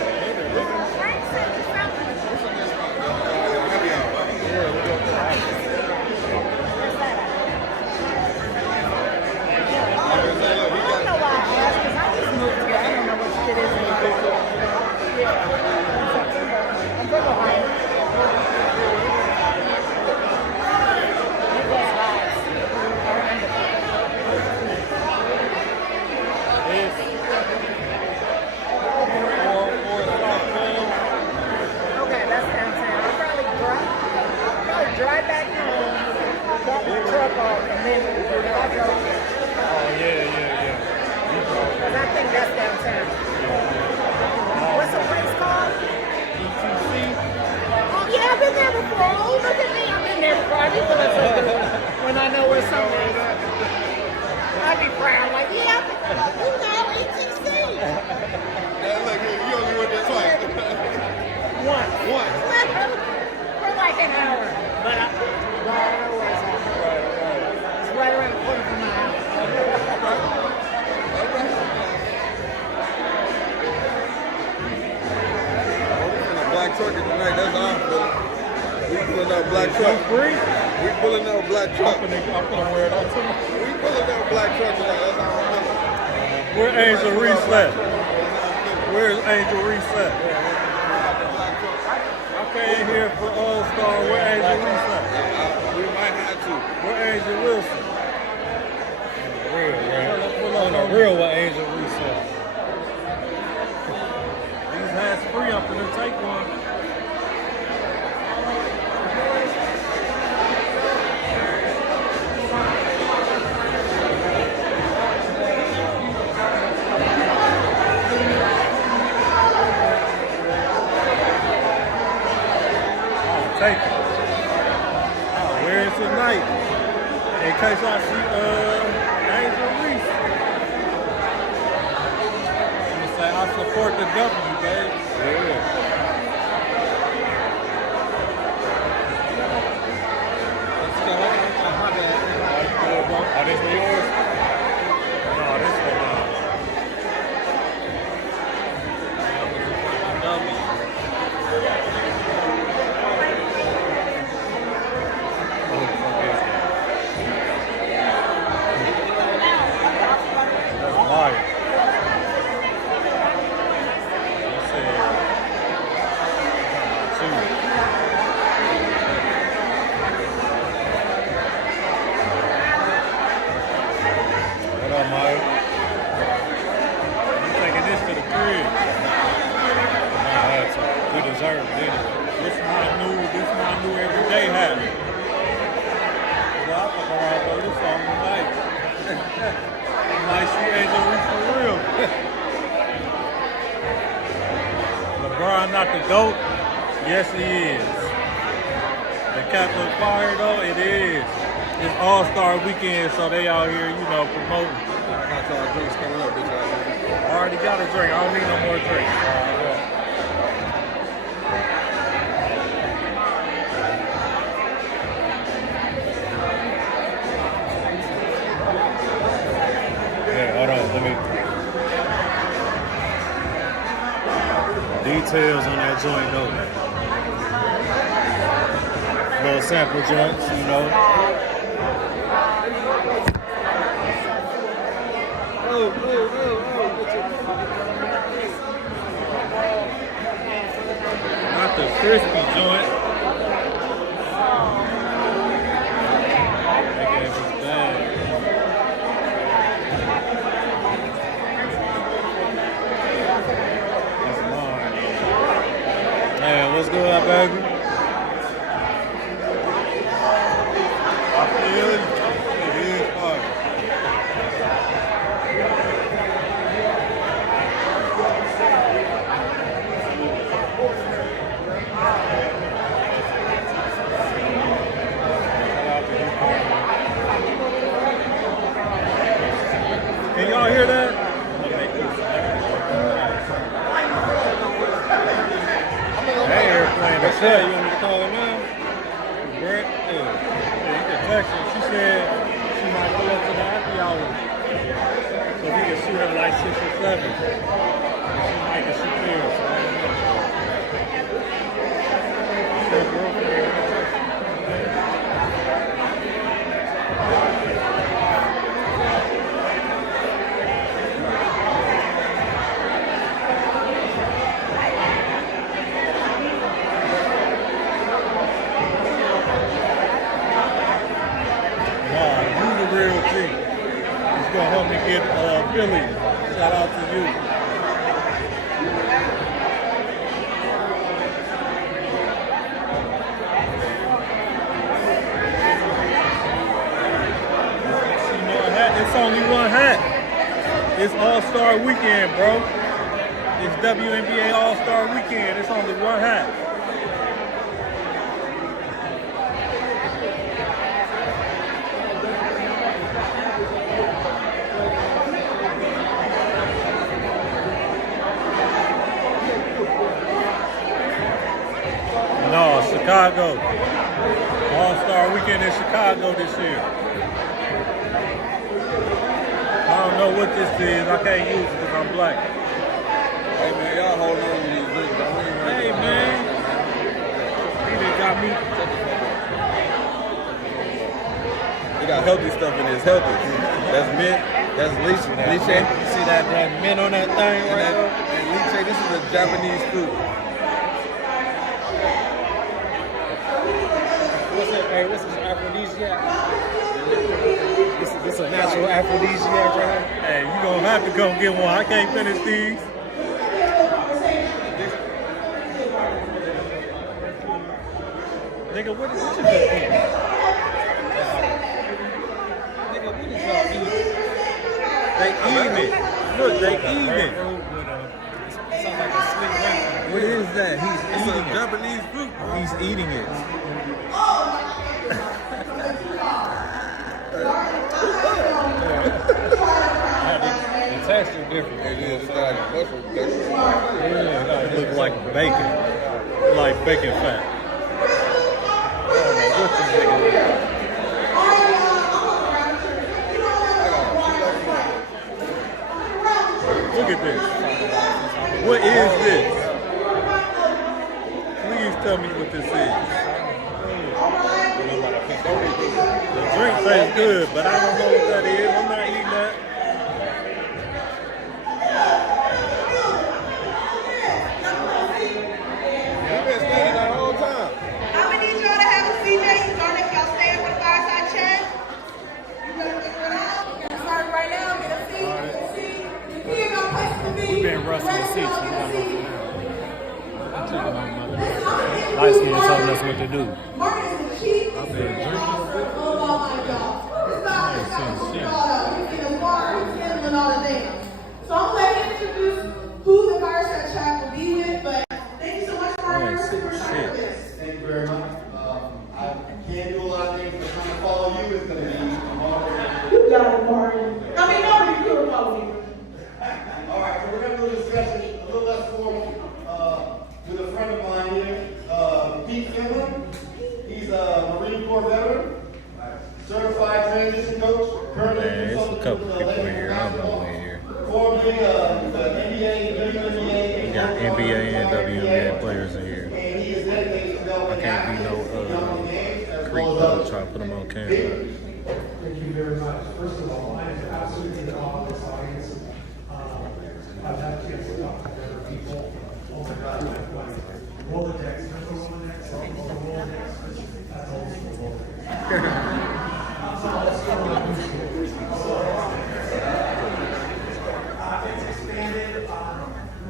tonight. That's all I'm feeling. We pulling out black truck. Free? We pulling out black truck. I'm gonna wear that too. We pulling out black truck tonight. That's all I'm feeling. Where Angel Reese at? Where's Angel Reese at? I came here for All-Star. Where Angel Reese at? We might have to. Where Angel Wilson? Real, right? On the real, where Angel Reese at? These hats free. I'm gonna take one. Take it. I'll wear it tonight in case I see Angel Reese. I'm gonna say I support the W, babe. Yeah. Let's go. My bad. Oh, this one yours? No, this one W. Fire. What up, Mike? I'm taking this to the crib. Nah, that's we deserve it anyway. This is my new everyday habit. Well, I fuck around throw this on tonight. Might see Angel Reese for real. LeBron not the GOAT? Yes, he is. The Captain Fire, though, it is. It's All-Star weekend, so they out here, you know, promoting. Got y'all drinks coming up, bitch. I already got a drink. I don't need no more drinks. Hold on, let me. Details on that joint, though. Little sample joints, you know. Not the crispy joint. That gave us bad. Man, what's good, baby? I feel it. It is fun. Can y'all hear that? Hey, airplane. That's it. You want me to call him now? Brent? Yeah. You can text her. She said she might pull up to the happy hour. So we can shoot her like 6 or 7. She might get shoot there. So I don't know. She said, girlfriend. Real G. He's gonna help me get Philly. Shout out to you. You know, a hat. It's only one hat. It's All-Star Weekend, bro. It's WNBA All-Star Weekend. It's only one hat. No, Chicago. All-Star Weekend in Chicago this year. I don't know what this is. I can't use it because I'm black. Hey, man, y'all hold on to these drinks. Hey, man. got me. He got healthy stuff in his healthy. That's mint. That's lychee. You see that mint on that thing right there? And lychee, this is a Japanese fruit. What's this aphrodisiac? This a natural aphrodisiac right here? Hey, you gonna have to come get one. I can't finish these. Nigga, what is you eating? Nigga, what is y'all eating? They eating it. Look, they eating it. Sounds like a sweet wrapper. What is that? He's eating it. Japanese fruit. He's eating it. The texture different. It is like mushroom texture. Yeah, it looks like bacon. Like bacon fat. I don't know what this nigga is. Look at this. What is this? Please tell me what this is. The drink tastes good, but I don't know what that is. I'm not eating that. You've been standing that whole time. I'm gonna need y'all to have a seat next to y'all. If y'all stand for the fireside chat, you better figure it out. Start right now. Get a seat. Get a seat. Here you go. Place to be. We've been wrestling the seats. Light skin telling us what to do. Marcus is the chief. I've been drinking. Oh my God. It's not the time to put it all up. He's in the bar. He's handling all the things. So I'm going to let him introduce who the fireside chat will be with. But thank you so much for our super excited for this. Thank you very much. I can't do a lot of things, but trying to follow you is going to be hard. You got it, Martin. I mean, nobody could follow me. All right, so we're going to do a discussion a little less formal with a friend of mine here, Pete Finland. He's a Marine Corps veteran, certified transition coach, currently There's a couple people in here. I don't know who in here. formerly the NBA, WNBA. We got NBA and WNBA players in here. And he is dedicated to I developing can't be no creep trying to put them on camera. Thank you very much. First of all, I am absolutely in awe of this audience. I've had a chance to talk to other people. Oh my God, my Rolodex. Remember Rolodex? Oh, the Rolodex. That's old school It's expanded.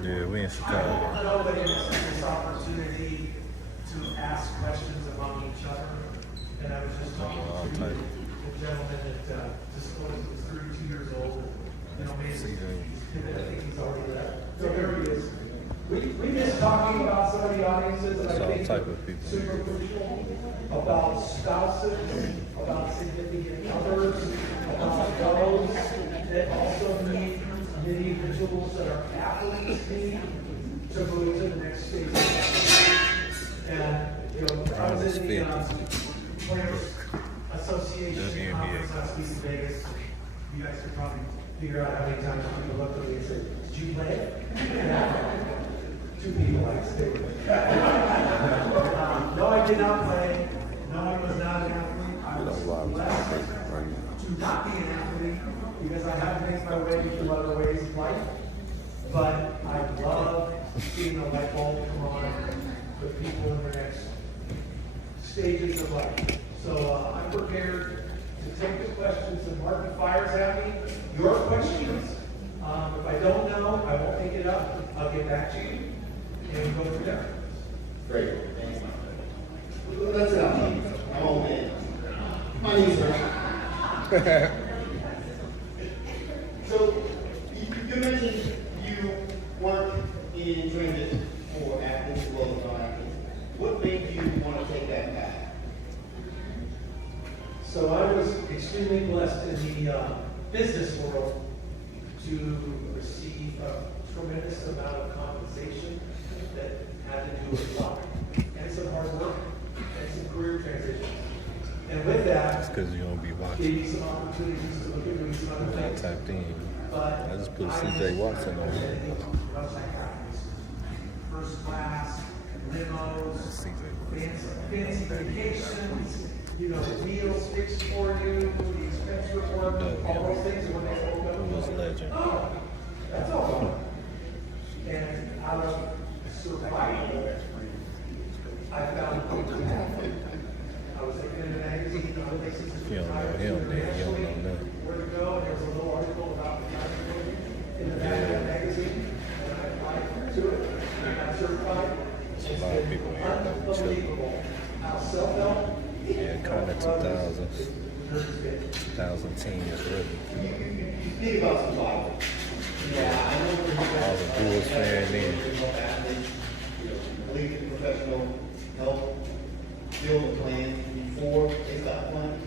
Yeah, we in Chicago. I know that it's this opportunity to ask questions among each other. And I was just talking to the gentleman that disclosed he was 32 years old. You know, maybe I think he's already left. So here he is. We just talking about some of the audiences that I think are super crucial, about spouses, about significant others, about those that also need many individuals that are athletes need to move to the next stage. And you know, I was in the Players Association conference last week in Vegas. You guys could probably figure out how many times people look at me and say, "Did you play?" Two people like stay. No, I did not play. No, I was not an athlete. I was blessed to not be an athlete because I had to make my way through other ways of life. But I love seeing the light bulb come on with people in their next stages of life. So I'm prepared to take the questions that Martin fires at me. Your questions. If I don't know, I won't pick it up. I'll get back to you. And go from there. Great. Thanks. Let's I'm old man. My knees hurt. So, you mentioned you work in transition for athletes as well as non-athletes. What made you want to take that path? So I was extremely blessed in the business world to receive a tremendous amount of compensation that had to do with luck and some hard work and some career transitions. And with that, That's because you don't be watching. gave me some opportunities to look at doing some other I things. tapped in. But I just put CJ Watson on there. First class, limos, fancy vacations, you know, meals fixed for you, the expense report, all those things. When they woke up, Who was a legend? oh, that's all gone. And out of survival, I found something happened. I was looking in the magazine, You don't know him, man. You don't know nothing. where to go, and there was a little article about in the back of that magazine, and I applied to it, and I got certified. There's a lot of people here that know each other. How self-help. Yeah, kind of 2010 is really. You think about survival. Yeah, I know All the Bulls fan in. Collegiate professional help build a plan before they start playing.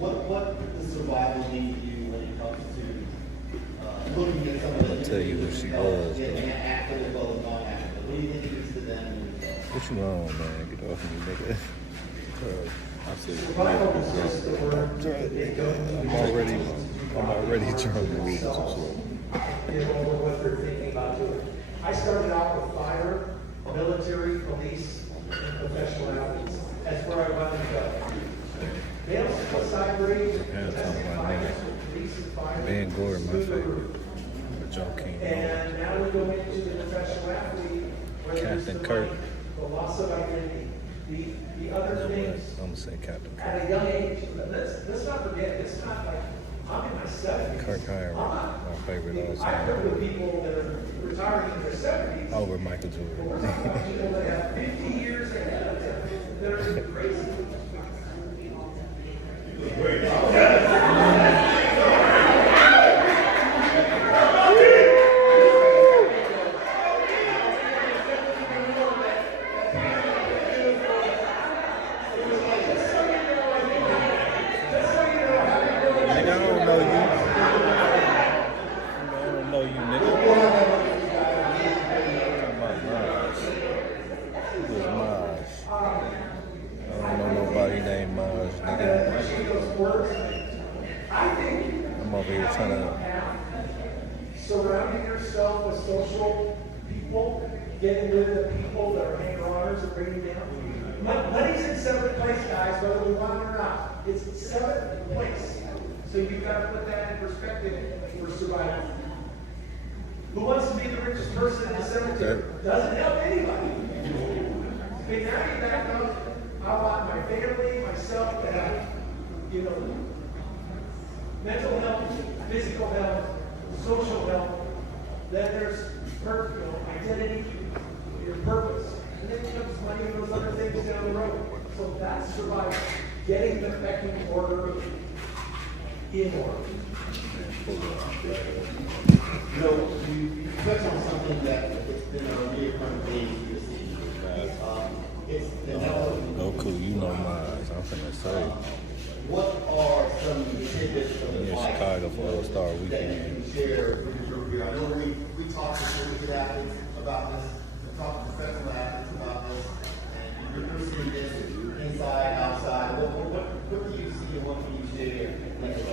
What does survival mean to you when it comes to looking at some of the I'll tell you who she was, getting though. active as well as non-active? What do you think it means to them? What you on, man? Get off me, nigga. I said, I'm already trying to read some shit. Over what they're thinking about doing. I started out with fire, military, police, and professional athletes. That's where I wanted to go. Male suicide rate, domestic violence, police and fire. Van Gore, my favorite. But Joe King. And now we go into the professional athlete, where there's Captain Kirk. the loss of identity, the other things. I'm gonna say Captain Kirk. At a young age, let's not forget, it's not like, I'm in my 70s. Kirk Hire, my favorite all I've heard of time. people that are retiring in their 70s. Over Michael But we're Jordan. talking about people that have 50 years ahead of them that are crazy. Surrounding yourself with social people, getting rid of the people that are hanger-oners and bringing down. Money's in seventh place, guys, whether we want it or not. It's seventh place. So you've got to put that in perspective for survival. Who wants to be the richest person in the cemetery? Doesn't help anybody. Okay, now you back up. I want my family, myself to have, you know, mental health, physical health, social health. Then there's identity, your purpose. And then comes money and those other things down the road. So that's survival. Getting the pecking order in order. You know, you touch on something that has been a reoccurring theme this season. Goku, you know mine. I'm finna say. What are some tidbits of in advice Chicago for All-Star that you Weekend. can share with your career? I know we talked to collegiate athletes about this, we talked to professional athletes about this, and you're seeing this inside, outside. What do you see and what can you share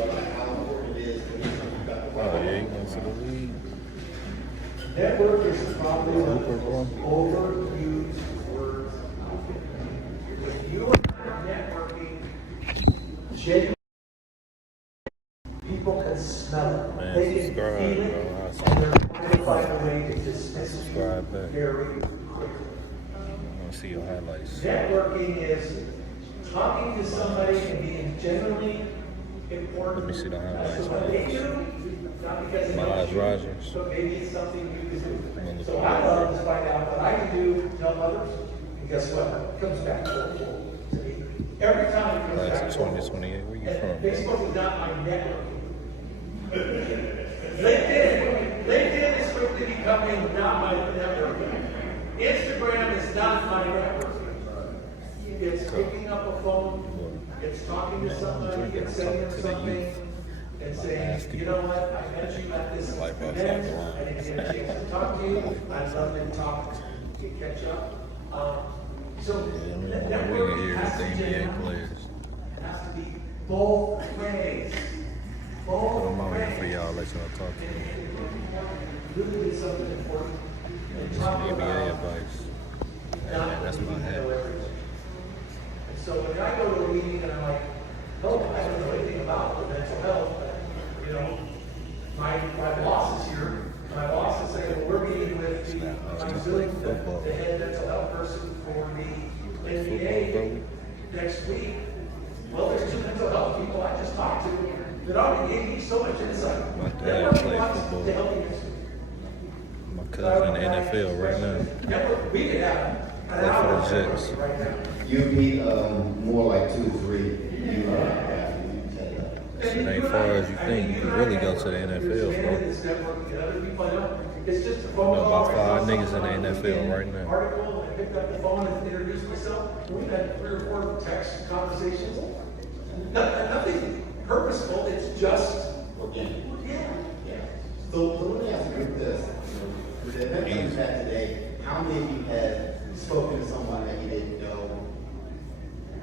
about how important it is to make sure you got the right? Oh, yeah, you going to the league? Network is probably the most overused word. When you are networking, genuine, people can smell it. Man, They can subscribe, feel it, bro. and they're going to find a way to dismiss it Subscribe back. very quickly. I want to see your highlights. Networking is talking to somebody and being genuinely important. Let me see the highlights, as to what they man. do, not because they Miles know you, Rogers. but maybe it's something you can do. I'm gonna So look I at love that. to find out what I can do to help others. And guess what? It comes back to me. Every time it comes Class back of to 2028. Where you and from? Facebook is not my networking. LinkedIn is quickly becoming not my networking. Instagram is not my networking. It's picking up a phone, it's talking to somebody, it's sending them something, and saying, you know what, I met you at this event, I didn't get a chance to talk to you, I'd love to talk, to catch up. So networking has to be NBA players. has to be both ways. Put them on here for y'all, let y'all talk to me. Really did something important. Get some NBA advice. not that's my head. know everything. And so when I go to a meeting and I'm like, oh, I don't know anything about the mental health, but, you know, my boss is here. My boss is saying, well, we're meeting with the head mental health person for the NBA next week. Well, there's two mental health people I just talked to that already gave me so much insight. My dad plays football. My cousin in the NFL right now. We could have Play for the Jets. You beat more like 2 or 3. Shit ain't far as you think. You can really go to the NFL, bro. I know about 5 niggas in the NFL right now. Article, I picked up the phone and introduced myself. We've had 3 or 4 text conversations. Nothing purposeful. It's just organic. Yeah. So let me ask you this. With the event that you had today, how many of you had spoken to someone that you didn't know?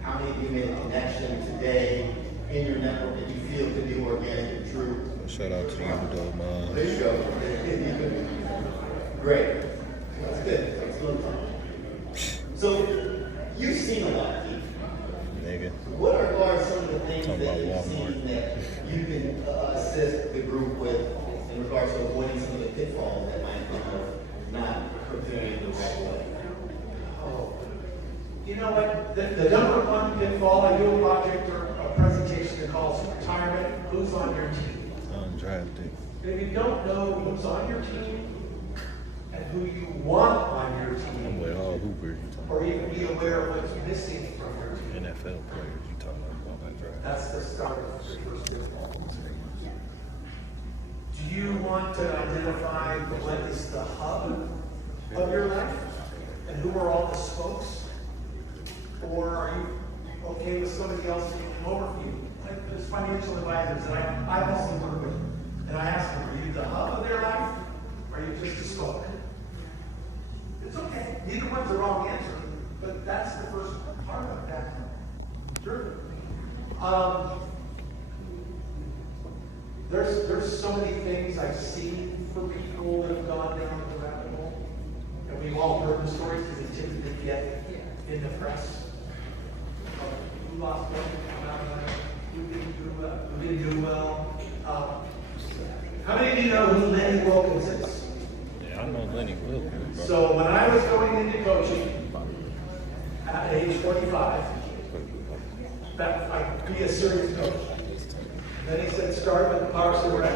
How many of you made a connection today in your network that you feel could be organic and true? Shout out to you, though, man. There you go. Great. That's good. That's good. So, you've seen a lot, Keith. Nigga. What are some of the things that you've seen that you can assist the group with in regards to avoiding some of the pitfalls that might come of not preparing the right way? Oh, you know what? The number one pitfall, I do a project or a presentation that calls retirement. Who's on your team? Undrafted. If you don't know who's on your team and who you want on your team, I'm with all Hoopers. or even be aware of what's missing from your team, NFL players you talking about that draft. that's the start of your first pitfall. Do you want to identify what is the hub of your life and who are all the spokes? Or are you okay with somebody else taking over for you? Like there's financial advisors that I also work with, and I ask them, are you the hub of their life, or are you just a spoke? It's okay. Neither one's the wrong answer, but that's the first part of that journey. There's so many things I've seen for people that have gone down the rabbit hole, and we've all heard the stories because they typically get in the press. Who lost weight, who didn't do well. How many of you know who Lenny Wilkins is? Yeah, I know Lenny Wilkins, bro. So when I was going into coaching at age 45, that I'd be a serious coach. Then he said, start with Parks and Rec,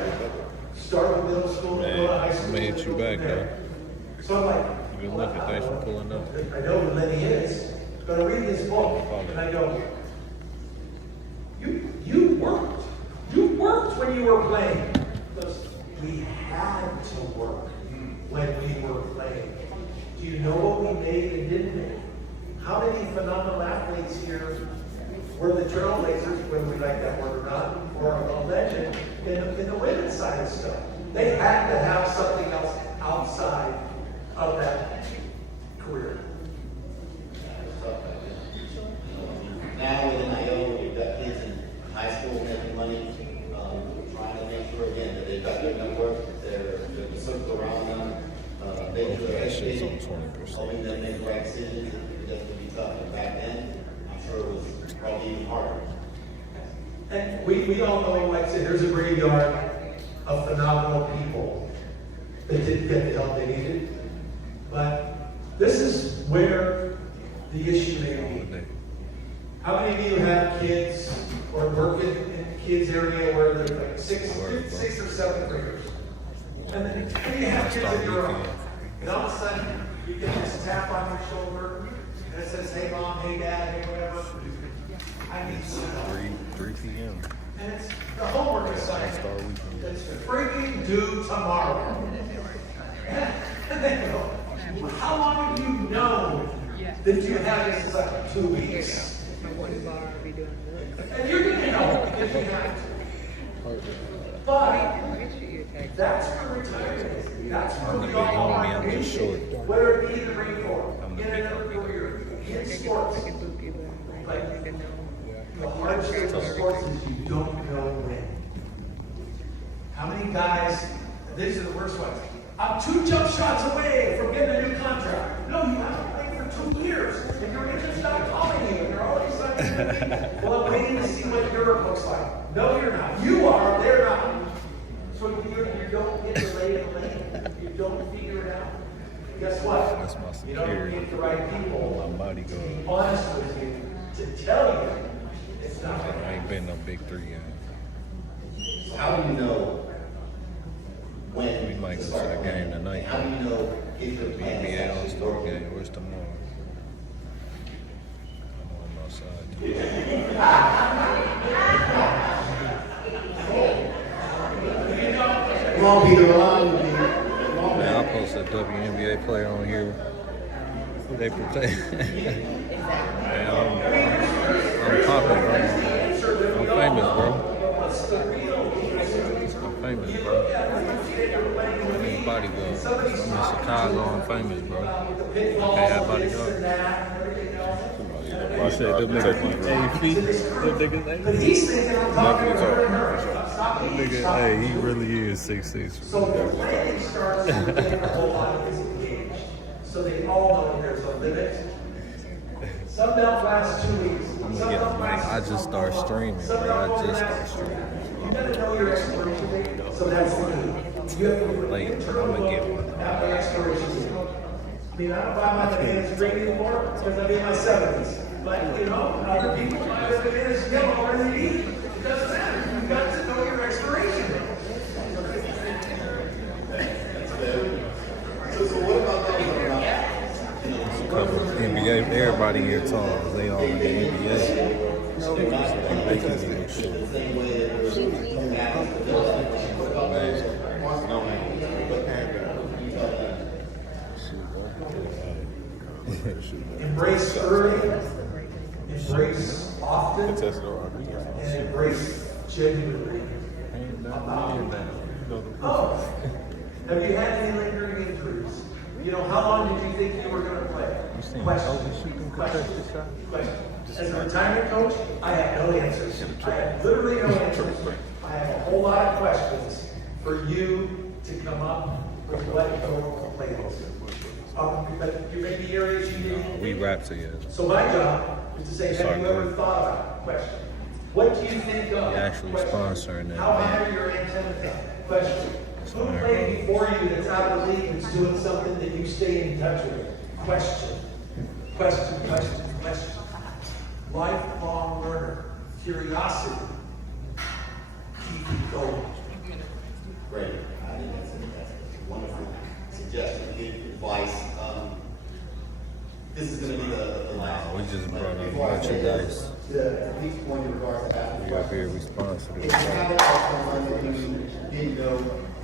start with middle school, and go to high school. I'm gonna hit you back, though. So I'm like, Good looking. Thanks for pulling up. I know who Lenny is, but I read this book, and I go, you worked. You worked when you were playing. Because we had to work when we were playing. Do you know what we made and didn't make? How many phenomenal athletes here were the trailblazers, whether we like that word or not, or a legend in the women's side of stuff? They had to have something else outside of that career. Now with NIL, we've got kids in high school making money, trying to make sure again that they've got their network, their circle around them, they do their education, helping them make the right decisions. It doesn't be tough. And back then, I'm sure it was probably even harder. And we all know, like I said, there's a graveyard of phenomenal people that didn't get the help they needed. But this is where the issue may be. How many of you have kids or work in kids area where they're like sixth or seventh graders? And then you have kids in your own. And all of a sudden, you get this tap on your shoulder, and it says, hey mom, hey dad, hey whatever. I need some. 3 p.m. And it's the homework assignment. It's freaking due tomorrow. And they go, well, how long have you known that you have this assignment? 2 weeks. And you're going to help because you have to. But that's where retirement is. That's where we all want to be. Whether it be in the Marine Corps, in another career, in sports. Like, the hardship of sports is you don't know when. How many guys, these are the worst ones, I'm 2 jump shots away from getting a new contract. No, you haven't played for 2 years, and your agent's not calling you, and you're already signing. Well, I'm waiting to see what Europe looks like. No, you're not. You are. They're not. So you don't get to lay in the lane. You don't figure it out. Guess what? That's my You don't security. get the right people My bodyguard. to be honest with you, to tell you it's not going to I ain't been no big 3 games. So how do you know when We might to go to start the game playing? tonight. How do you know if your plan is WNBA actually All-Star working? game. Where's tomorrow? I'm outside. Come on, Peter, remind me. Man, I posted a WNBA player on here. They protect. Man, I'm popping, bro. I'm famous, bro. I'm famous, bro. I need bodyguards. I'm in Chicago. I'm famous, bro. I can't have bodyguards. I said them niggas 8 feet. Them niggas 8 feet. That nigga, hey, he really is 6'6". So the planning starts when the whole body is engaged. So they all know there's a limit. Some don't last 2 weeks. I'm gonna get a mic. I just start streaming, bro. I just start streaming. You gotta know your expiration date, so that's the key. You have to Late, I'm gonna get one. have the expiration date. I mean, I don't buy my hands green anymore because I'm in my 70s. But, you know, other people buy their hands yellow or they eat. It doesn't matter. You've got to know your expiration date. So what about those that are not? A couple of NBA, everybody here tall. They all in the NBA. They can do shit. Same way that we're athletes, what about those that don't Embrace early, embrace often, and embrace genuinely. Oh, have you had any lingering injuries? You know, how long did you think you were going to play? Question. As a retirement coach, I have no answers. I have literally no answers. I have a whole lot of questions for you to come up with what your plan is. But you may be areas you need. We rap together. So my job is to say, have you ever thought about it? Question. What do you think of? He actually Question. sponsoring that. How high are your antennas up? Question. Who played before you that's out of the league that's doing something that you stay in touch with? Question. Lifelong learner. Curiosity. Keep it going. Great. I think that's a wonderful suggestion, good advice. This is going to be the last. We just brought up Before I say merchandise. the Pete's point in regards to athletes. We up here, we sponsored If it. you have someone that you didn't know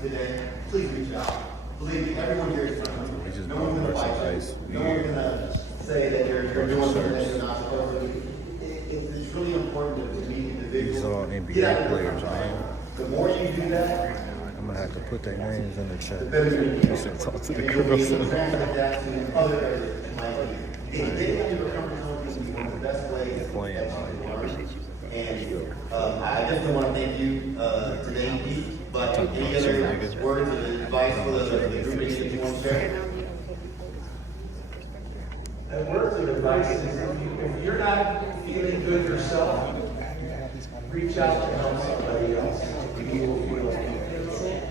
today, please reach out. Believe me, everyone here is friendly. We just No brought one's going to fight merchandise. you. No one's going to say that you're doing something that you're not supposed to do. It's really important to meet individuals. These all Get out NBA of your players, comfort zone. man. The more you do that, I'm gonna have to put their names in the chat. the better you're going to You get. should talk to the And you'll be able to girls. translate that to other areas in my life. Getting out of your comfort zone is one of the best ways that you can learn. And I definitely want to thank you today, Pete. But any other words of advice for the group that you want to share? And words of advice is if you're not feeling good yourself, reach out to help somebody else. You will feel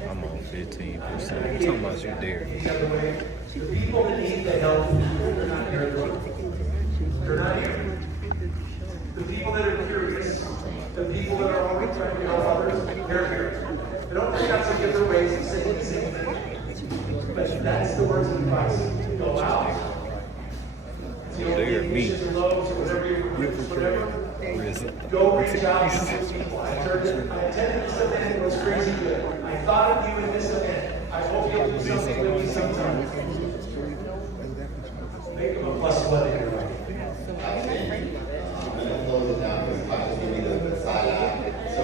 I'm on 15%. I'm talking about you there. the other way. The people that need the help, they're not here. They're not here. The people that are curious, the people that are always trying to help others, they're here. They don't think that's a different ways of saying the same thing. But that's the words of advice. Go out. They're me. Go reach out to these people. I attended this event, it was crazy good. I thought of you in this event. I hope you'll do something with me sometime. Make them a plus one in your life. I'm going to close it down because I just give me the side eye. So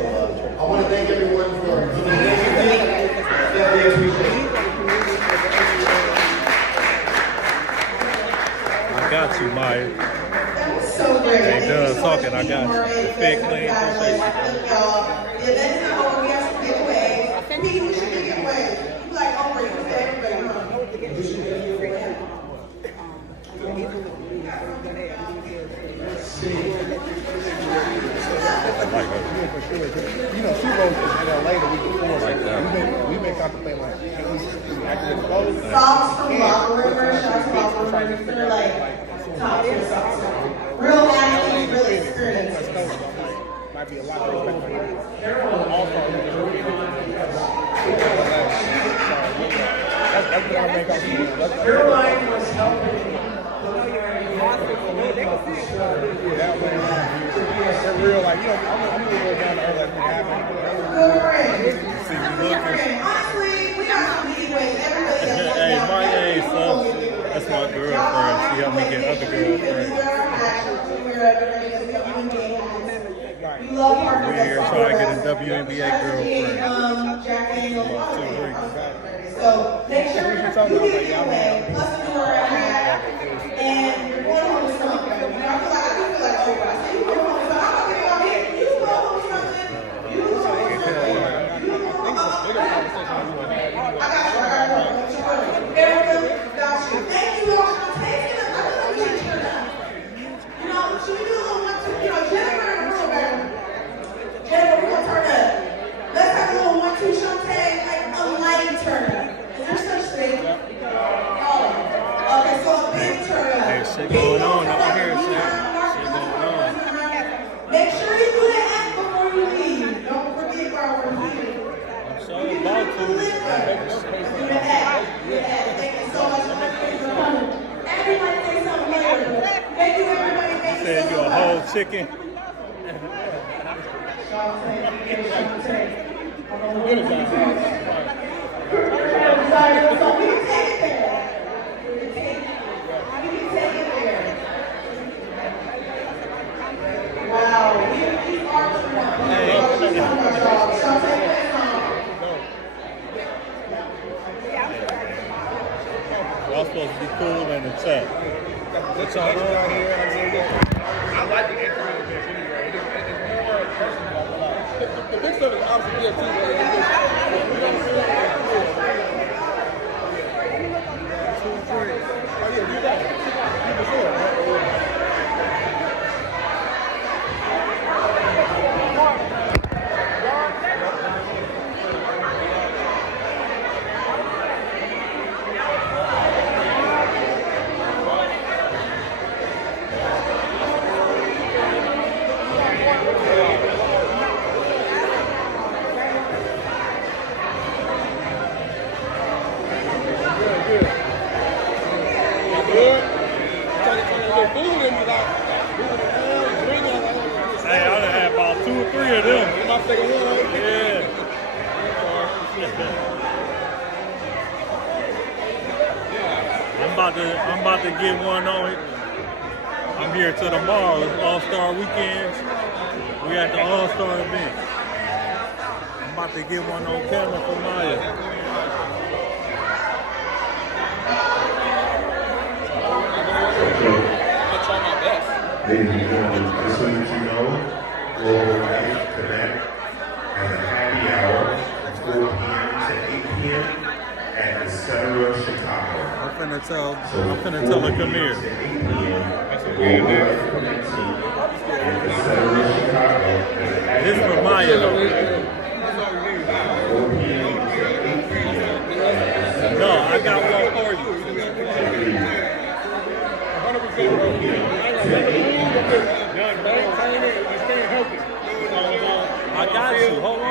I want to thank everyone for coming in. Definitely appreciate it. I got you, Maya. That was so great. They done Thank you so talking, much, I got you. Pete. The fit clean, Congratulations, y'all. The event's not over. We have some giveaways. Pete, who should get giveaways? You like, oh, wait, you said everybody, huh? contemplating like, can we activate both? Socks from locker room merch, shout out to locker room merch. They're like top tier socks. Real athletes, real experience. Might be a lot of respect for that. Also, that's what I make out. Your line was helping. That way, they're real, like, you know, I'm real down to earth, like, Honestly, we got some big ways. Everybody that's Hey, my age, that's my girlfriend. She helped me get other girlfriends. We love our We're here trying to get a WNBA girlfriend. Jack Daniels, so make sure you give it away, plus the door I have, and you're going home with something. I feel like, oh, I say you go home with something. I'm not getting out here. You go home with something. You go home with something. I got you. Erica, got you. Thank you all for taking it. I don't know you should turn up. You know, should we do a little one, two, you know, Jennifer and Earl back. Jennifer, we're gonna turn up. Let's have a little 1-2 Shantae, like a light turn up. Is there such thing? Oh, okay, so a big turn up. Hey, shit going on over here, shit. Shit going on. Make sure you do the act before you leave. Don't forget while we're here. I'm so about to. Do the act. Thank you so much for coming. Everybody say something later. Thank you, everybody. Thank you so much. Said you a whole chicken. Y'all supposed to be cool in the chat. What y'all on here? I like the intro of this anyway. It's more personal. The big stuff is obviously here too. You know what I'm saying? 2, 3. Oh yeah, do that. Do before. Hey, I done had about 2 or 3 of them. My second one. Yeah. I'm about to get one on. I'm here till tomorrow. It's All-Star Weekend. We at the All-Star event. I'm about to get one on camera for Maya. Ladies and gentlemen, just so that you know, Global Life Connect has a happy hour from 4 p.m. to 8 p.m. at the Center of Chicago. I'm finna tell her come here. Global Life Connect team at the Center of Chicago has a happy This is for Maya though. 4 p.m. to 8 p.m. No, I got one for you. I got you. Hold on.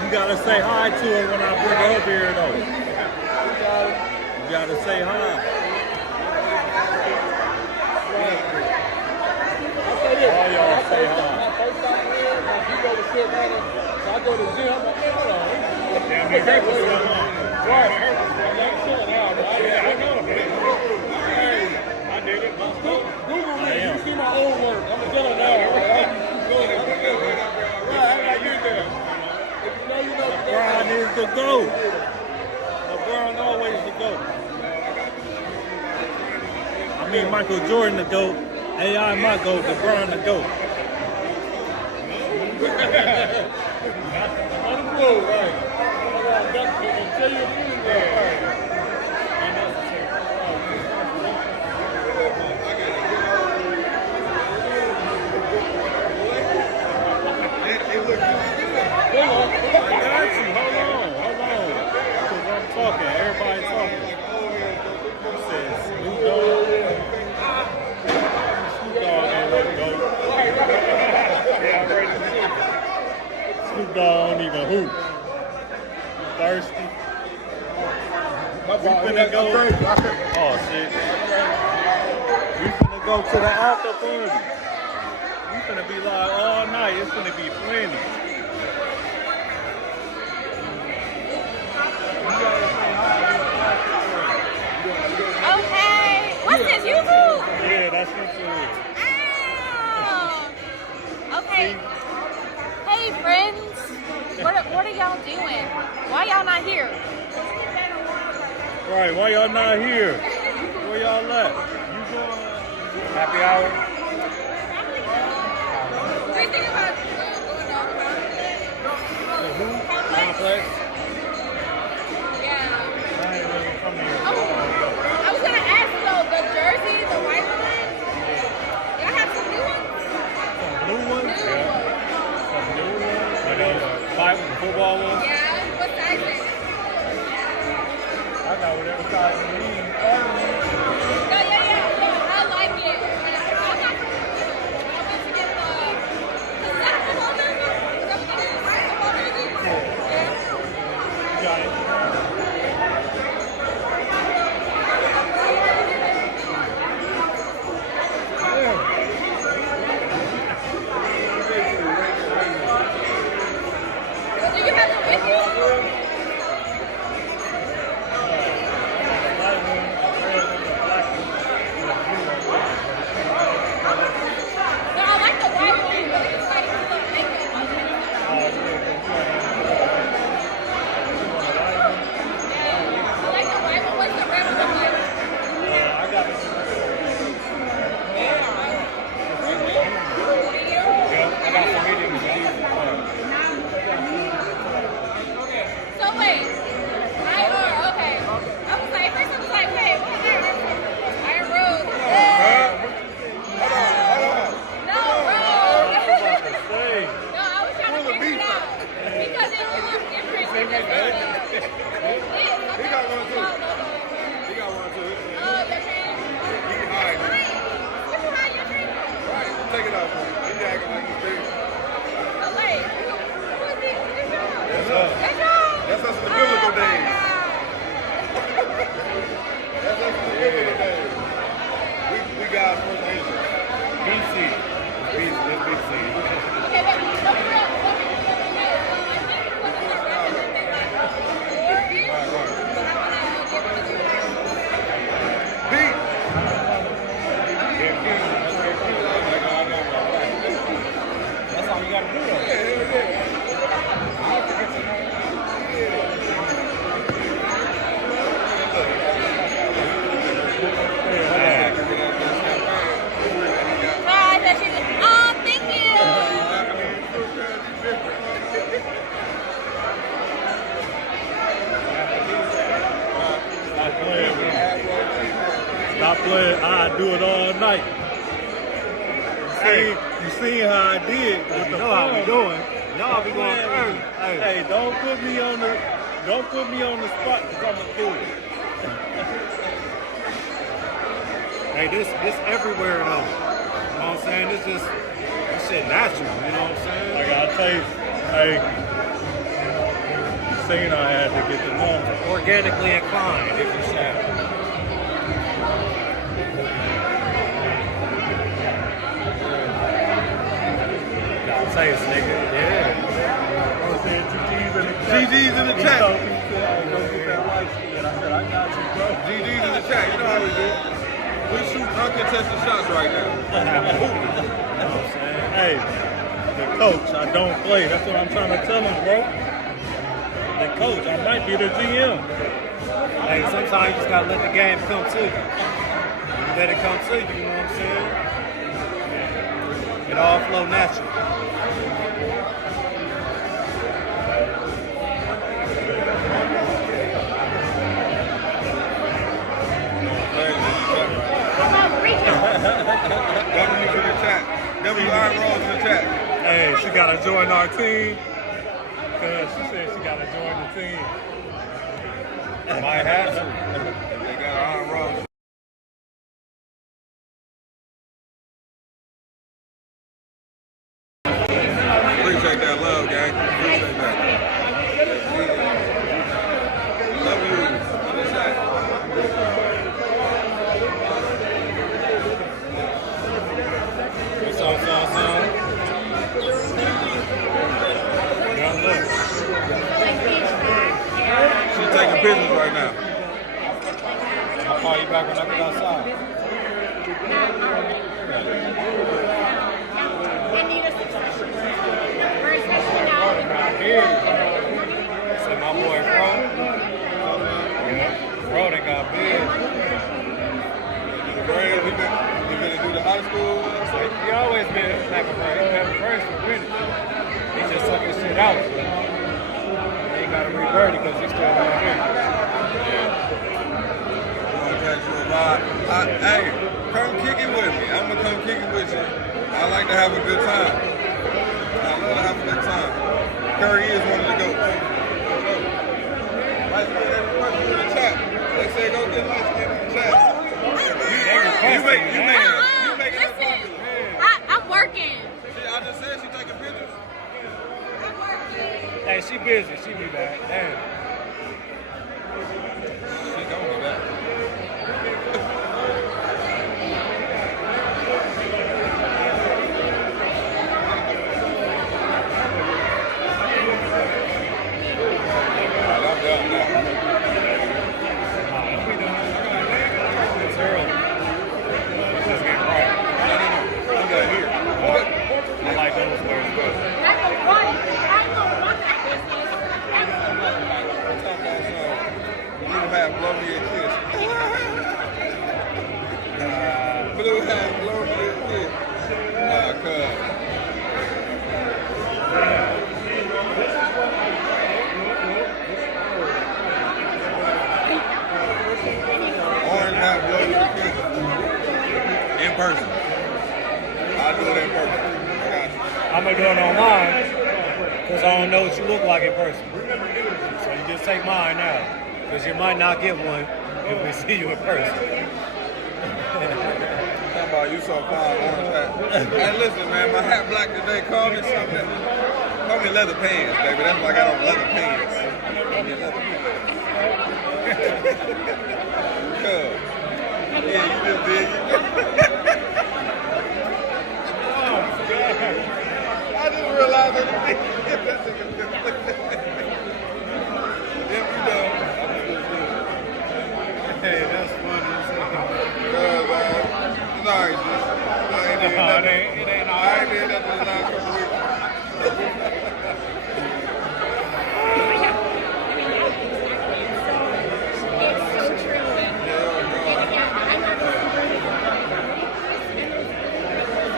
You gotta say hi to her when I bring her up here, though. You gotta say hi. All y'all say hi. You go to shit, man. So I go to the gym. I'm like, hold on. Damn, they hurt me. Right, it hurt me. I'm chilling out, bro. I know, man. Hey, I did it. Google me. You see my old work. I'm a chilling now. Right, how did I get there? You know. LeBron is the GOAT. LeBron always the GOAT. I mean, Michael Jordan the GOAT. AI my GOAT. LeBron the GOAT. On the road, right? Tell you Snoop Dogg don't even hoop. Thirsty. My We ball, finna go. crazy. Oh shit. We finna go to the after party. We finna be live all night. It's finna be plenty. Okay. What's this, YouTube? Yeah, that's YouTube. Oh. Okay. Hey, friends. What are y'all doing? Why y'all not here? Right, why y'all not here? Where y'all at? You going happy hour? What do you think about going on Complex? Yeah. I ain't really from here. I was gonna ask though, the jersey, the white one. Y'all have some new ones? Some blue ones? New Yeah. ones. Some new ones? Like those football ones? Yeah. What size is it? I got whatever size you need. Yeah. I like it. I'm not to get the. Is that a football jersey? Is that what it is? Football jersey? Yeah. You got it? Do you have it with you? No, I like the white one, but it's like the makeup. I like the white one. What's the red one look like? I got it. Yeah, I got some mediums. So wait, okay. I was like, first I was like, hey, what's that? Iron Rose. No, bro. No, I was trying to figure it out because it looks different. He got one too. He got one too. Oh, your drink? He can hide. Which one your drink? Right, take it out for him. He's acting like he's big. Oh, wait. Who is it? Who's this? That's us. That's y'all? That's us in the biblical days. That's us in the biblical days. We got first angels. BC. BC. Okay, wait. That's all you gotta do though. Hi, that's you. Oh, thank you. Stop playing. I do it all night. You see how I did with the how we doing. You know how we going early. Hey, don't put me on the spot because I'm gonna do it. Hey, this everywhere though. You know what I'm saying? This shit natural, you know what I'm saying? I gotta tell you, hey, seen I had to get the number. Organically inclined, if you shall. Gotta taste, nigga. Yeah. GG's in the chat. Go get that light skin. I said, I got you, bro. GG's in the chat. You know how we do. We shoot uncontested shots right now. You know what I'm saying? Hey, the coach, I don't play. That's what I'm trying to tell him, bro. The coach, I might be the GM. Hey, sometimes you just gotta let the game come to you. You let it come to you, you know what I'm saying? It all flow natural. W's in the chat. W Iron Rose in the chat. Hey, she gotta join our team. Cause she said she gotta join the team. Might have to. They got Iron Rose. Appreciate that love, gang. it out. But they ain't got to revert it because it's still down here. Hey, come kick it with me. I'm gonna come kick it with you. I like to have a good time. I love to have a good time. Curry is one of the goats. Light skin every person in the chat. They say go get light skin in the chat. You make it popular. I'm working. I just said she taking pictures. I'm working. Hey, she busy. She be back. Damn. She gonna be back. Person. I'll do it in person. I got you. I'm gonna do it online because I don't know what you look like in person. So you just take mine now because you might not get one if we see you in person. Talk about you so fine, orange hat. Hey, listen, man, my hat black today. Call me something. Call me leather pants, baby. That's why I got on leather pants. Call me leather pants. Yeah, you just did. I just realized that. Hey, that's funny. Sorry, dude. It ain't all I ain't did nothing the last couple weeks.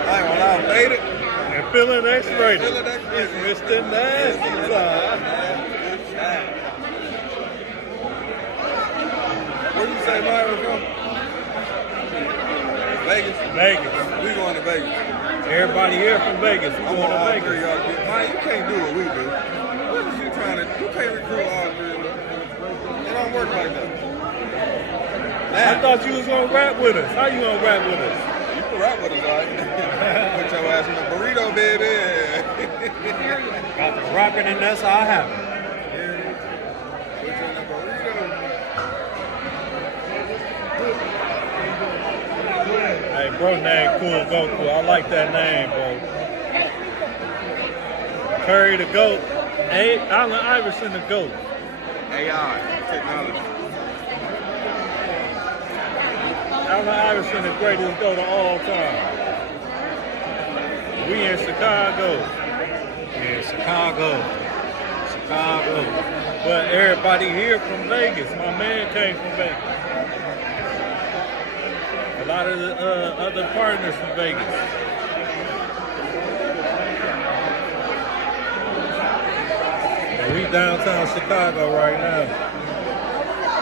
I ain't gonna lie, I made it. And feeling X-rated. Feeling X-rated. It's Mr. Nasty side. Where you say Myra from? Vegas? Vegas. We going to Vegas. Everybody here from Vegas. We going to Vegas. Mike, you can't do what we do. What is you trying to do? You can't recruit all three of them. It don't work like that. I thought you was going to rap with us. How you going to rap with us? You can rap with us, all right? Put your ass in the burrito, baby. Got the rockin' and that's how I have it. Put you in the burrito. Hey, bro, name Cool Goku. I like that name, bro. Curry the GOAT. Allen Iverson the GOAT. AI, technology. Allen Iverson the greatest GOAT of all time. We in Chicago. Yeah, Chicago. But everybody here from Vegas. My man came from Vegas. A lot of the other partners from Vegas. And we downtown Chicago right now.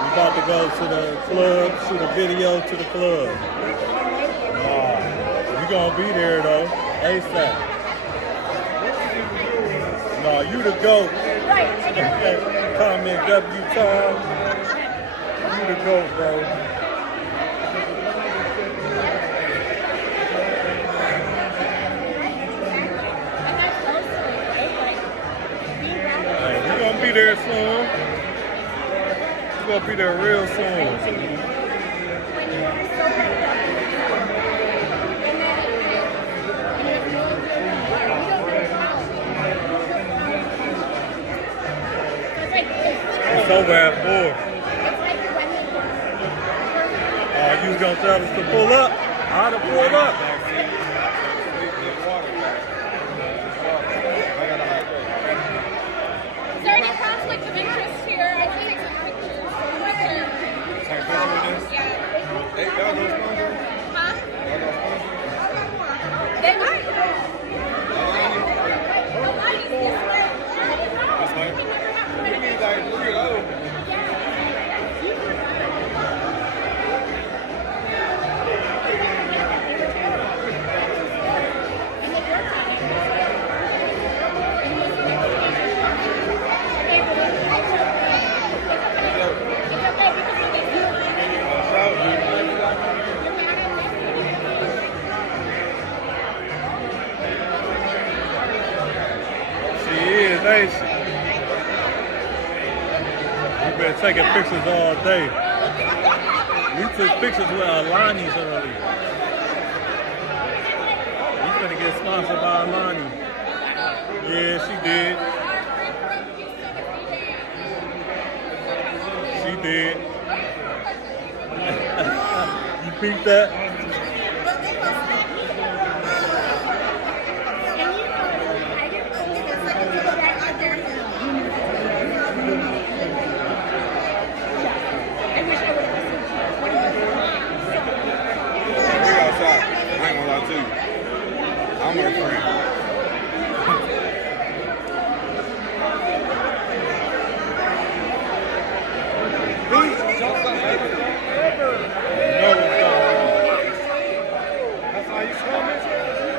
We about to go to the club, shoot a video to the club. We gonna be there though, ASAP. No, you the GOAT. Comment W Time. You the GOAT, bro. Hey, we gonna be there soon. We gonna be there real soon. It's over at 4. You was gonna tell us to pull up? How to pull up? Is there any conflict of interest here? I can take some pictures. Take a picture with this? Yeah. Hey, y'all gonna sponsor? Huh? Y'all gonna sponsor? They might. station. We've been taking pictures all day. We took pictures with Alani's earlier. He's gonna get sponsored by Alani. Yeah, she did. She did. You peeped that? I'm her friend. That's how you coming?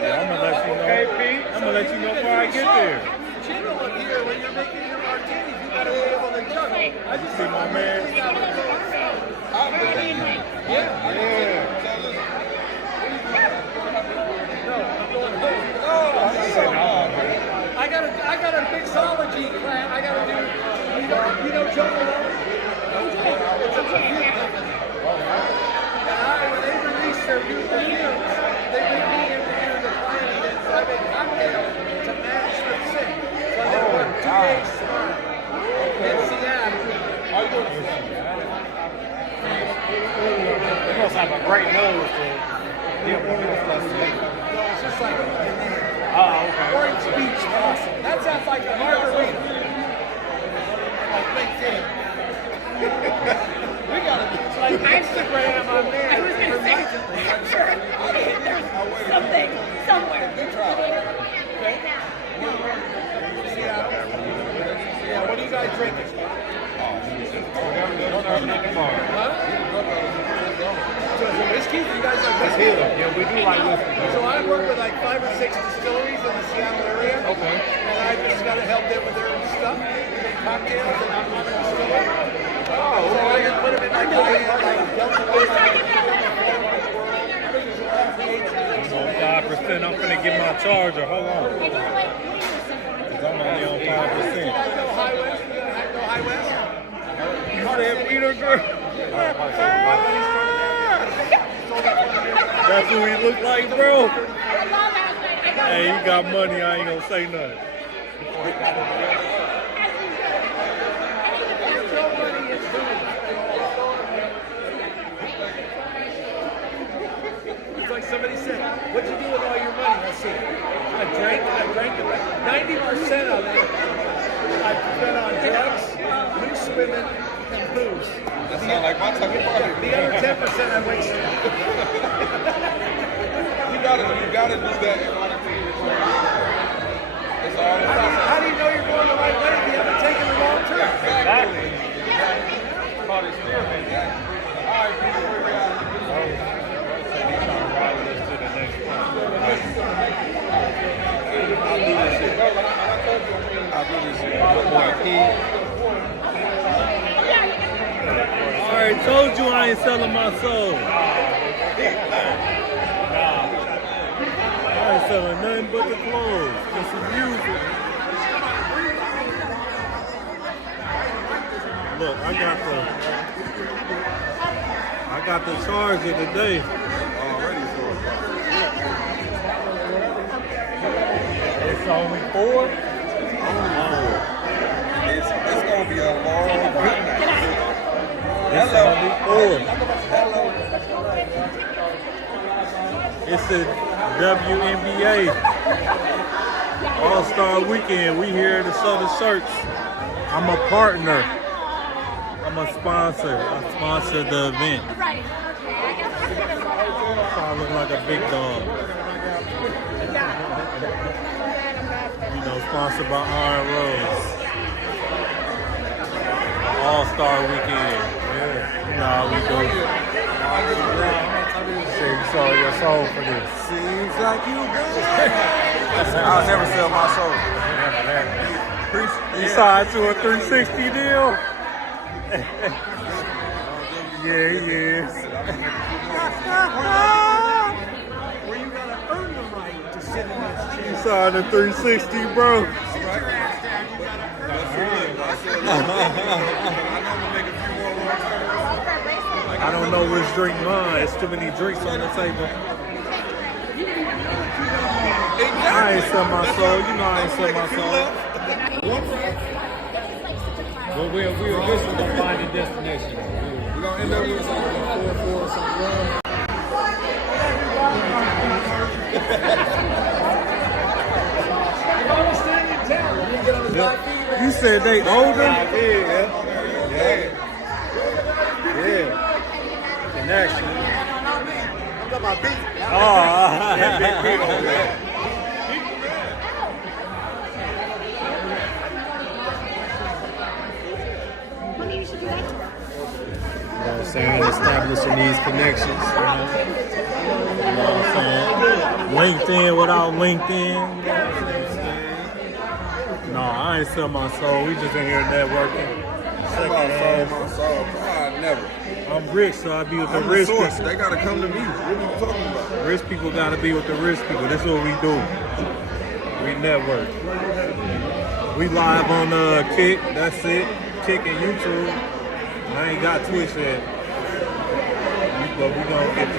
Yeah, I'm gonna let you know. Okay, Pete. I'm gonna let you know before I get there. Jiggle up here when you're making your martinis. You gotta be able to juggle. I just see my man. I got a mixology class. I gotta do. You know Joe Malone? When they release their new perfumes, they make me interview the client, and so I make cocktails to match the scent. So I'm gonna work 2 days tomorrow in Seattle. You must have a great nose to deal with this stuff. It's just like Oh, okay. Orange Beach Blossom. That sounds like a margarita. Like LinkedIn. We gotta do like Instagram on there. I was gonna say, I'm sure there's something somewhere. Okay. Yeah, what are you guys drinking? So is it whiskey? You guys like whiskey? Yeah, we do like whiskey. So I work with like 5 or 6 distilleries in the Seattle area. Okay. And I just got to help them with their stuff. We make cocktails and I'm on a distiller. Oh, So I can put them in my bag, like Delta West. 5%. I'm finna get my charger. Hold on. Because I'm only on 5%. You guys know High West? You guys know High West? You said Peter girl. That's who he look like, bro. Hey, he got money. I ain't gonna say nothing. It's like somebody said, what'd you do with all your money? Let's see. I drank it. 90% of it I spent on drugs, loose women, and booze. That sounds like my type of party. The other 10% I wasted. You gotta do that in order to. It's all about. How do you know you're going the right way if you haven't taken the wrong turn? Exactly. Call it spearmint. All right, people, where we at? I'll do this shit. Boy, I already told you I ain't selling my soul. I ain't selling nothing but the clothes. Just some music. Look, I got the charger today. Already for it. It's only 4? It's gonna be a long night. It's only 4. It's the WNBA All-Star Weekend. We here to sell the shirts. I'm a partner. I'm a sponsor. I sponsor the event. So I look like a big dog. You know, sponsored by Iron Rose. All-Star Weekend. Yeah. You know how we do. Say you sold your soul for this. Seems like you do. I'll never sell my soul. You signed to a 360 deal? Yeah, he is. Where you gotta earn the right to sit in this chair. You signed a 360, bro. But I don't know which drink mine. It's too many drinks on the table. I ain't sell my soul. You know I ain't sell my soul. But we're eventually gonna find a destination. We're gonna end up with something 4-4 or something. You said they older? Yeah. Connection. I'm talking about beat. Oh, big beat over there. You know what I'm saying? Establishing these connections. You know what I'm saying? LinkedIn without LinkedIn. You know what I'm saying? No, I ain't sell my soul. We just in here networking. My soul. Never. I'm rich, so I be with the I'm rich the source. people. They gotta come to me. What are you talking about? Rich people gotta be with the rich people. This is what we do. We network. We live on Kick. That's it. Kick and YouTube. I ain't got Twitch yet, but we gonna get to it.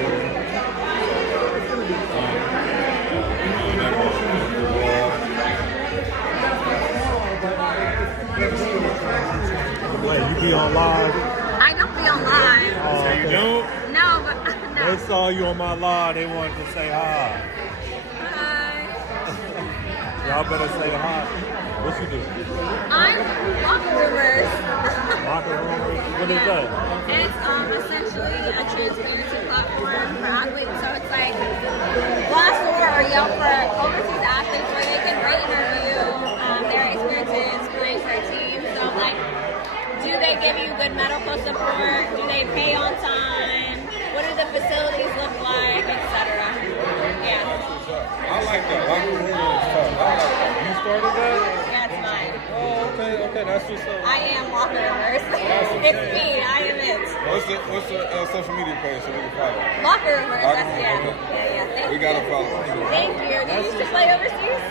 Wait, you be on live? I don't be on live. So you don't? No, but no. They saw you on my live. They wanted to say hi. Hi. Y'all better say hi. What you do? I'm locker roomers. Locker roomers? What is that? It's essentially a transparency platform for athletes. So it's like Glassdoor or Yelp for overseas athletes where they can rate and review their experiences playing for a team. So like, do they give you good medical support? Do they pay on time? What do the facilities look like, etc.? Yeah. I like that. Locker room stuff. You started that? That's mine. Oh, okay, that's what's up. I am locker roomers. It's me. I am it. What's the social media page so we can follow? Locker roomers. Locker That's roomers, yeah. okay. Yeah. Thank We you. gotta follow. Thank you. Did you used to play overseas?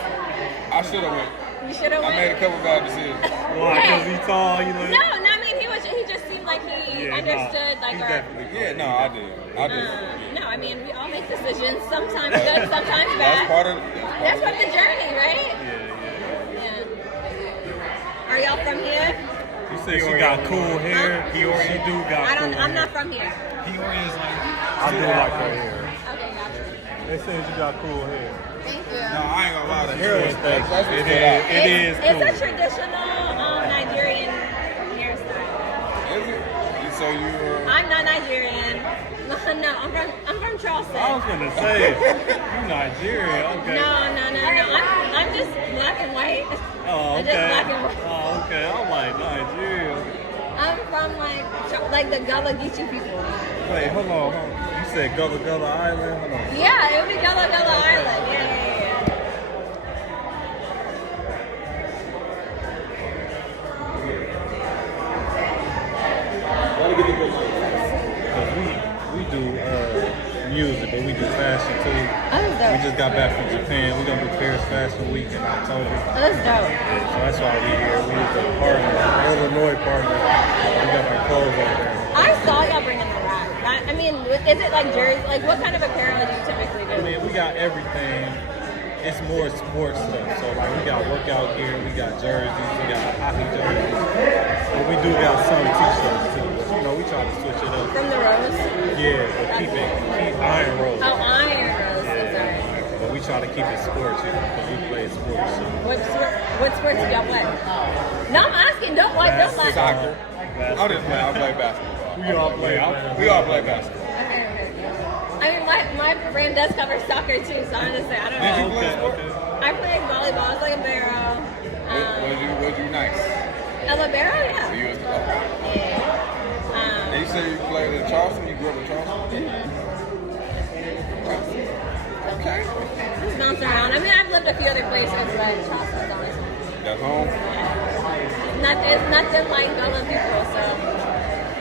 I should have went. You should have I went. made a couple bad decisions. Why? Because he tall, you look? No, I mean he just seemed like he understood like our. No, I did. No, I mean we all make decisions. Sometimes good, sometimes bad. That's part of the journey, right? Yeah. Are y'all from here? You said she got cool hair. She do got cool hair. I'm not from here. Peoria's like. I do like her hair. Okay, gotcha. They said you got cool hair. Thank you. No, I ain't gonna lie. The hair was It is It's cool. a traditional Nigerian hairstyle. Is it? So you were. I'm not Nigerian. No, I'm from Charleston. I was gonna say you Nigerian. Okay. No. I'm just black and white. Oh, I'm just okay. black and white. Oh, okay. I'm like Nigeria. I'm from like the Gullah Geechee people. Wait, hold on. You said Gullah Gullah Island? Hold on. Yeah, it would be Gullah Gullah Island. Yeah. We do music, but we do fashion too. We just got back from Japan. We're gonna do Paris Fashion Week in October. That's dope. So that's why we here. We was a partner, Illinois partner. We got our clothes over there. I saw y'all bringing the rack. I mean, is it like jerseys? Like, what kind of apparel do you typically do? I mean, we got everything. It's more sports stuff. So like, we got workout gear, we got jerseys, we got hockey jerseys, but we do got some t-shirts too. You know, we try to switch it up. From the Rose? Yeah, but keep Iron Rose. Oh, Iron Rose. I'm sorry. But we try to keep it sports, you know, because we play sports. So. What sports do y'all play? No, I'm asking. Don't lie. Soccer. I'm just playing. I play basketball. We all play basketball. I mean, my friend does cover soccer too, so I'm just saying, I don't know. Did you play sports? I played volleyball. It's like a barrel. Was you nice? A libero, yeah. So you was and you said you played in Charleston? You grew up in Charleston? Okay. Just bounce around. I mean, I've lived a few other places, but Charleston's always That's home? It's nothing like Gullah people, so.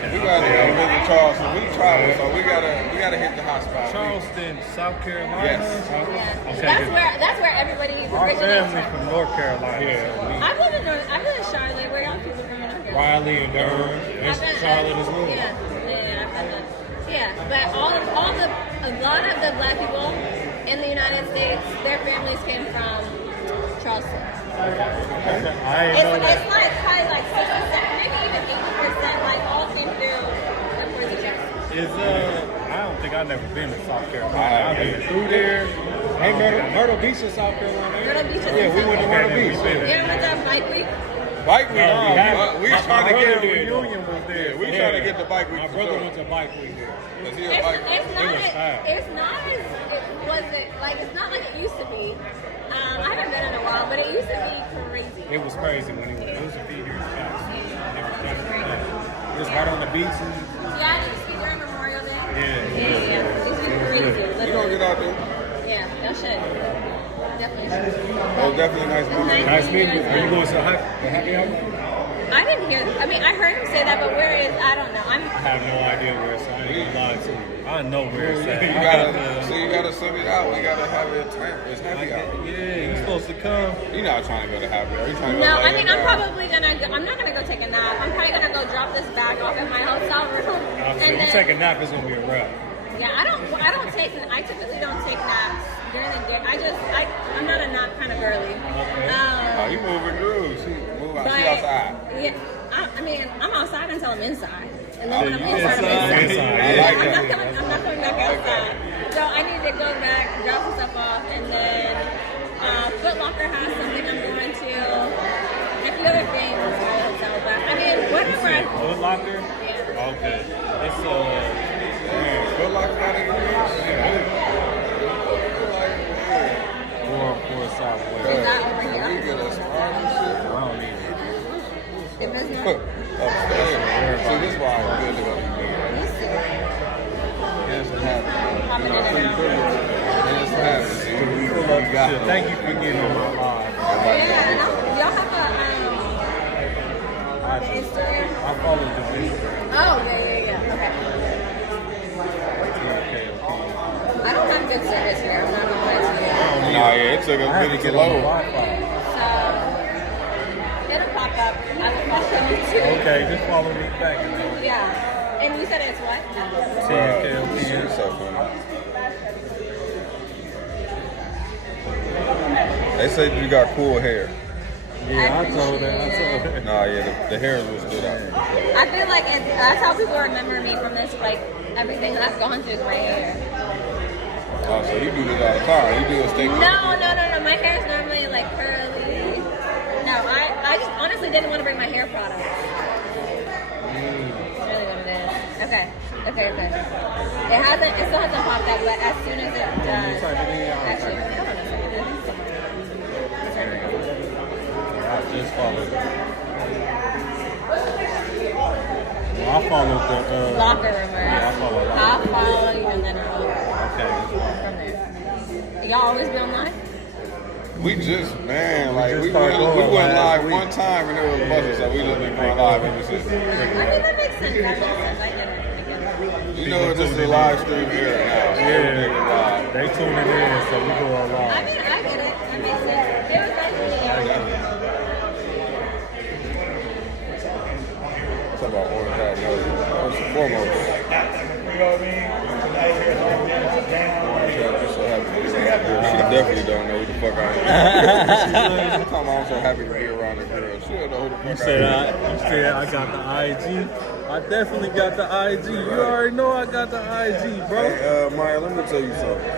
We gotta go visit Charleston. We travel, so we gotta hit the hot spot. Charleston, South Carolina. Yes. Okay. That's where everybody Our originates family's from North Carolina. Yeah. I've lived in Charlotte. Where y'all people from North Carolina? Riley and Durham. And Charlotte as well. Yeah, I've done that. Yeah, but a lot of the black people in the United States, their families came from Charleston. It's like probably like 60%, maybe even 80%, like all came through the Jersey Shore. I don't think I've never been to South Carolina. I've been through there. Hey, Myrtle Beach in South Carolina. Myrtle Beach is Yeah, we went to Myrtle Beach. You ever went to Bike Week? Bike week. We trying to get a reunion was there. We trying to get the bike week. My brother went to Bike Week there. It's not like it used to be. I haven't been in a while, but it used to be crazy. It was crazy when it was a few years back. It was right on the beach. Yeah, I used to be during Memorial Day. Yeah. It was crazy. You gonna get out there? Yeah, y'all should. Definitely should. Oh, definitely nice meeting you. Nice meeting you. Are you going to the happy hour? I didn't hear. I mean, I heard him say that, but where is? I don't know. I have no idea where it's at. I ain't gonna lie to you. I know where it's at. You gotta send it out. We gotta have it. It's happy hour. Yeah, you're supposed to come. You're not trying to go to happy hour. You're trying to go. No, I mean, I'm probably gonna go. I'm not gonna go take a nap. I'm probably gonna go drop this bag off at my hotel room. If you take a nap, it's gonna be a wrap. Yeah, I typically don't take naps during the day. I'm not a nap kind of girly. You moving grooves. She outside. Yeah, I mean, I'm outside until I'm inside. And then when I'm inside, I'm inside. I like that. I'm not coming back outside. So I need to go back, drop some stuff off, and then Foot Locker has something I'm going to. A few other things at my hotel, but I mean, whatever. Foot Locker? Yeah. Okay. It's Foot Locker got it. Or Southwest. Is that over here? We get us shit. I don't need it. If it's not. See, this is why I'm good to go. Yes, it happens. Pretty privileged. Yes, it happens. We got it. Thank you for getting on my live. Yeah, y'all have a Instagram? I follow the Instagram. Oh, yeah. Okay. I don't have good service here. I'm not gonna lie to you. Nah, yeah, it took a minute to load. So it'll pop up. I will follow you too. Okay, just follow me back. Yeah. And you said it's what? She's so funny. They said you got cool hair. Yeah, I told her. Nah, yeah, the hair was stood out. I feel like that's how people remember me from this, like everything that I've gone through is my hair. Oh, so you do this all the time. You do a steak. No. My hair is normally like curly. No, I just honestly didn't want to bring my hair products. That's really what it is. Okay. It still hasn't popped up, but as soon as it does, actually, hold on a second. I just followed it. Well, I followed the Locker room. Yeah, I'll follow you and then I'll Okay. from there. Y'all always be online? We just, man, like we went live one time and it was buzzing, so we just been going live ever since. I mean, that makes sense. That makes sense. I get it. You know, this is a live stream here now. So Yeah, they tuning in, so we go on live. I mean, I get it. That makes sense. It was nice to meet you. Talk about order that first and foremost. You know what I mean? She definitely don't know who the fuck I am. I'm so happy to be around the girl. She don't know who the fuck You said I got the IG. I definitely got the IG. You already know I got the IG, bro. Hey, Maya, let me tell you something.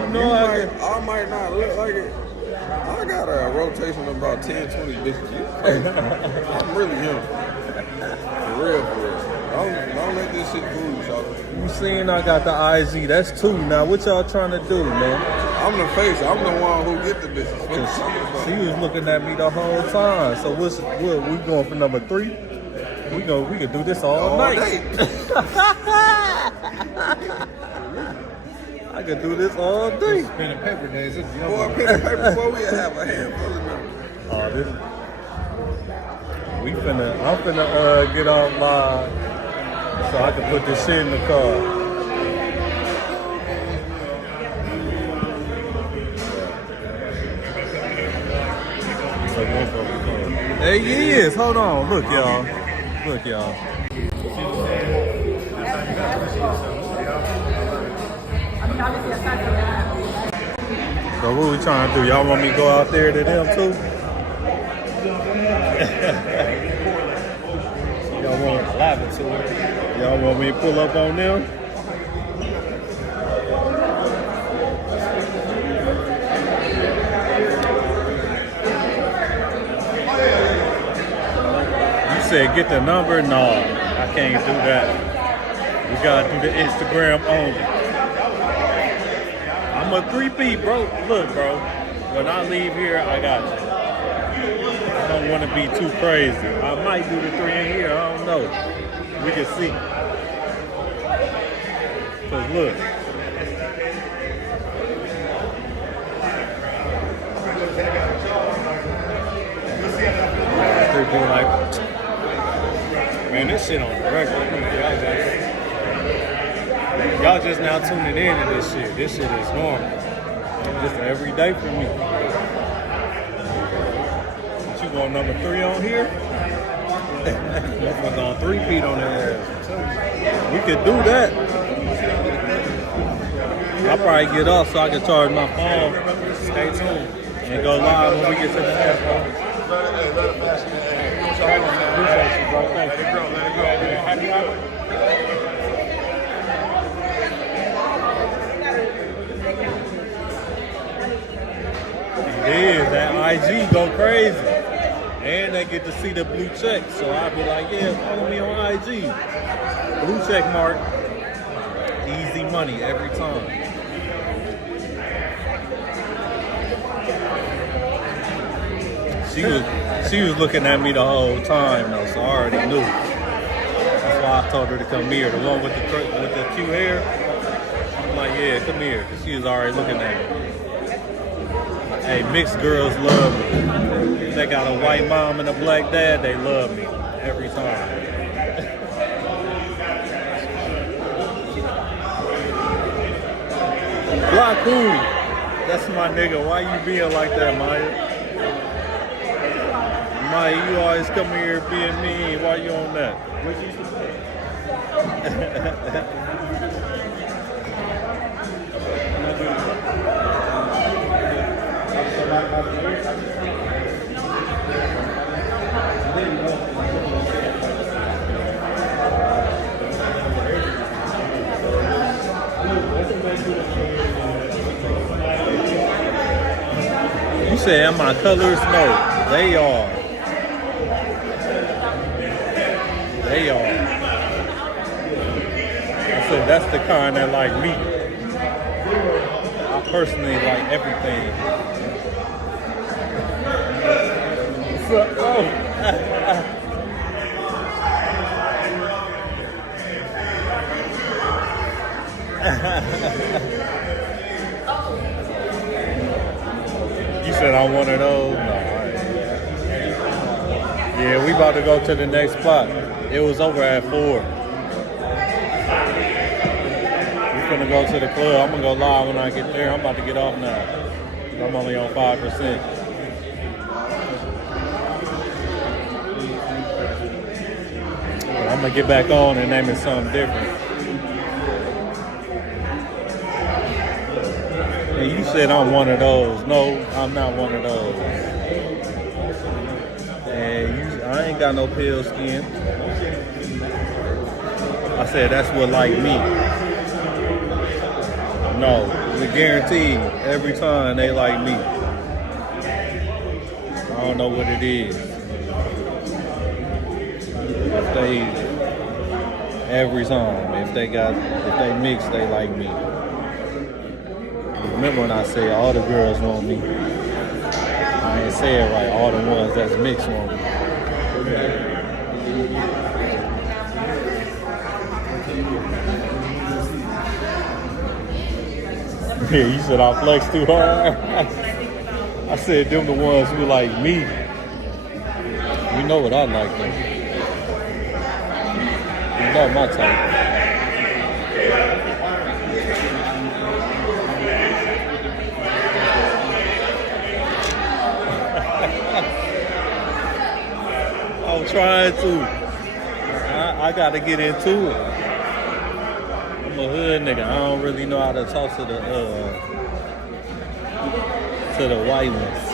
You know I might not look like it. I got a rotation of about 10, 20 bitches. I'm really him. For real. Don't let this shit fool you, y'all. You seen I got the IG. That's two. Now, what y'all trying to do, man? I'm the face. I'm the one who get the bitches. She was looking at me the whole time. So what we going for number 3? We can do this all night. I could do this all day. Pen and paper days. Boy, pen and paper, boy, we have a handful of them. I'm finna get off live so I can put this shit in the car. There he is. Hold on. Look, y'all. Look, y'all. So what we trying to do? Y'all want me to go out there to them too? Y'all want Y'all want me to pull up on them? You said get the number? No, I can't do that. We gotta do the Instagram only. I'm a 3P, bro. Look, bro. When I leave here, I got you. I don't want to be too crazy. I might do the 3 in here. I don't know. We can see. Cause look. People like, man, this shit on the regular. Y'all just now tuning in to this shit. This shit is normal. Just every day for me. But you want number 3 on here? Motherfucker on 3 feet on their ass. We could do that. I'll probably get off so I can charge my phone. Stay tuned. And go live when we get to the ass, bro. Let it pass, man. Appreciate you, bro. Thank you. Let it go. Happy hour. It is. That IG go crazy. And they get to see the blue check. So I'll be like, yeah, follow me on IG. Blue check mark. Easy money every time. She was looking at me the whole time though, so I already knew. That's why I told her to come here. The one with the cute hair. I'm like, yeah, come here, because she was already looking at me. Hey, mixed girls love me. If they got a white mom and a black dad, they love me every time. Block who? That's my nigga. Why you being like that, Maya? Maya, you always come here being mean. Why you on that? What you say? You say, am I colors? No, they are. They are. I said, that's the kind that like me. I personally like everything. What's up? Oh. You said I'm one of those? No, yeah, we about to go to the next spot. It was over at 4. We're gonna go to the club. I'm gonna go live when I get there. I'm about to get off now. I'm only on 5%. I'm gonna get back on and name it something different. And you said I'm one of those. No, I'm not one of those. And I ain't got no pale skin. I said that's what like me. No, it's guaranteed. Every time they like me. I don't know what it is. Every time, if they mix, they like me. Remember when I said all the girls want me? I ain't say it right. All the ones that's mixed want me. Yeah, you said I flex too hard. I said them the ones who like me. You know what I like though. You know my type. I'm trying to. I got to get into it. I'm a hood nigga. I don't really know how to talk to the white ones.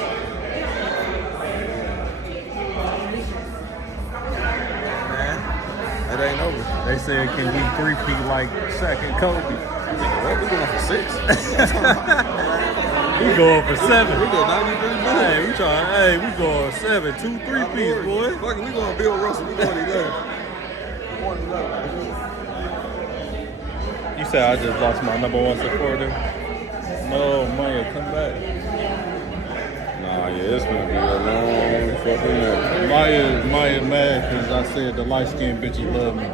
It ain't over. They said, can we 3-peat like Shaq and Kobe? What, we going for 6? We going for 7. We go 93 minutes. Hey, we going 7. 2 3-peats, boy. Fuck it, we going Bill Russell. We going 11. You said I just lost my number 1 supporter? No, Maya, come back. Nah, yeah, it's gonna be a long fucking night. Maya mad because I said the light-skinned bitches love me.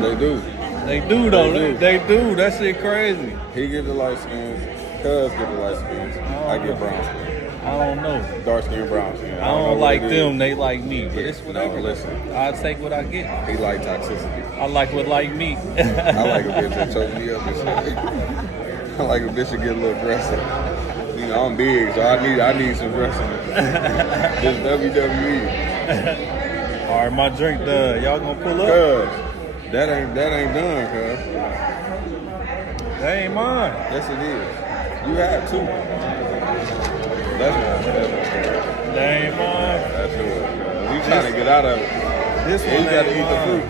They do. They do, though. They do. That shit crazy. He get the light skins. Cuz get the light skins. I get brown skin. I don't know. Dark skin, brown skin. I don't like them. They like me. But it's whatever. No, listen. I take what I get. He like toxicity. I like what like me. I like a bitch that choke me up and shit. I like a bitch that get a little aggressive. You know, I'm big, so I need some wrestling. This WWE. All right, my drink done. Y'all gonna pull up? Cuz, that ain't done, cuz. That ain't mine. Yes, it is. You have 2. That's one. That ain't mine. That's yours. You trying to get out of it. This one you got to ain't eat the mine. fruit.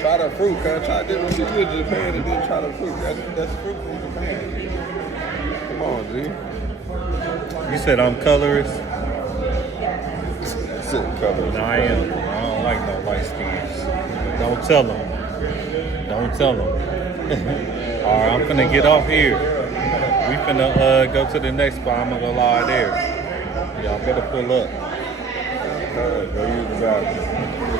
Try the fruit, cuz. Try different shit. You in Japan and then try the fruit. That's fruit from Japan. Come on, G. You said I'm colorist? Sitting colorist. No, I am. I don't like no light skins. Don't tell them. Don't tell them. All right, I'm finna get off here. We finna go to the next spot. I'm gonna go lie there. Y'all better pull up. Go use the bathroom.